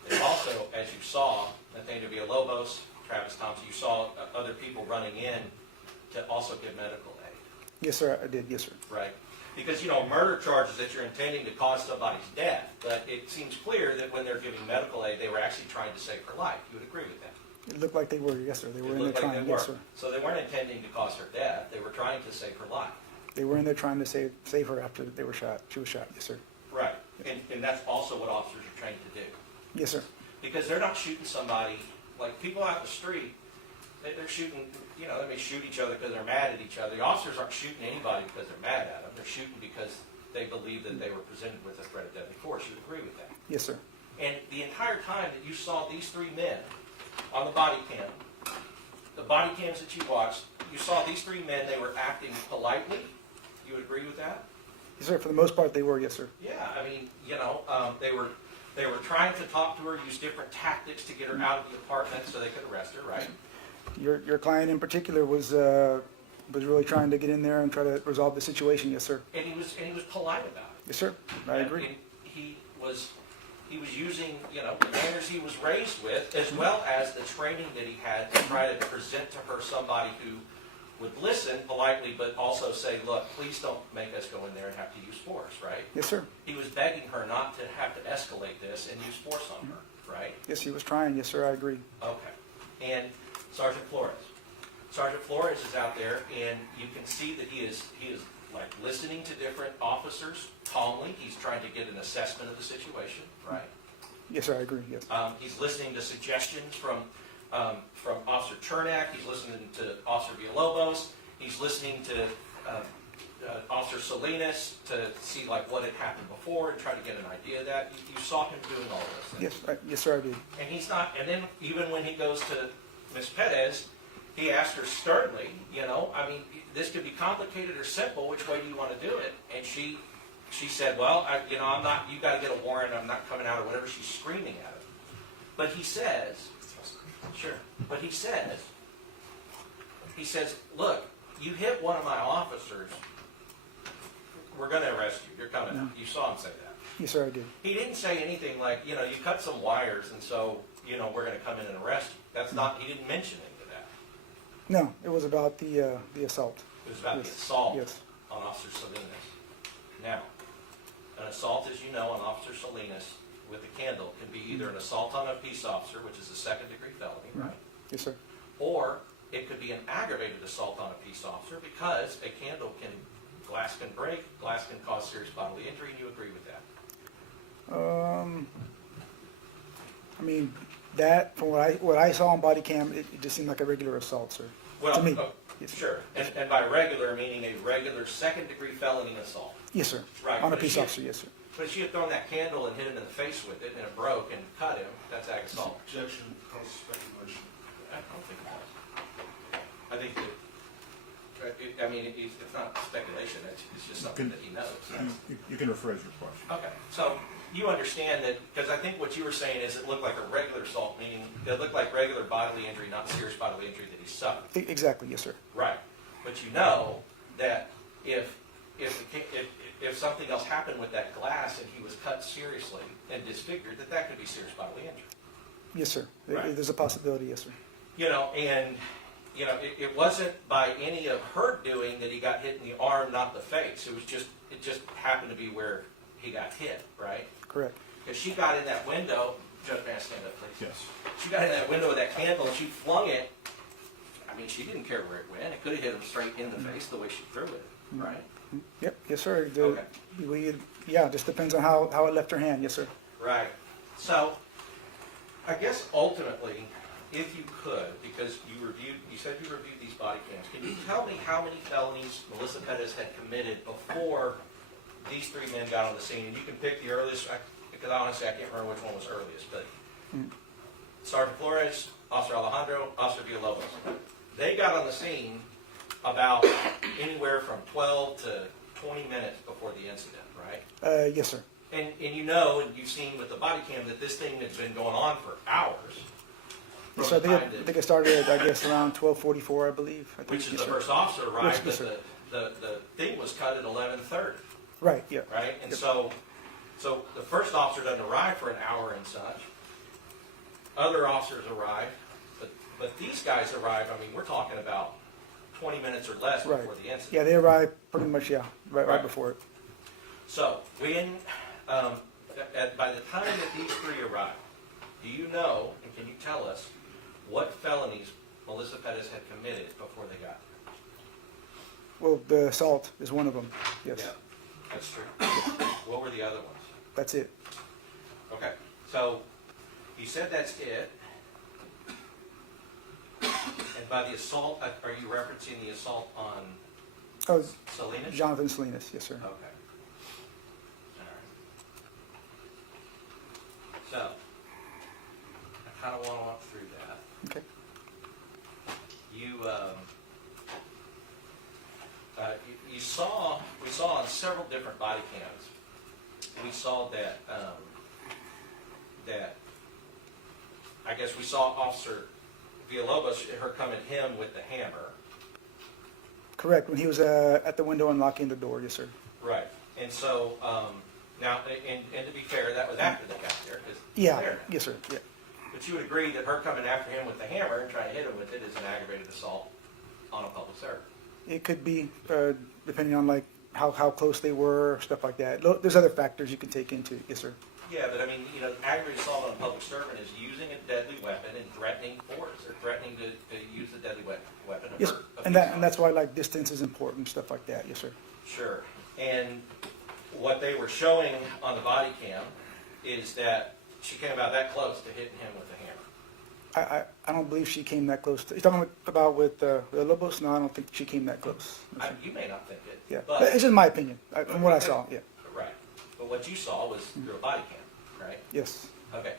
they also, as you saw, Nathaniel Villalobos, Travis Thompson, you saw other people running in to also give medical aid. Yes, sir, I did. Yes, sir. Right. Because, murder charges that you're intending to cause somebody's death, but it seems clear that when they're giving medical aid, they were actually trying to save her life. You would agree with that? It looked like they were, yes, sir. They were It in there looked like trying, they yes, were. sir. So they weren't intending to cause her death, they were trying to save her life. They were in there trying to save her after they were shot. She was shot, yes, sir. Right, and that's also what officers are trained to do. Yes, sir. Because they're not shooting somebody, like people out in the street, they're shooting, they may shoot each other because they're mad at each other. The officers aren't shooting anybody because they're mad at them. They're shooting because they believe that they were presented with a threat of deadly force. You agree with that? Yes, sir. And the entire time that you saw these three men on the body cam, the body cams that you watched, you saw these three men, they were acting politely. You would agree with that? Yes, sir. For the most part, they were, yes, sir. Yeah, I mean, they were trying to talk to her, use different tactics to get her out of the apartment so they could arrest her, right? Your client in particular was really trying to get in there and try to resolve the situation, yes, sir. And he was polite about it. Yes, sir. I agree. And he was using, the manners he was raised with, as well as the training that he had to try to present to her somebody who would listen politely, but also say, look, please don't make us go in there and have to use force, right? Yes, sir. He was begging her not to have to escalate this and use force on her, right? Yes, he was trying. Yes, sir. I agree. Okay. And Sergeant Flores. Sergeant Flores is out there, and you can see that he is like listening to different officers calmly. He's trying to get an assessment of the situation, right? Yes, sir. I agree. Yes. He's listening to suggestions from Officer Chernak. He's listening to Officer Villalobos. He's listening to Officer Salinas to see like what had happened before and try to get an idea of that. You saw him doing all this. Yes, yes, sir. I did. And he's not. And then even when he goes to Ms. Perez, he asked her sternly, I mean, this could be complicated or simple. Which way do you want to do it? And she said, well, I'm not. You got to get a warrant. I'm not coming out, or whatever. She's screaming at him. But he says, sure. But he says, look, you hit one of my officers. We're going to arrest you. You're coming out. You saw him say that. Yes, sir. I did. He didn't say anything like, you cut some wires, and so, we're going to come in and arrest you. That's not. He didn't mention any of that. No, it was about the assault. It was about Yes. the assault Yes. on Officer Salinas. Now, an assault, as you know, on Officer Salinas with a candle can be either an assault on a peace officer, which is a second-degree felony, right? Yes, sir. Or it could be an aggravated assault on a peace officer because a candle glass can break, glass can cause serious bodily injury, and you agree with that? I mean, that from what I saw on body cam, it just seemed like a regular assault, sir. Well, to me. Yes, sure. And by regular, meaning a regular second-degree felony assault. Yes, sir. Right. On a But peace she- officer, yes, sir. But if she had thrown that candle and hit him in the face with it, and it broke and cut him, that's ag assault. Objection, cause speculation. I don't think it does. I think that, it's not speculation, it's just something that he knows. You can rephrase your question. Okay, so you understand that, because I think what you were saying is it looked like a regular assault, meaning it looked like regular bodily injury, not serious bodily injury that he suffered. Exactly, yes, sir. Right. But you know that if something else happened with that glass and he was cut seriously and disfigured, that could be serious bodily injury. Yes, sir. Right. There's a possibility, yes, sir. It wasn't by any of her doing that he got hit in the arm, not the face. It just happened to be where he got hit, right? Correct. Because she got in that window. Judge, may I stand up, please? Yes. She got in that window with that candle and she flung it. I mean, she didn't care where it went. It could have hit him straight in the face the way she threw it, right? Yep, yes, sir. Okay. Yeah, just depends on how it left her hand, yes, sir. Right. So, I guess ultimately, if you could, because you said you reviewed these body cams, can you tell me how many felonies Melissa Perez had committed before these three men got on the scene? And you can pick the earliest, because honestly I can't remember which one was earliest, but Sergeant Flores, Officer Alejandro, Officer Villalobos. They got on the scene about anywhere from 12 to 20 minutes before the incident, right? Yes, sir. And you've seen with the body cam that this thing has been going on for hours. Yes, sir. I think it started, I guess, around 12:44, I believe. Which is yes, the sir. first officer arrived, Yes, but sir. the thing was cut at 11:30, Right, yeah. right? And Yep. so the first officer doesn't arrive for an hour and such. Other officers arrive, but these guys arrive, I mean, we're talking about 20 minutes or less Right. before the incident. Yeah, they arrived pretty much, yeah, right Right. before it. So, when, by the time that these three arrived, do you know, and can you tell us, what felonies Melissa Perez had committed before they got there? Well, the assault is one of them, yes. Yeah, that's true. What were the other ones? That's it. Okay, so you said that's it. And by the assault, are you referencing the assault on Oh, Salinas? Jonathan Salinas, yes, sir. Okay. All right. So, I kind of want to walk through that. Okay. You saw, we saw on several different body cams, we saw that, I guess we saw Officer Villalobos, her come at him with the hammer. Correct, when he was at the window unlocking the door, yes, sir. Right. And so, now, and to be fair, that was after they got there, because Yeah, there. yes, sir, yeah. But you would agree that her coming after him with the hammer and trying to hit him with it is an aggravated assault on a public servant. It could be, depending on like how close they were, stuff like that. There's other factors you can take into, yes, sir. Yeah, but I mean, you know, aggravated assault on a public servant is using a deadly weapon and threatening force, or threatening to use a deadly weapon to Yes, hurt a and female. that's why like distance is important, stuff like that, yes, sir. Sure. And what they were showing on the body cam is that she came about that close to hitting him with the hammer. I don't believe she came that close. You're talking about with the Lobos? No, I don't think she came that close. No, sir. You may not think it, Yeah, but it's just my opinion, from what I saw, yeah. right. But what you saw was through a body cam, right? Yes, Okay.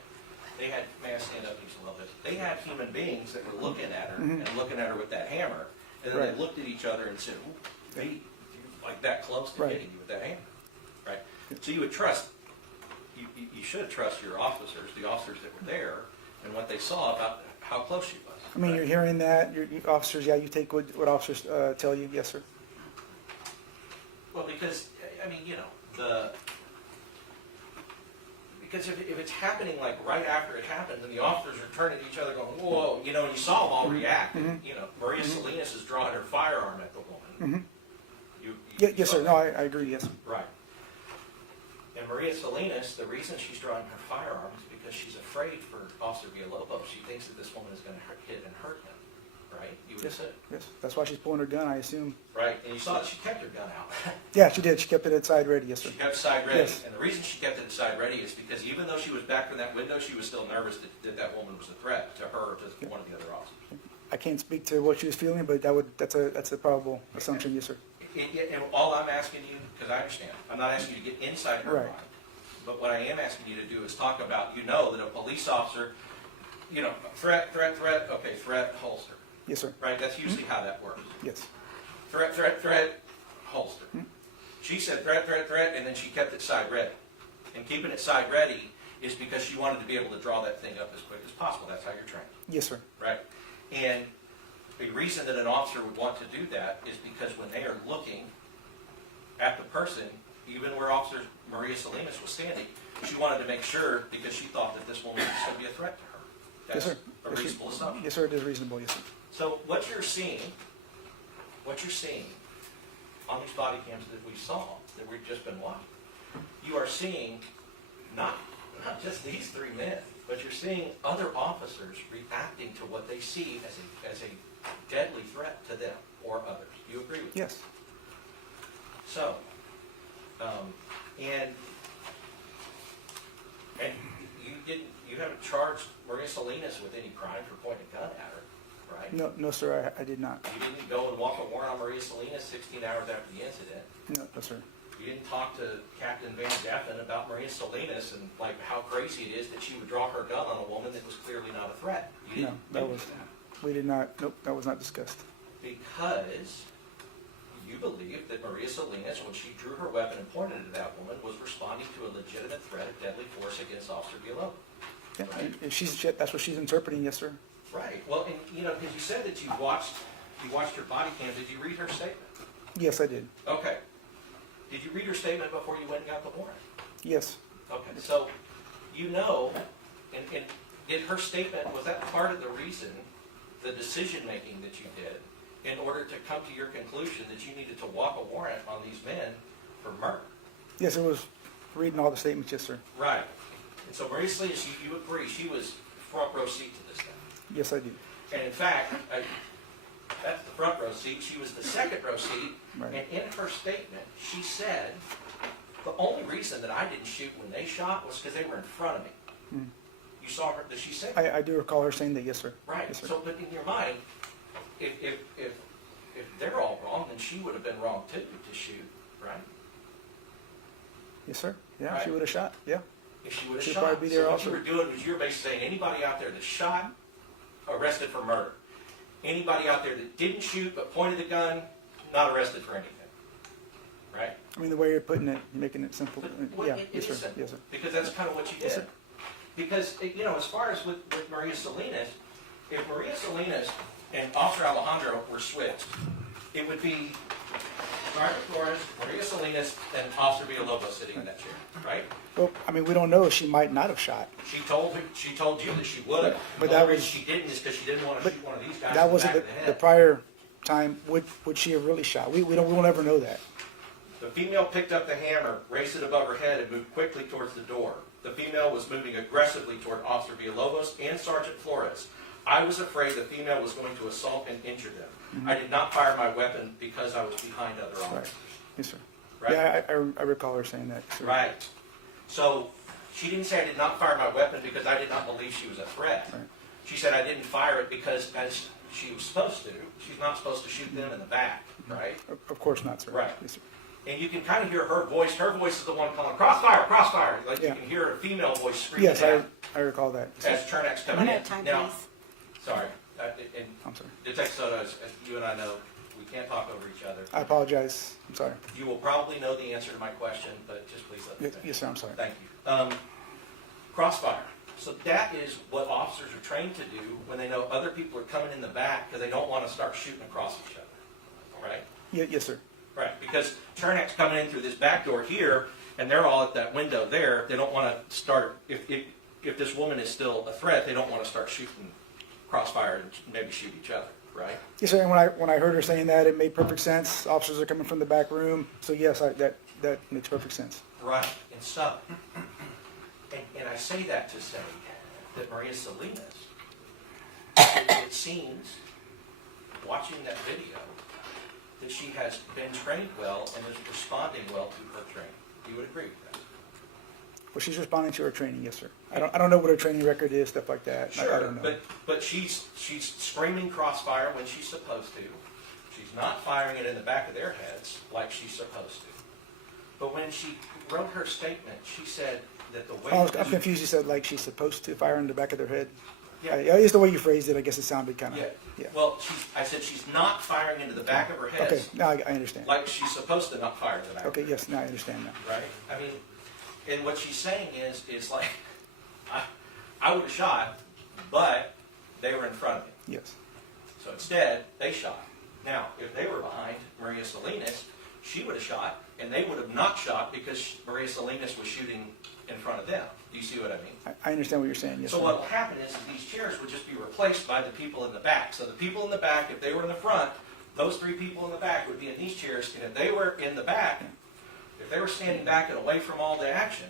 They had, may I stand up just a little bit? They had human beings that were looking at her Mhm. and looking at her with that hammer, and then Right. they looked at each other and said, "Ooh, hey, you're like that close to Right. hitting you with that hammer," right? So you would trust, you should trust your officers, the officers that were there, and what they saw about how close she was. I mean, right? you're hearing that, you officers, yeah, you take what officers tell you, yes, sir. Well, because, I mean, you know, because if it's happening like right after it happens, and the officers are turning to each other going, whoa, you know, and you saw them all react. Mhm. You know, Maria Salinas is drawing her firearm at the woman. Mm-hmm. You Yes, saw sir, that? no, I agree, yes. Right. And Maria Salinas, the reason she's drawing her firearm is because she's afraid for Officer Villalobos. She thinks that this woman is going to hit and hurt him, right? You would Yes, assume. yes, that's why she's pulling her gun, I assume. Right, and you saw that she kept her gun out. Yeah, she did, she kept it at side ready, yes, sir. She kept side ready, Yes. and the reason she kept it side ready is because even though she was back from that window, she was still nervous that woman was a threat to her or to one of the other officers. I can't speak to what she was feeling, but that's a probable assumption, yes, sir. And all I'm asking you, because I understand, I'm not asking you to get inside her Right. mind, but what I am asking you to do is talk about, you know, that a police officer, you know, threat, okay, threat, holster, Yes, sir, right? That's usually how that works. yes. Threat, holster. She said threat, and then she kept it side ready. And keeping it side ready is because she wanted to be able to draw that thing up as quick as possible. That's how you're trained, Yes, sir. right? And the reason that an officer would want to do that is because when they are looking at the person, even where Officer Maria Salinas was standing, she wanted to make sure because she thought that this woman was going to be a threat to her. Yes, That's sir. a Yes, sir. reasonable assumption. Yes, sir, it is reasonable, yes, sir. So what you're seeing on these body cams that we saw, that we've just been watching, you are seeing not just these three men, but you're seeing other officers reacting to what they see as a deadly threat to them or others. Do you agree with that? Yes. So, and you haven't charged Maria Salinas with any crime for pointing a gun at her, right? No, sir, I did not. You didn't go and walk a warrant on Maria Salinas 16 hours after the incident. No, sir. You didn't talk to Captain Van Deffen about Maria Salinas and like how crazy it is that she would draw her gun on a woman that was clearly not a threat. You No, didn't that do was, we did not, nope, that was not discussed. because you believe that Maria Salinas, when she drew her weapon and pointed it at that woman, was responding to a legitimate threat of deadly force against Officer Villalobos. Yeah, and that's what she's interpreting, yes, sir. Right. Well, and you know, because you said that you watched her body cam. Did you read her statement? Yes, I did. Okay. Did you read her statement before you went and got the warrant? Yes. Okay. So, you know, and did her statement, was that part of the reason, the decision making that you did, in order to come to your conclusion that you needed to walk a warrant on these men for murder. Yes, it was reading all the statements, yes, sir. Right. And so Maria Salinas, you agree, she was front row seat to this thing. Yes, I do. And in fact, that's the front row seat. She was the second row seat. Right. And in her statement, she said, the only reason that I didn't shoot when they shot was because they were in front of me. Mm. You saw her, did she say? I do recall her saying that, yes, sir. Right. Yes, sir. So, but in your mind, if they're all wrong, then she would have been wrong too to shoot, right? Yes, sir. Yeah, Right. she would have shot. Yeah. If she would have She'd shot. probably be there so what also. you were doing was you were basically saying anybody out there that shot, arrested for murder. Anybody out there that didn't shoot but pointed the gun, not arrested for anything. Right? I mean, the way you're putting it, making it simple. Well, Yeah. it Yes, is sir. simple, Yes, sir. because that's kind of what you did. Yes, sir. Because, you know, as far as with Maria Salinas, if Maria Salinas and Officer Alejandro were switched, it would be Sergeant Flores, Maria Salinas, and Officer Villalobos sitting in that chair, right? Well, I mean, we don't know. She might not have shot. She told you that she would have. But The that only was- reason she didn't is because she didn't want to shoot one of these guys That in the wasn't back of the the head. prior time. Would she have really shot? We will never know that. The female picked up the hammer, raised it above her head, and moved quickly towards the door. The female was moving aggressively toward Officer Villalobos and Sergeant Flores. I was afraid the female was going to assault and injure them. Mm-hmm. I did not fire my weapon because I was behind other Right. officers. Yes, sir. Right? Yeah, I recall her saying that. Sir. Right. So she didn't say I did not fire my weapon because I did not believe she was a threat. Right. She said I didn't fire it because, as she was supposed to, she's not supposed to shoot them in the back, right? Of course not, sir. Right. Yes, sir. And you can kind of hear her voice. Her voice is the one calling, crossfire, crossfire. Like Yeah. you can hear a female voice screaming Yes, out I recall that. as Chernak's coming in. Time, Now, please. sorry, and I'm sorry. Detective Soto, as you and I know, we can't talk over each other. I apologize. I'm sorry. You will probably know the answer to my question, but just please let me finish. Yes, sir. I'm sorry. Thank you. Crossfire. So that is what officers are trained to do when they know other people are coming in the back because they don't want to start shooting across each other, right? Yes, sir. Right, because Chernak's coming in through this back door here, and they're all at that window there. They don't want to start, if this woman is still a threat, they don't want to start shooting crossfire and maybe shoot each other, right? Yes, sir. And when I heard her saying that, it made perfect sense. Officers are coming from the back room, so yes, that makes perfect sense. Right, and so, and I say that to say that Maria Salinas, it seems, watching that video, that she has been trained well and is responding well to her training. You would agree with that? Well, she's responding to her training, yes, sir. I don't know what her training record is, stuff like that. I Sure, don't know. but she's screaming crossfire when she's supposed to. She's not firing it in the back of their heads like she's supposed to. But when she wrote her statement, she said that the way... I'm confused. You said like she's supposed to fire in the back of their head. Yeah. It's the way you phrased it. I guess it sounded kind of. Yeah. Well, I said she's not firing into the back of her head. Okay, now I understand. Like she's supposed to not fire in the back Okay, of her yes, now I understand now. head. Right? I mean, and what she's saying is like, I would have shot, but they were in front of me. Yes. So instead, they shot. Now, if they were behind Maria Salinas, she would have shot, and they would have not shot because Maria Salinas was shooting in front of them. Do you see what I mean? I understand what you're saying. Yes, So sir. what will happen is that these chairs would just be replaced by the people in the back. So the people in the back, if they were in the front, those three people in the back would be in these chairs, and if they were in the back, if they were standing back and away from all the action,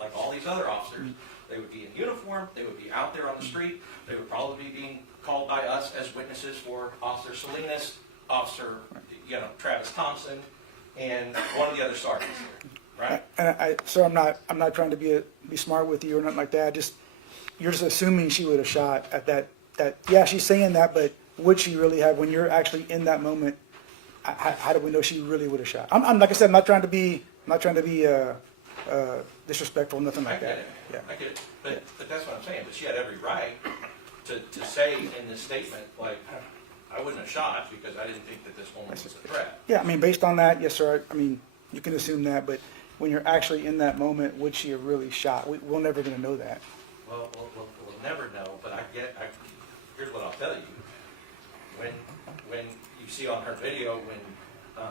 like all these other officers, they would be in uniform, they would be out there on the street, they would probably be being called by us as witnesses for Officer Salinas, Officer, Travis Thompson, and one of the other sergeants here, right? And sir, I'm not trying to be smart with you or nothing like that. You're just assuming she would have shot at that. Yeah, she's saying that, but would she really have? When you're actually in that moment, how do we know she really would have shot? I'm like I said, I'm not trying to be disrespectful, nothing like that. Yeah. I get it, but that's what I'm saying. But she had every right to say in this statement, like, I wouldn't have shot because I didn't think that this woman was a threat. Yeah, I mean, based on that, yes, sir. I mean, you can assume that, but when you're actually in that moment, would she have really shot? We're never going to know that. Well, we'll never know, but here's what I'll tell you. When you see on her video, when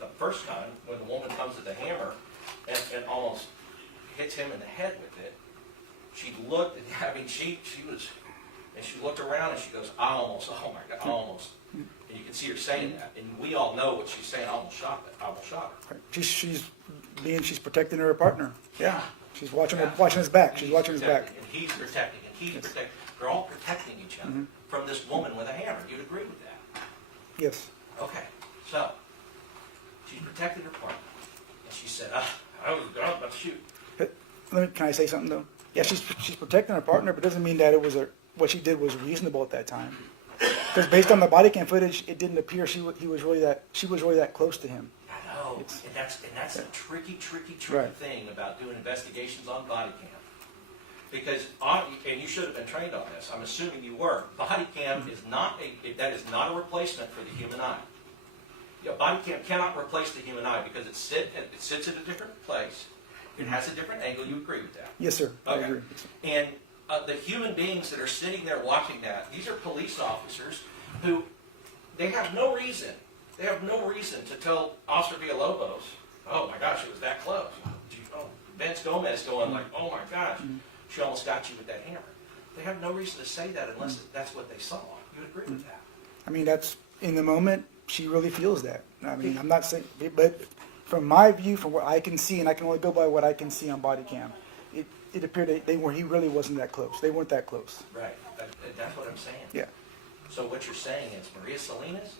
the first time, when the woman comes with the hammer and almost hits him in the head with it, she looked, and I mean, she was And she looked around and she goes, I almost, oh my God, I almost. And you can see her saying that. And we all know what she's saying, I almost shot her. She's protecting her partner. Yeah. She's watching his back. She's watching his back. And he's protecting, and he's protecting. They're all protecting each other from this woman with a hammer. You'd agree with that? Yes. Okay, so she's protecting her partner. And she said, I was about to shoot. Can I say something though? Yeah, she's protecting her partner, but doesn't mean that it was what she did was reasonable at that time. Because based on the body cam footage, it didn't appear she was really that close to him. I know, and that's a tricky Right. thing about doing investigations on body cam. Because, and you should have been trained on this, I'm assuming you were, body cam is not a replacement for the human eye. Body cam cannot replace the human eye because it sits in a different place, it has a different angle, you agree with that? Yes, sir. Okay. I agree. And the human beings that are sitting there watching that, these are police officers who, they have no reason to tell Officer Villalobos, oh my gosh, it was that close. Vince Gomez going like, oh my gosh, she almost got you with that hammer. They have no reason to say that unless that's what they saw. You would agree with that? I mean, that's in the moment. She really feels that. I mean, I'm not saying, but from my view, from what I can see, and I can only go by what I can see on body cam, it appeared he really wasn't that close. They weren't that close. Right. That's what I'm saying. Yeah. So what you're saying is Maria Salinas,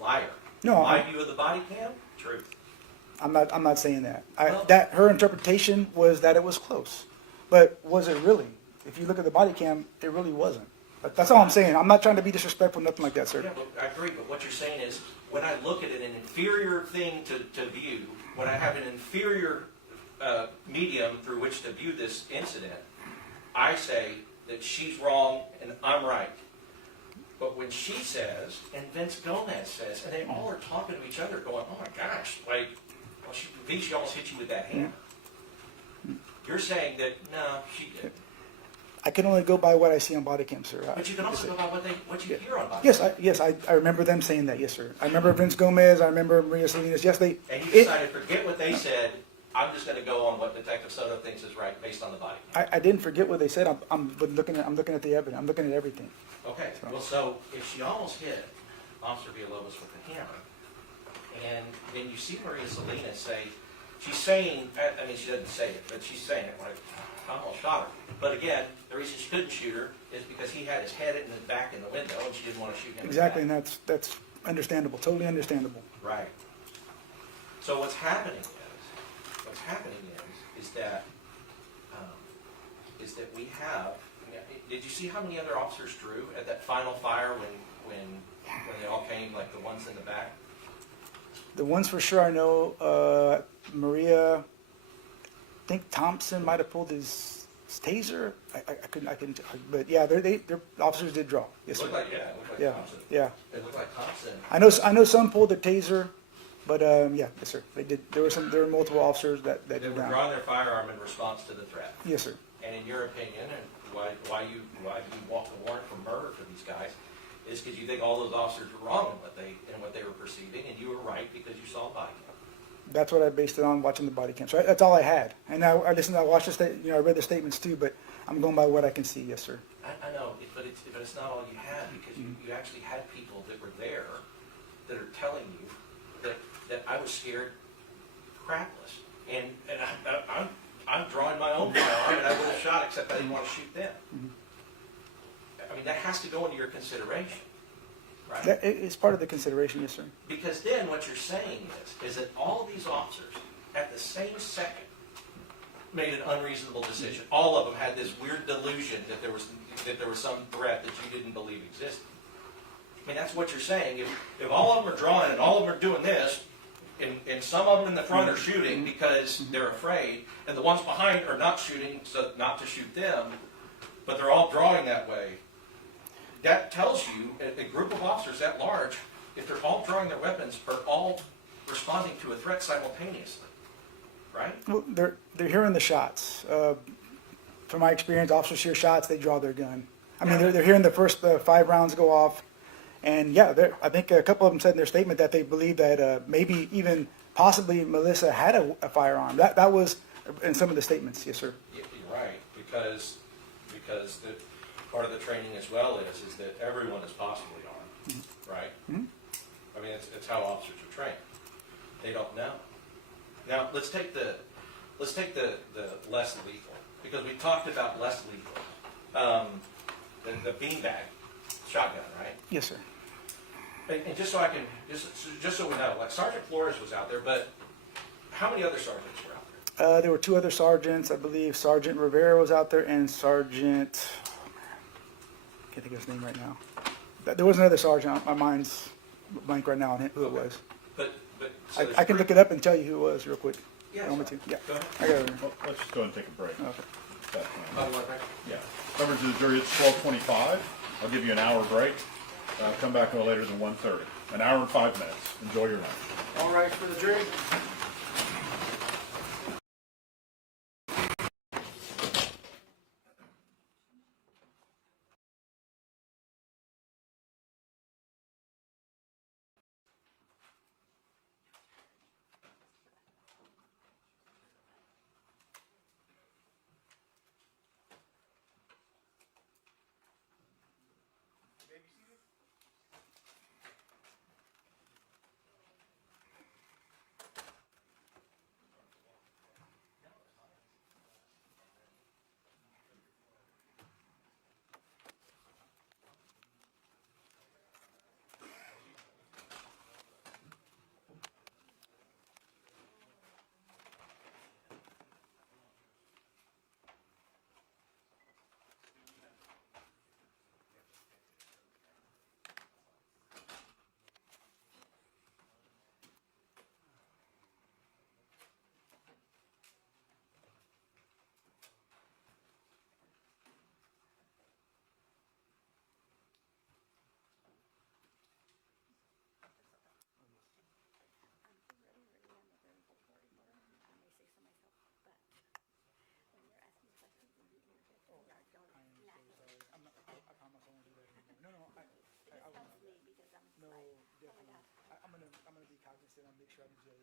liar. No, My view of the body cam, truth. I'm not saying that. Well- That her interpretation was that it was close, but was it really? If you look at the body cam, it really wasn't. But that's all I'm saying. I'm not trying to be disrespectful, nothing like that, sir. Yeah, but I agree, but what you're saying is, when I look at it, an inferior thing to view, when I have an inferior medium through which to view this incident, I say that she's wrong and I'm right. But when she says, and Vince Gomez says, and they all are talking to each other going, oh my gosh, like, well, she almost hit you with that hammer. You're saying that, no, she didn't. I can only go by what I see on body cam, sir. But you can also go by what you hear on body Yes, I remember them saying that. Yes, sir. I remember Vince Gomez. I remember Maria Salinas. Yes, they. And you decided, forget what they said, I'm just going to go on what Detective Soto thinks is right based on the body. I didn't forget what they said. I'm looking at the evidence. I'm looking at everything. Okay, well, so if she almost hit Officer Villalobos with the hammer, and then you see Maria Salinas say, she's saying, I mean, she doesn't say it, but she's saying it, like, I almost shot her. But again, the reason she couldn't shoot her is because he had his head and his back in the window, and she didn't want to shoot him. Exactly, and that's understandable. Totally understandable. Right. So what's happening is that we have. Did you see how many other officers drew at that final fire when they all came, like the ones in the back? The ones for sure I know, Maria, I think Thompson might have pulled his taser. I couldn't, but yeah, their officers did draw. Yes, sir. It looked like Thompson. Yeah. It looked like Thompson. I know some pulled the taser, but yeah, yes, sir. They did. There were multiple officers that They did were down. drawing their firearm in response to the threat. Yes, sir. And in your opinion, and why you walk the warrant for murder for these guys, is because you think all those officers were wrong in what they were perceiving, and you were right because you saw a body cam. That's what I based it on, watching the body cam. So that's all I had. And I listened. I watched I read the statements too, but I'm going by what I can see. Yes, sir. I know, but it's not all you had, because you actually had people that were there that are telling you that I was scared crapless, and I'm drawing my own firearm, and I would have shot, except I didn't want to shoot them. I mean, that has to go into your consideration, right? It's part of the consideration, yes, sir. Because then what you're saying is that all these officers, at the same second, made an unreasonable decision. All of them had this weird delusion that there was some threat that you didn't believe existed. I mean, that's what you're saying. If all of them are drawing and all of them are doing this, and some of them in the front are shooting because they're afraid, and the ones behind are not shooting, so not to shoot them, but they're all drawing that way, that tells you, a group of officers that large, if they're all drawing their weapons, are all responding to a threat simultaneously, right? Well, they're hearing the shots. From my experience, officers hear shots, they draw their gun. I mean, they're hearing the first 5 rounds go off, and yeah, I think a couple of them said in their statement that they believe that maybe even possibly Melissa had a firearm. That was in some of the statements. Yes, sir. You're right, because part of the training as well is that everyone is possibly armed, right? Mhm. I mean, it's how officers are trained. They don't know. Now, let's take the less lethal, because we talked about less lethal. The beanbag shotgun, right? Yes, sir. And just so I can, just so we know, like Sergeant Flores was out there, but how many other sergeants were out there? There were two other sergeants. I believe Sergeant Rivera was out there and Sergeant, can't think of his name right now. There was another sergeant. My mind's blank right now on who it was. But so there's I can three- look it up and tell you who it was real quick. Yeah, You want me to? Yeah. Go ahead. I got it. Well, let's just go ahead and take a break. Okay. That's Oh, fine. you want that? Yeah. Members of the jury, it's 12:25. I'll give you an hour break. Come back no later than 1:30. An hour and 5 minutes. Enjoy your lunch. All right, for the jury. No, definitely. I'm gonna be cognizant. I'll make sure I do